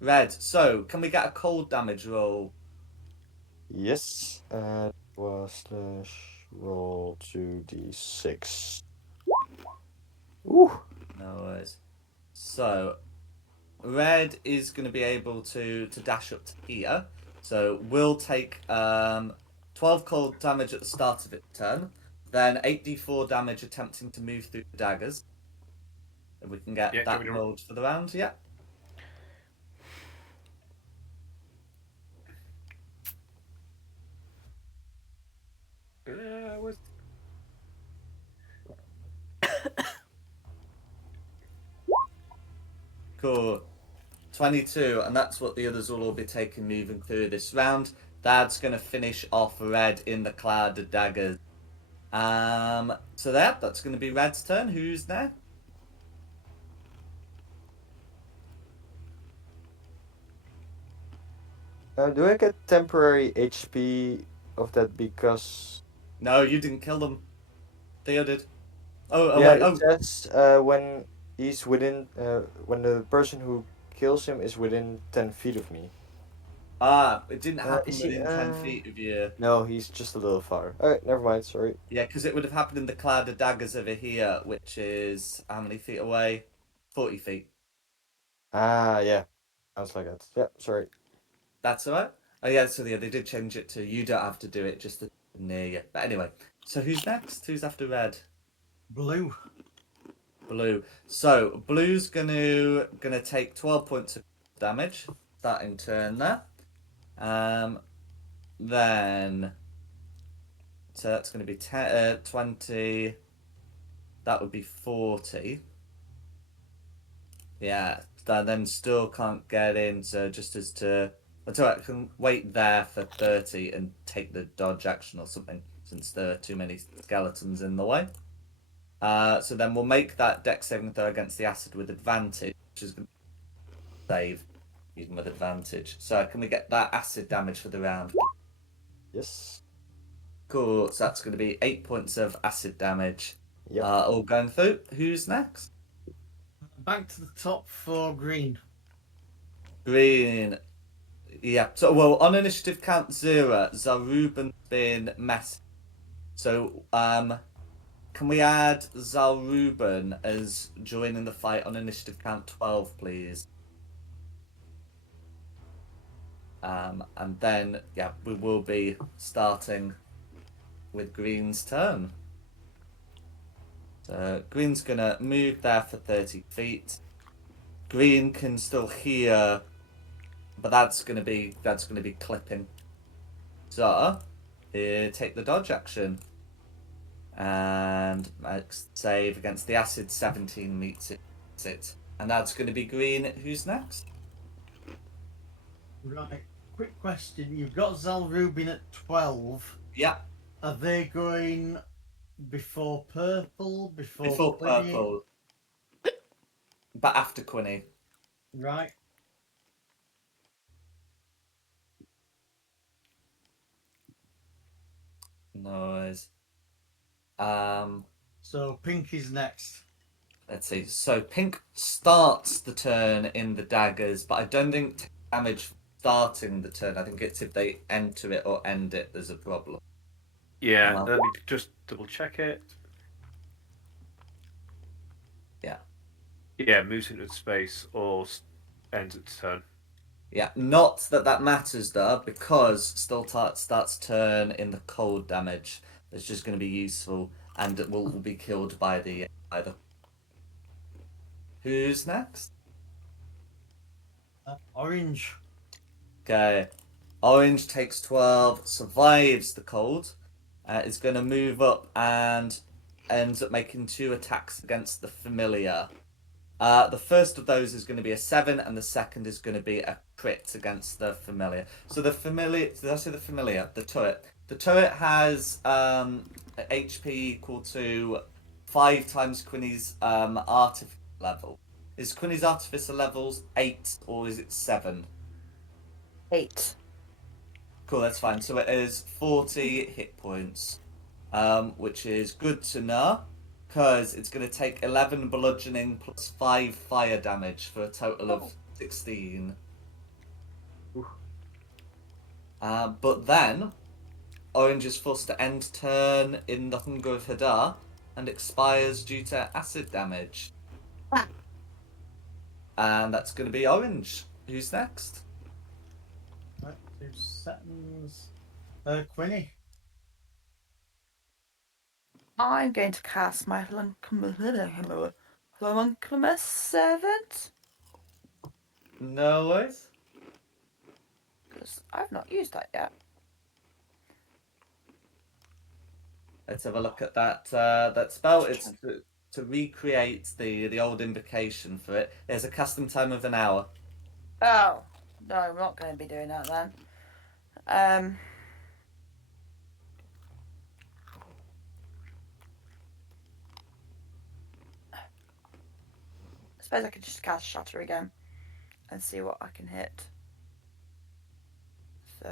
Red. So, can we get a cold damage roll? Yes. Was slash roll 2d6. Ooh. No worries. So, Red is going to be able to dash up to here. So we'll take 12 cold damage at the start of its turn, then 8d4 damage attempting to move through the daggers. If we can get Yeah, that rolled for the round, yeah. Where's... Cool. 22, and that's what the others will all be taking moving through this round. That's going to finish off Red in the cloud of daggers. So that's going to be Red's turn. Who's there? Do I get temporary HP of that because... No, you didn't kill them. Theo did. Oh, yeah, wait. Oh, it says when he's within... when the person who kills him is within 10 feet of me. It didn't happen within 10 feet of you. No, he's just a little far. Alright, never mind, sorry. Yeah, because it would have happened in the cloud of daggers over here, which is how many feet away? 40 feet. Ah, yeah. Sounds like that. Yeah, sorry. That's all right. Oh, yeah, so yeah, they did change it to you don't have to do it, just near you. But anyway, so who's next? Who's after Red? Blue. Blue. So Blue's gonna take 12 points of damage, starting turn there. Then so that's gonna be 20. That would be 40. Yeah, that then still can't get in. So just as to, that's all right. I can wait there for 30 and take the dodge action or something, since there are too many skeletons in the way. So then we'll make that dex saving throw against the acid with advantage, which is going to save even with advantage. So can we get that acid damage for the round? Yes. Cool. So that's going to be 8 points of acid damage. Yep. All going through. Who's next? Back to the top for green. Green. Yeah. So well, on initiative count 0, Zaruben's been messed. So can we add Zalruben as joining the fight on initiative count 12, please? And then, yeah, we will be starting with Green's turn. So Green's gonna move there for 30 feet. Green can still hear, but that's gonna be clipping. So take the dodge action. And save against the acid 17 meets it. And that's going to be Green. Who's next? Right. Quick question. You've got Zalruben at 12. Yeah. Are they going before purple? Before Quinny? purple. But after Quinny. Right. Noise. So pink is next. Let's see. So Pink starts the turn in the daggers, but I don't think take damage starting the turn. I think it's if they enter it or end it, there's a problem. Yeah, let me just double check it. Yeah. Yeah, moves into space or ends its turn. Yeah, not that matters though, because still starts turn in the cold damage. That's just going to be useful, and it will be killed by the either. Who's next? Orange. Okay, Orange takes 12, survives the cold, is going to move up and ends up making 2 attacks against the familiar. The first of those is going to be a 7, and the second is going to be a crit against the familiar. So the familiar, did I say the familiar? The turret. The turret has HP equal to 5 times Quinny's artificer level. Is Quinny's artificer levels 8 or is it 7? 8. Cool, that's fine. So it is 40 hit points, which is good to know because it's going to take 11 bludgeoning plus 5 fire damage for a total of 16. But then, Orange is forced to end turn in the Hunger of Hadar and expires due to acid damage. Ah. And that's going to be Orange. Who's next? Right, 2 seconds. Quinny. I'm going to cast my homunculus servant No worries. because I've not used that yet. Let's have a look at that spell. It's to recreate the old invocation for it. There's a casting time of an hour. Oh no, I'm not going to be doing that then. I suppose I could just cast Shatter again and see what I can hit. So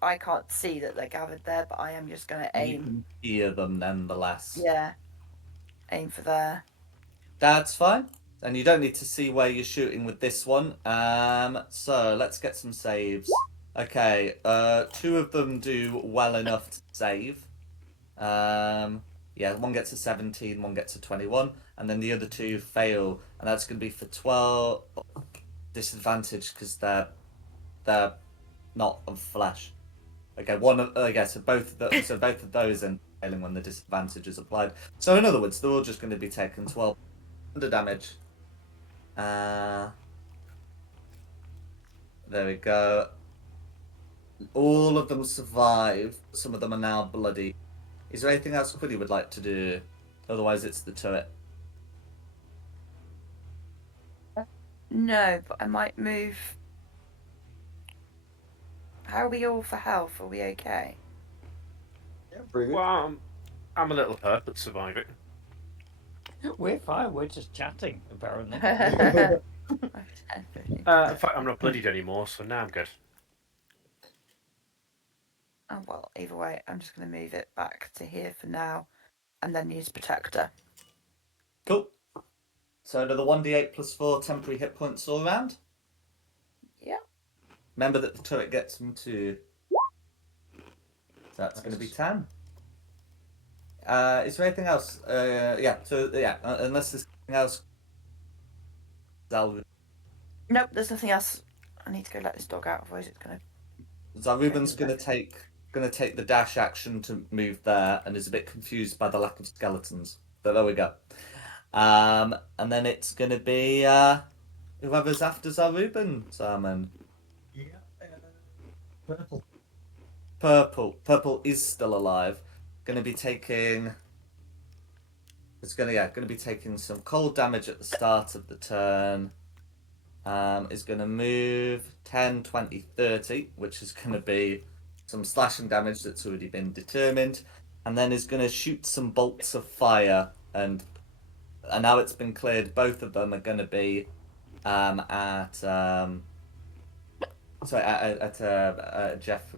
I can't see that they're gathered there, but I am just going to You aim. can hear them nonetheless. Yeah, aim for there. That's fine. And you don't need to see where you're shooting with this one. So let's get some saves. Okay, 2 of them do well enough to save. Yeah, one gets a 17, one gets a 21, and then the other 2 fail, and that's going to be for 12 disadvantage because they're not of flesh. Okay, so both of those are failing when the disadvantage is applied. So in other words, they're all just going to be taking 12 under damage. There we go. All of them survive. Some of them are now bloody. Is there anything else Quiddy would like to do? Otherwise, it's the turret. No, but I might move. How are we all for health? Are we okay? Yeah, pretty good. Well, I'm a little hurt, but survive it. We're fine. We're just chatting, apparently. In fact, I'm not bloodied anymore, so now I'm good. Oh well, either way, I'm just going to move it back to here for now, and then use Protector. Cool. So another 1d8 plus 4 temporary hit points all around. Yeah. Remember that the turret gets them to. So that's going to be 10. Is there anything else? Unless there's anything else. Nope, there's nothing else. I need to go let this dog out, otherwise it's going to. Zaruben's going to take the dash action to move there, and is a bit confused by the lack of skeletons. But there we go. And then it's going to be whoever's after Zaruben, Simon. Yeah. Purple. Purple is still alive. Going to be taking. It's going to be taking some cold damage at the start of the turn. Is going to move 10, 20, 30, which is going to be some slashing damage that's already been determined, and then is going to shoot some bolts of fire, and now it's been cleared, both of them are going to be at Jeff.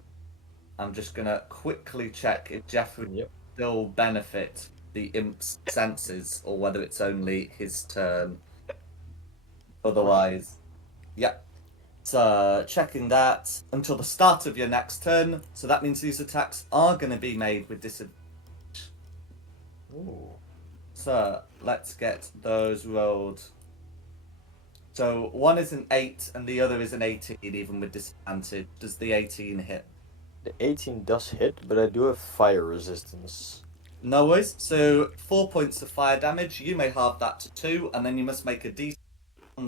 I'm just going to quickly check if Jeff would still benefit the imp's senses, or whether it's only his turn. Otherwise, yeah. So checking that until the start of your next turn. So that means these attacks are going to be made with disadvantage. Ooh. So let's get those rolled. So one is an 8 and the other is an 18, even with disadvantage. Does the 18 hit? The 18 does hit, but I do have fire resistance. No worries. So 4 points of fire damage. You may halve that to 2, and then you must make a D6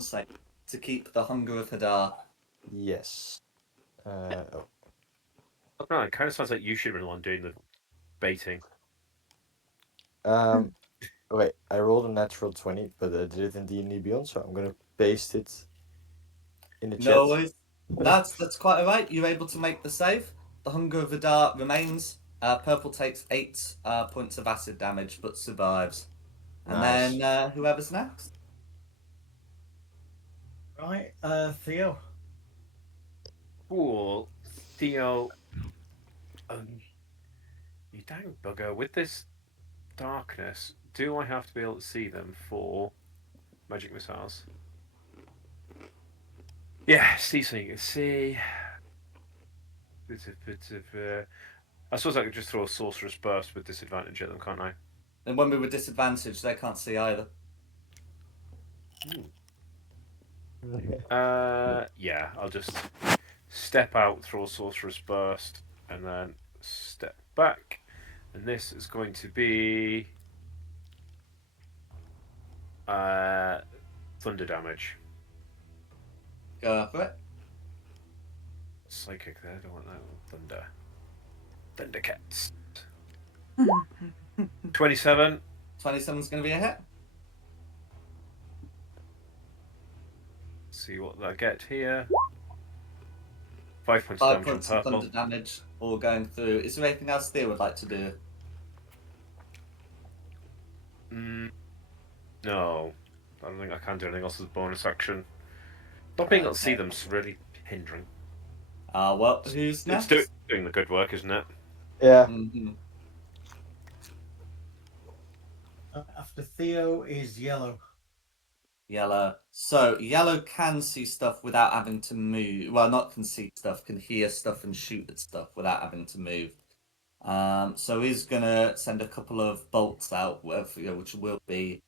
save to keep the Hunger of Hadar. Yes. No, it kind of sounds like you should have been the one doing the baiting. Wait, I rolled a natural 20, but I did it in D&D Beyond, so I'm gonna paste it in the chat. No worries. That's quite alright. You're able to make the save. The Hunger of Hadar remains. Purple takes 8 points of acid damage but survives. And Nice. then whoever's next. Right, Theo. Cool. Theo. You dang bugger. With this darkness, do I have to be able to see them for magic missiles? Yeah, see so you can see. I suppose I could just throw a sorcerer's burst with disadvantage at them, can't I? And when we were disadvantaged, they can't see either. Yeah, I'll just step out, throw a sorcerer's burst, and then step back. And this is going to be thunder damage. Go for it. Psychic there, don't want that. Thunder. Thundercats. 27. 27's going to be a hit. See what I get here. 5 points 5 damage points on of purple. thunder damage all going through. Is there anything else Theo would like to do? No. I don't think I can do anything else as a bonus action. Not being able to see them's really hindering. Well, who's next? It's doing the good work, isn't it? Yeah. Mm-hmm. After Theo is Yellow. Yellow. So yellow can see stuff without having to move. Well, not can see stuff, can hear stuff and shoot at stuff without having to move. So he's gonna send a couple of bolts out, which will be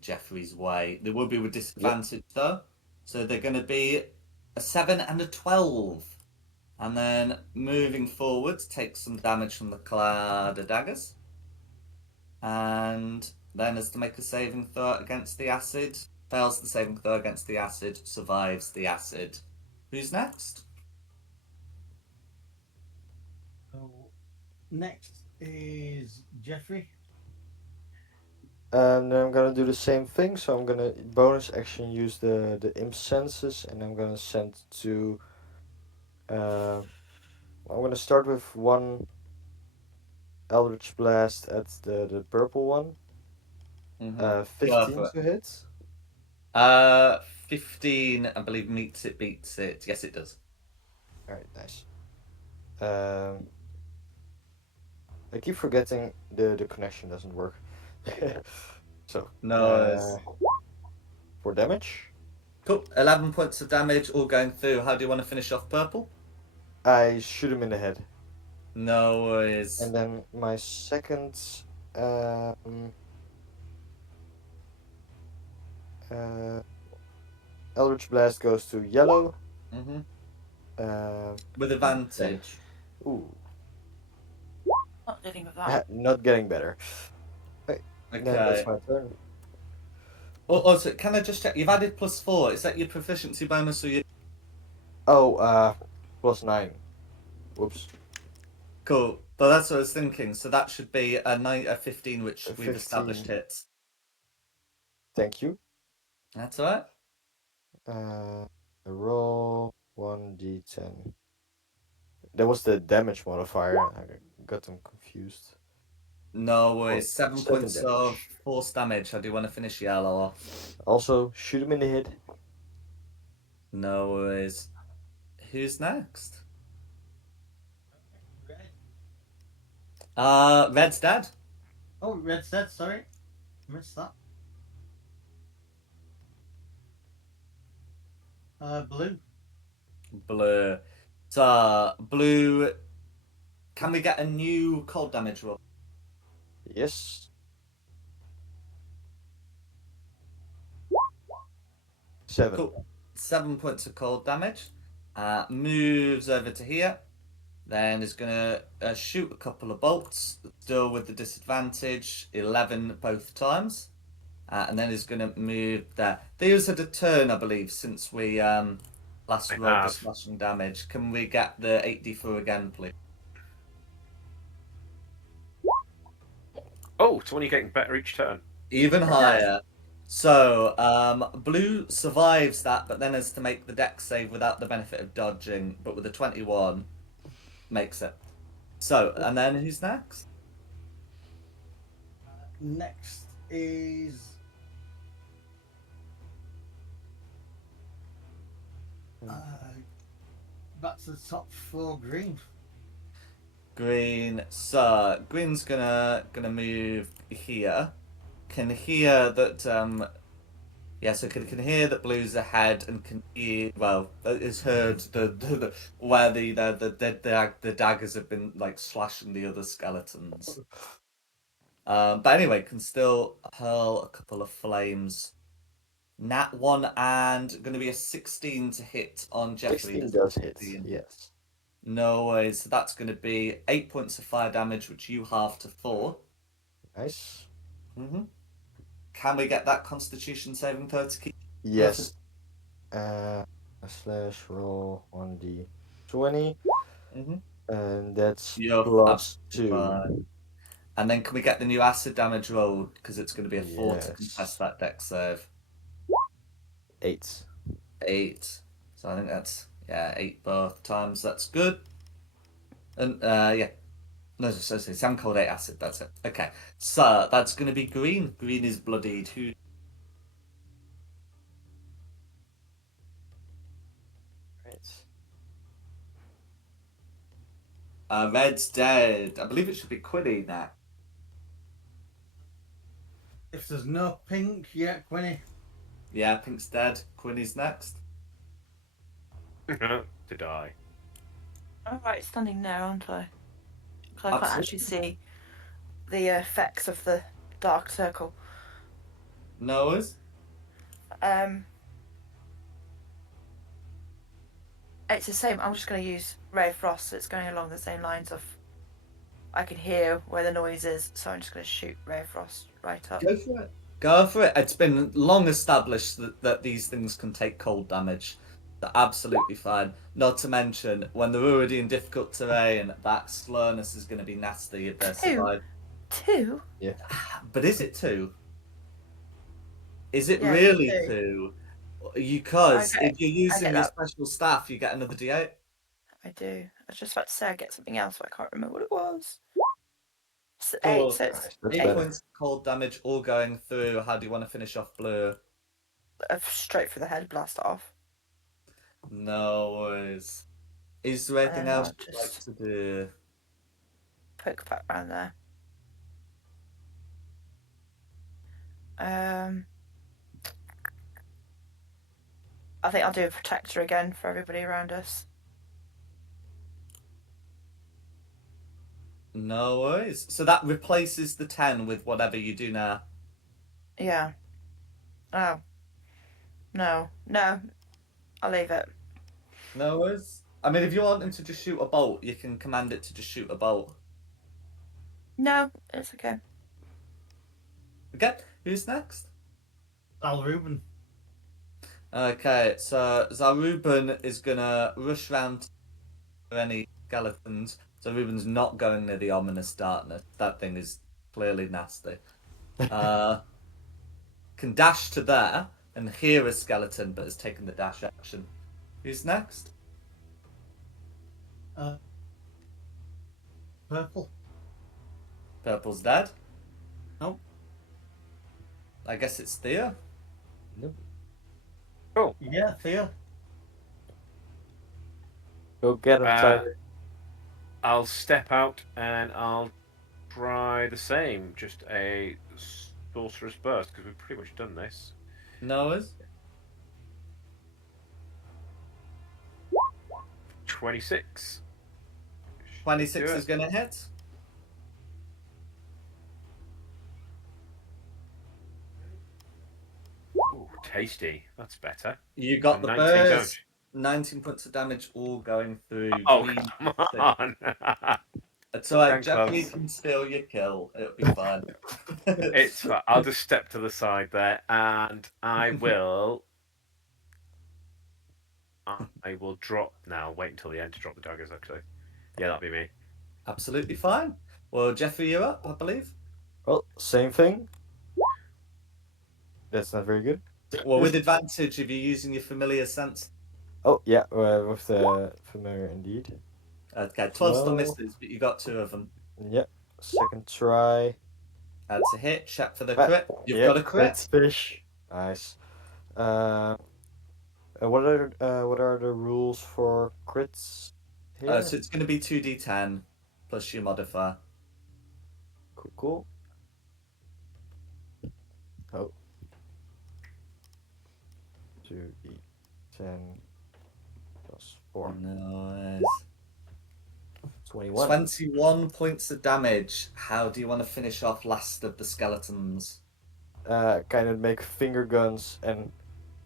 Jeffrey's way. They will be with disadvantage though, so they're gonna be a 7 and a 12. And then moving forward, take some damage from the cloud of daggers. And then has to make a saving throw against the acid. Fails the saving throw against the acid, survives the acid. Who's next? So next is Jeffrey. Then I'm gonna do the same thing. So I'm gonna bonus action use the imp senses, and I'm gonna send to. I'm gonna start with one Eldritch Blast at the purple one. Mm-hmm. 15 to hit. 15, I believe, beats it. Yes, it does. Alright, nice. I keep forgetting the connection doesn't work. So, No. for damage, Cool. 11 points of damage, all going through. How do you want to finish off purple? I shoot him in the head. No worries. And then my second Eldritch Blast goes to yellow. Mm-hmm. With advantage. Ooh, Not dealing with that. not getting better. Okay. Then that's my turn. Also, can I just check? You've added +4. Is that your proficiency bonus or your... Oh, +9. Whoops. Cool. But that's what I was thinking. So that should be a 15, which A we've established 15. hits. Thank you. That's all right. Roll 1d10. That was the damage modifier. I got them confused. No worries. Oh, 7 seven points damage. of force damage. I do want to finish yellow off. Also, shoot him in the head. No worries. Who's next? Red. Red's dead. Oh, Red's dead. Sorry, missed that. Blue. Blue. So, blue. Can we get a new cold damage roll? Yes. 7. Cool. 7 points of cold damage. Moves over to here. Then is going to shoot a couple of bolts, still with the disadvantage, 11 both times. And then is going to move there. Theo's had a turn, I believe, since we last rolled the slashing damage. Can we get the 8d4 again, please? Oh, so when you're getting better each turn. Even higher. So, blue survives that, but then has to make the dex save without the benefit of dodging. But with a 21, makes it. So, and then who's next? Next is uh, back to the top four green. Green. So, green's gonna move here. Can hear that. Yeah, so can hear that blue's ahead and can hear. Well, has heard the where the daggers have been like slashing the other skeletons. But anyway, can still hurl a couple of flames. Nat 1 and going to be a 16 to hit on Jeffrey. 16 does hit, 16. yes. No worries. So that's going to be 8 points of fire damage, which you halve to 4. Nice. Can we get that Constitution saving throw to keep? Yes. Slash roll on the 20. And that's You're plus absolutely 2. fine. And then can we get the new acid damage roll? Because it's going to be a 4 to Yes. contest that dex save. 8. 8. So I think that's, 8 both times. That's good. And, yeah. No, so Sam called 8 acid. That's it. Okay. So that's going to be green. Green is bloodied. Who? Right. Red's dead. I believe it should be Quinny now. If there's no pink, yeah, Quinny. Yeah, Pink's dead. Quinny's next. To die. Alright, standing there, aren't I? Because I can't Absolutely. actually see the effects of the dark circle. No worries. It's the same. I'm just going to use Ray of Frost. So it's going along the same lines of I can hear where the noise is, so I'm just going to shoot Ray of Frost right up. Go for it. Go for it. It's been long established that these things can take cold damage. They're absolutely fine. Not to mention, when they're already in difficult terrain, that slowness is going to be nasty if they survive. 2? Yeah. But is it 2? Is it Yeah, really 2. 2? Because Okay, if you're using get your that. special staff, you get another D8. I do. I was just about to say I get something else, but I can't remember what it was. It's Cool. 8, so it's That's 8 better. points of cold damage all going through. How do you want to finish off blue? Straight for the head, blast it off. No worries. Is there anything And then else I'll you'd like just to do? poke back around there. I think I'll do a protector again for everybody around us. No worries. So that replaces the 10 with whatever you do now. Yeah. Oh. No. I'll leave it. No worries. I mean, if you want him to just shoot a bolt, you can command it to just shoot a bolt. No, it's okay. Okay, who's next? Alruben. Okay, so Zaruben is gonna rush round to any skeletons. Zaruben's not going near the ominous darkness. That thing is clearly nasty. Can dash to there and hear a skeleton, but has taken the dash action. Who's next? Purple. Purple's dead. Nope. I guess it's Thea. Nope. Cool. Yeah, Thea. Go get him, Tyler. I'll step out and I'll try the same. Just a sorcerer's burst because we've pretty much done this. Noah's. 26. 26 Do is it. going to hit. Ooh, tasty. That's better. You got So the 19 burst. damage. 19 points of damage all going through. Oh, Green. come on. It's alright, Thank Jeffrey close. can steal your kill. It'll be fine. It's fine. I'll just step to the side there and I will drop now. Wait until the end to drop the daggers, actually. Yeah, that'll be me. Absolutely fine. Well, Jeffrey, you're up, I believe. Well, same thing. That's not very good. Well, with advantage if you're using your familiar sense. Oh, yeah, with the familiar indeed. Okay, 12 still 12. misses, but you got 2 of them. Yep. Second try. That's a hit. Check for the Ah, crit. You've yep, got a crit. fish. Nice. What are the rules for crits here? So it's going to be 2d10 plus your modifier. Cool. Oh. 2d10 plus 4. Nice. 21. 21 points of damage. How do you want to finish off Last of the Skeletons? Kind of make finger guns and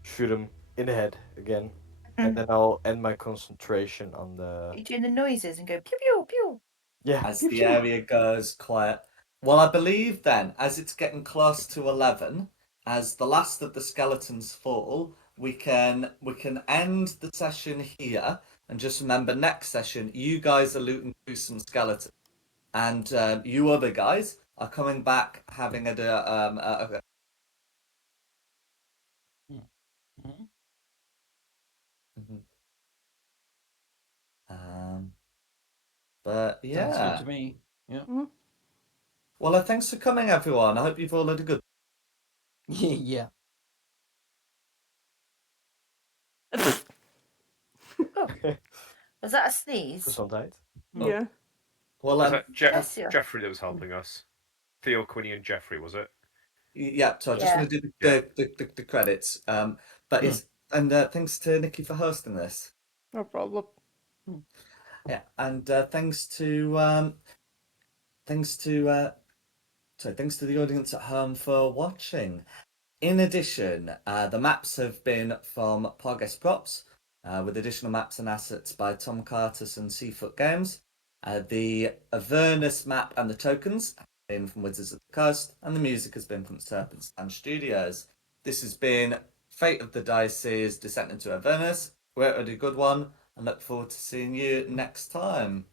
shoot him in the head again. And Mm. then I'll end my concentration on Are the. you doing the noises and go pew pew pew? Yeah. As pew, the pew. area goes quiet. Well, I believe then, as it's getting close to 11, as the last of the skeletons fall, we can end the session here. And just remember, next session, you guys are looting through some skeletons, and you other guys are coming back having a Mhm. um, but Sounds good yeah. to me. Yeah. Well, thanks for coming, everyone. I hope you've all had a good. Yeah. Oh, was that a sneeze? Gesundheit. Yeah. Well, Was that Bless you. Jeffrey that was helping us? Theo, Quinny, and Jeffrey, was it? yeah. So I just Yeah. want to do Yeah. the credits. But yes, and thanks to Nikki for hosting this. No problem. Yeah, and thanks to thanks to the audience at home for watching. In addition, the maps have been from Progress Props, with additional maps and assets by Tom Cartus and Seafoot Games. The Avernus map and the tokens have been from Wizards of the Coast, and the music has been from Serpent Stand Studios. This has been Fate of the Dice's Descent into Avernus. We're at a good one, and look forward to seeing you next time.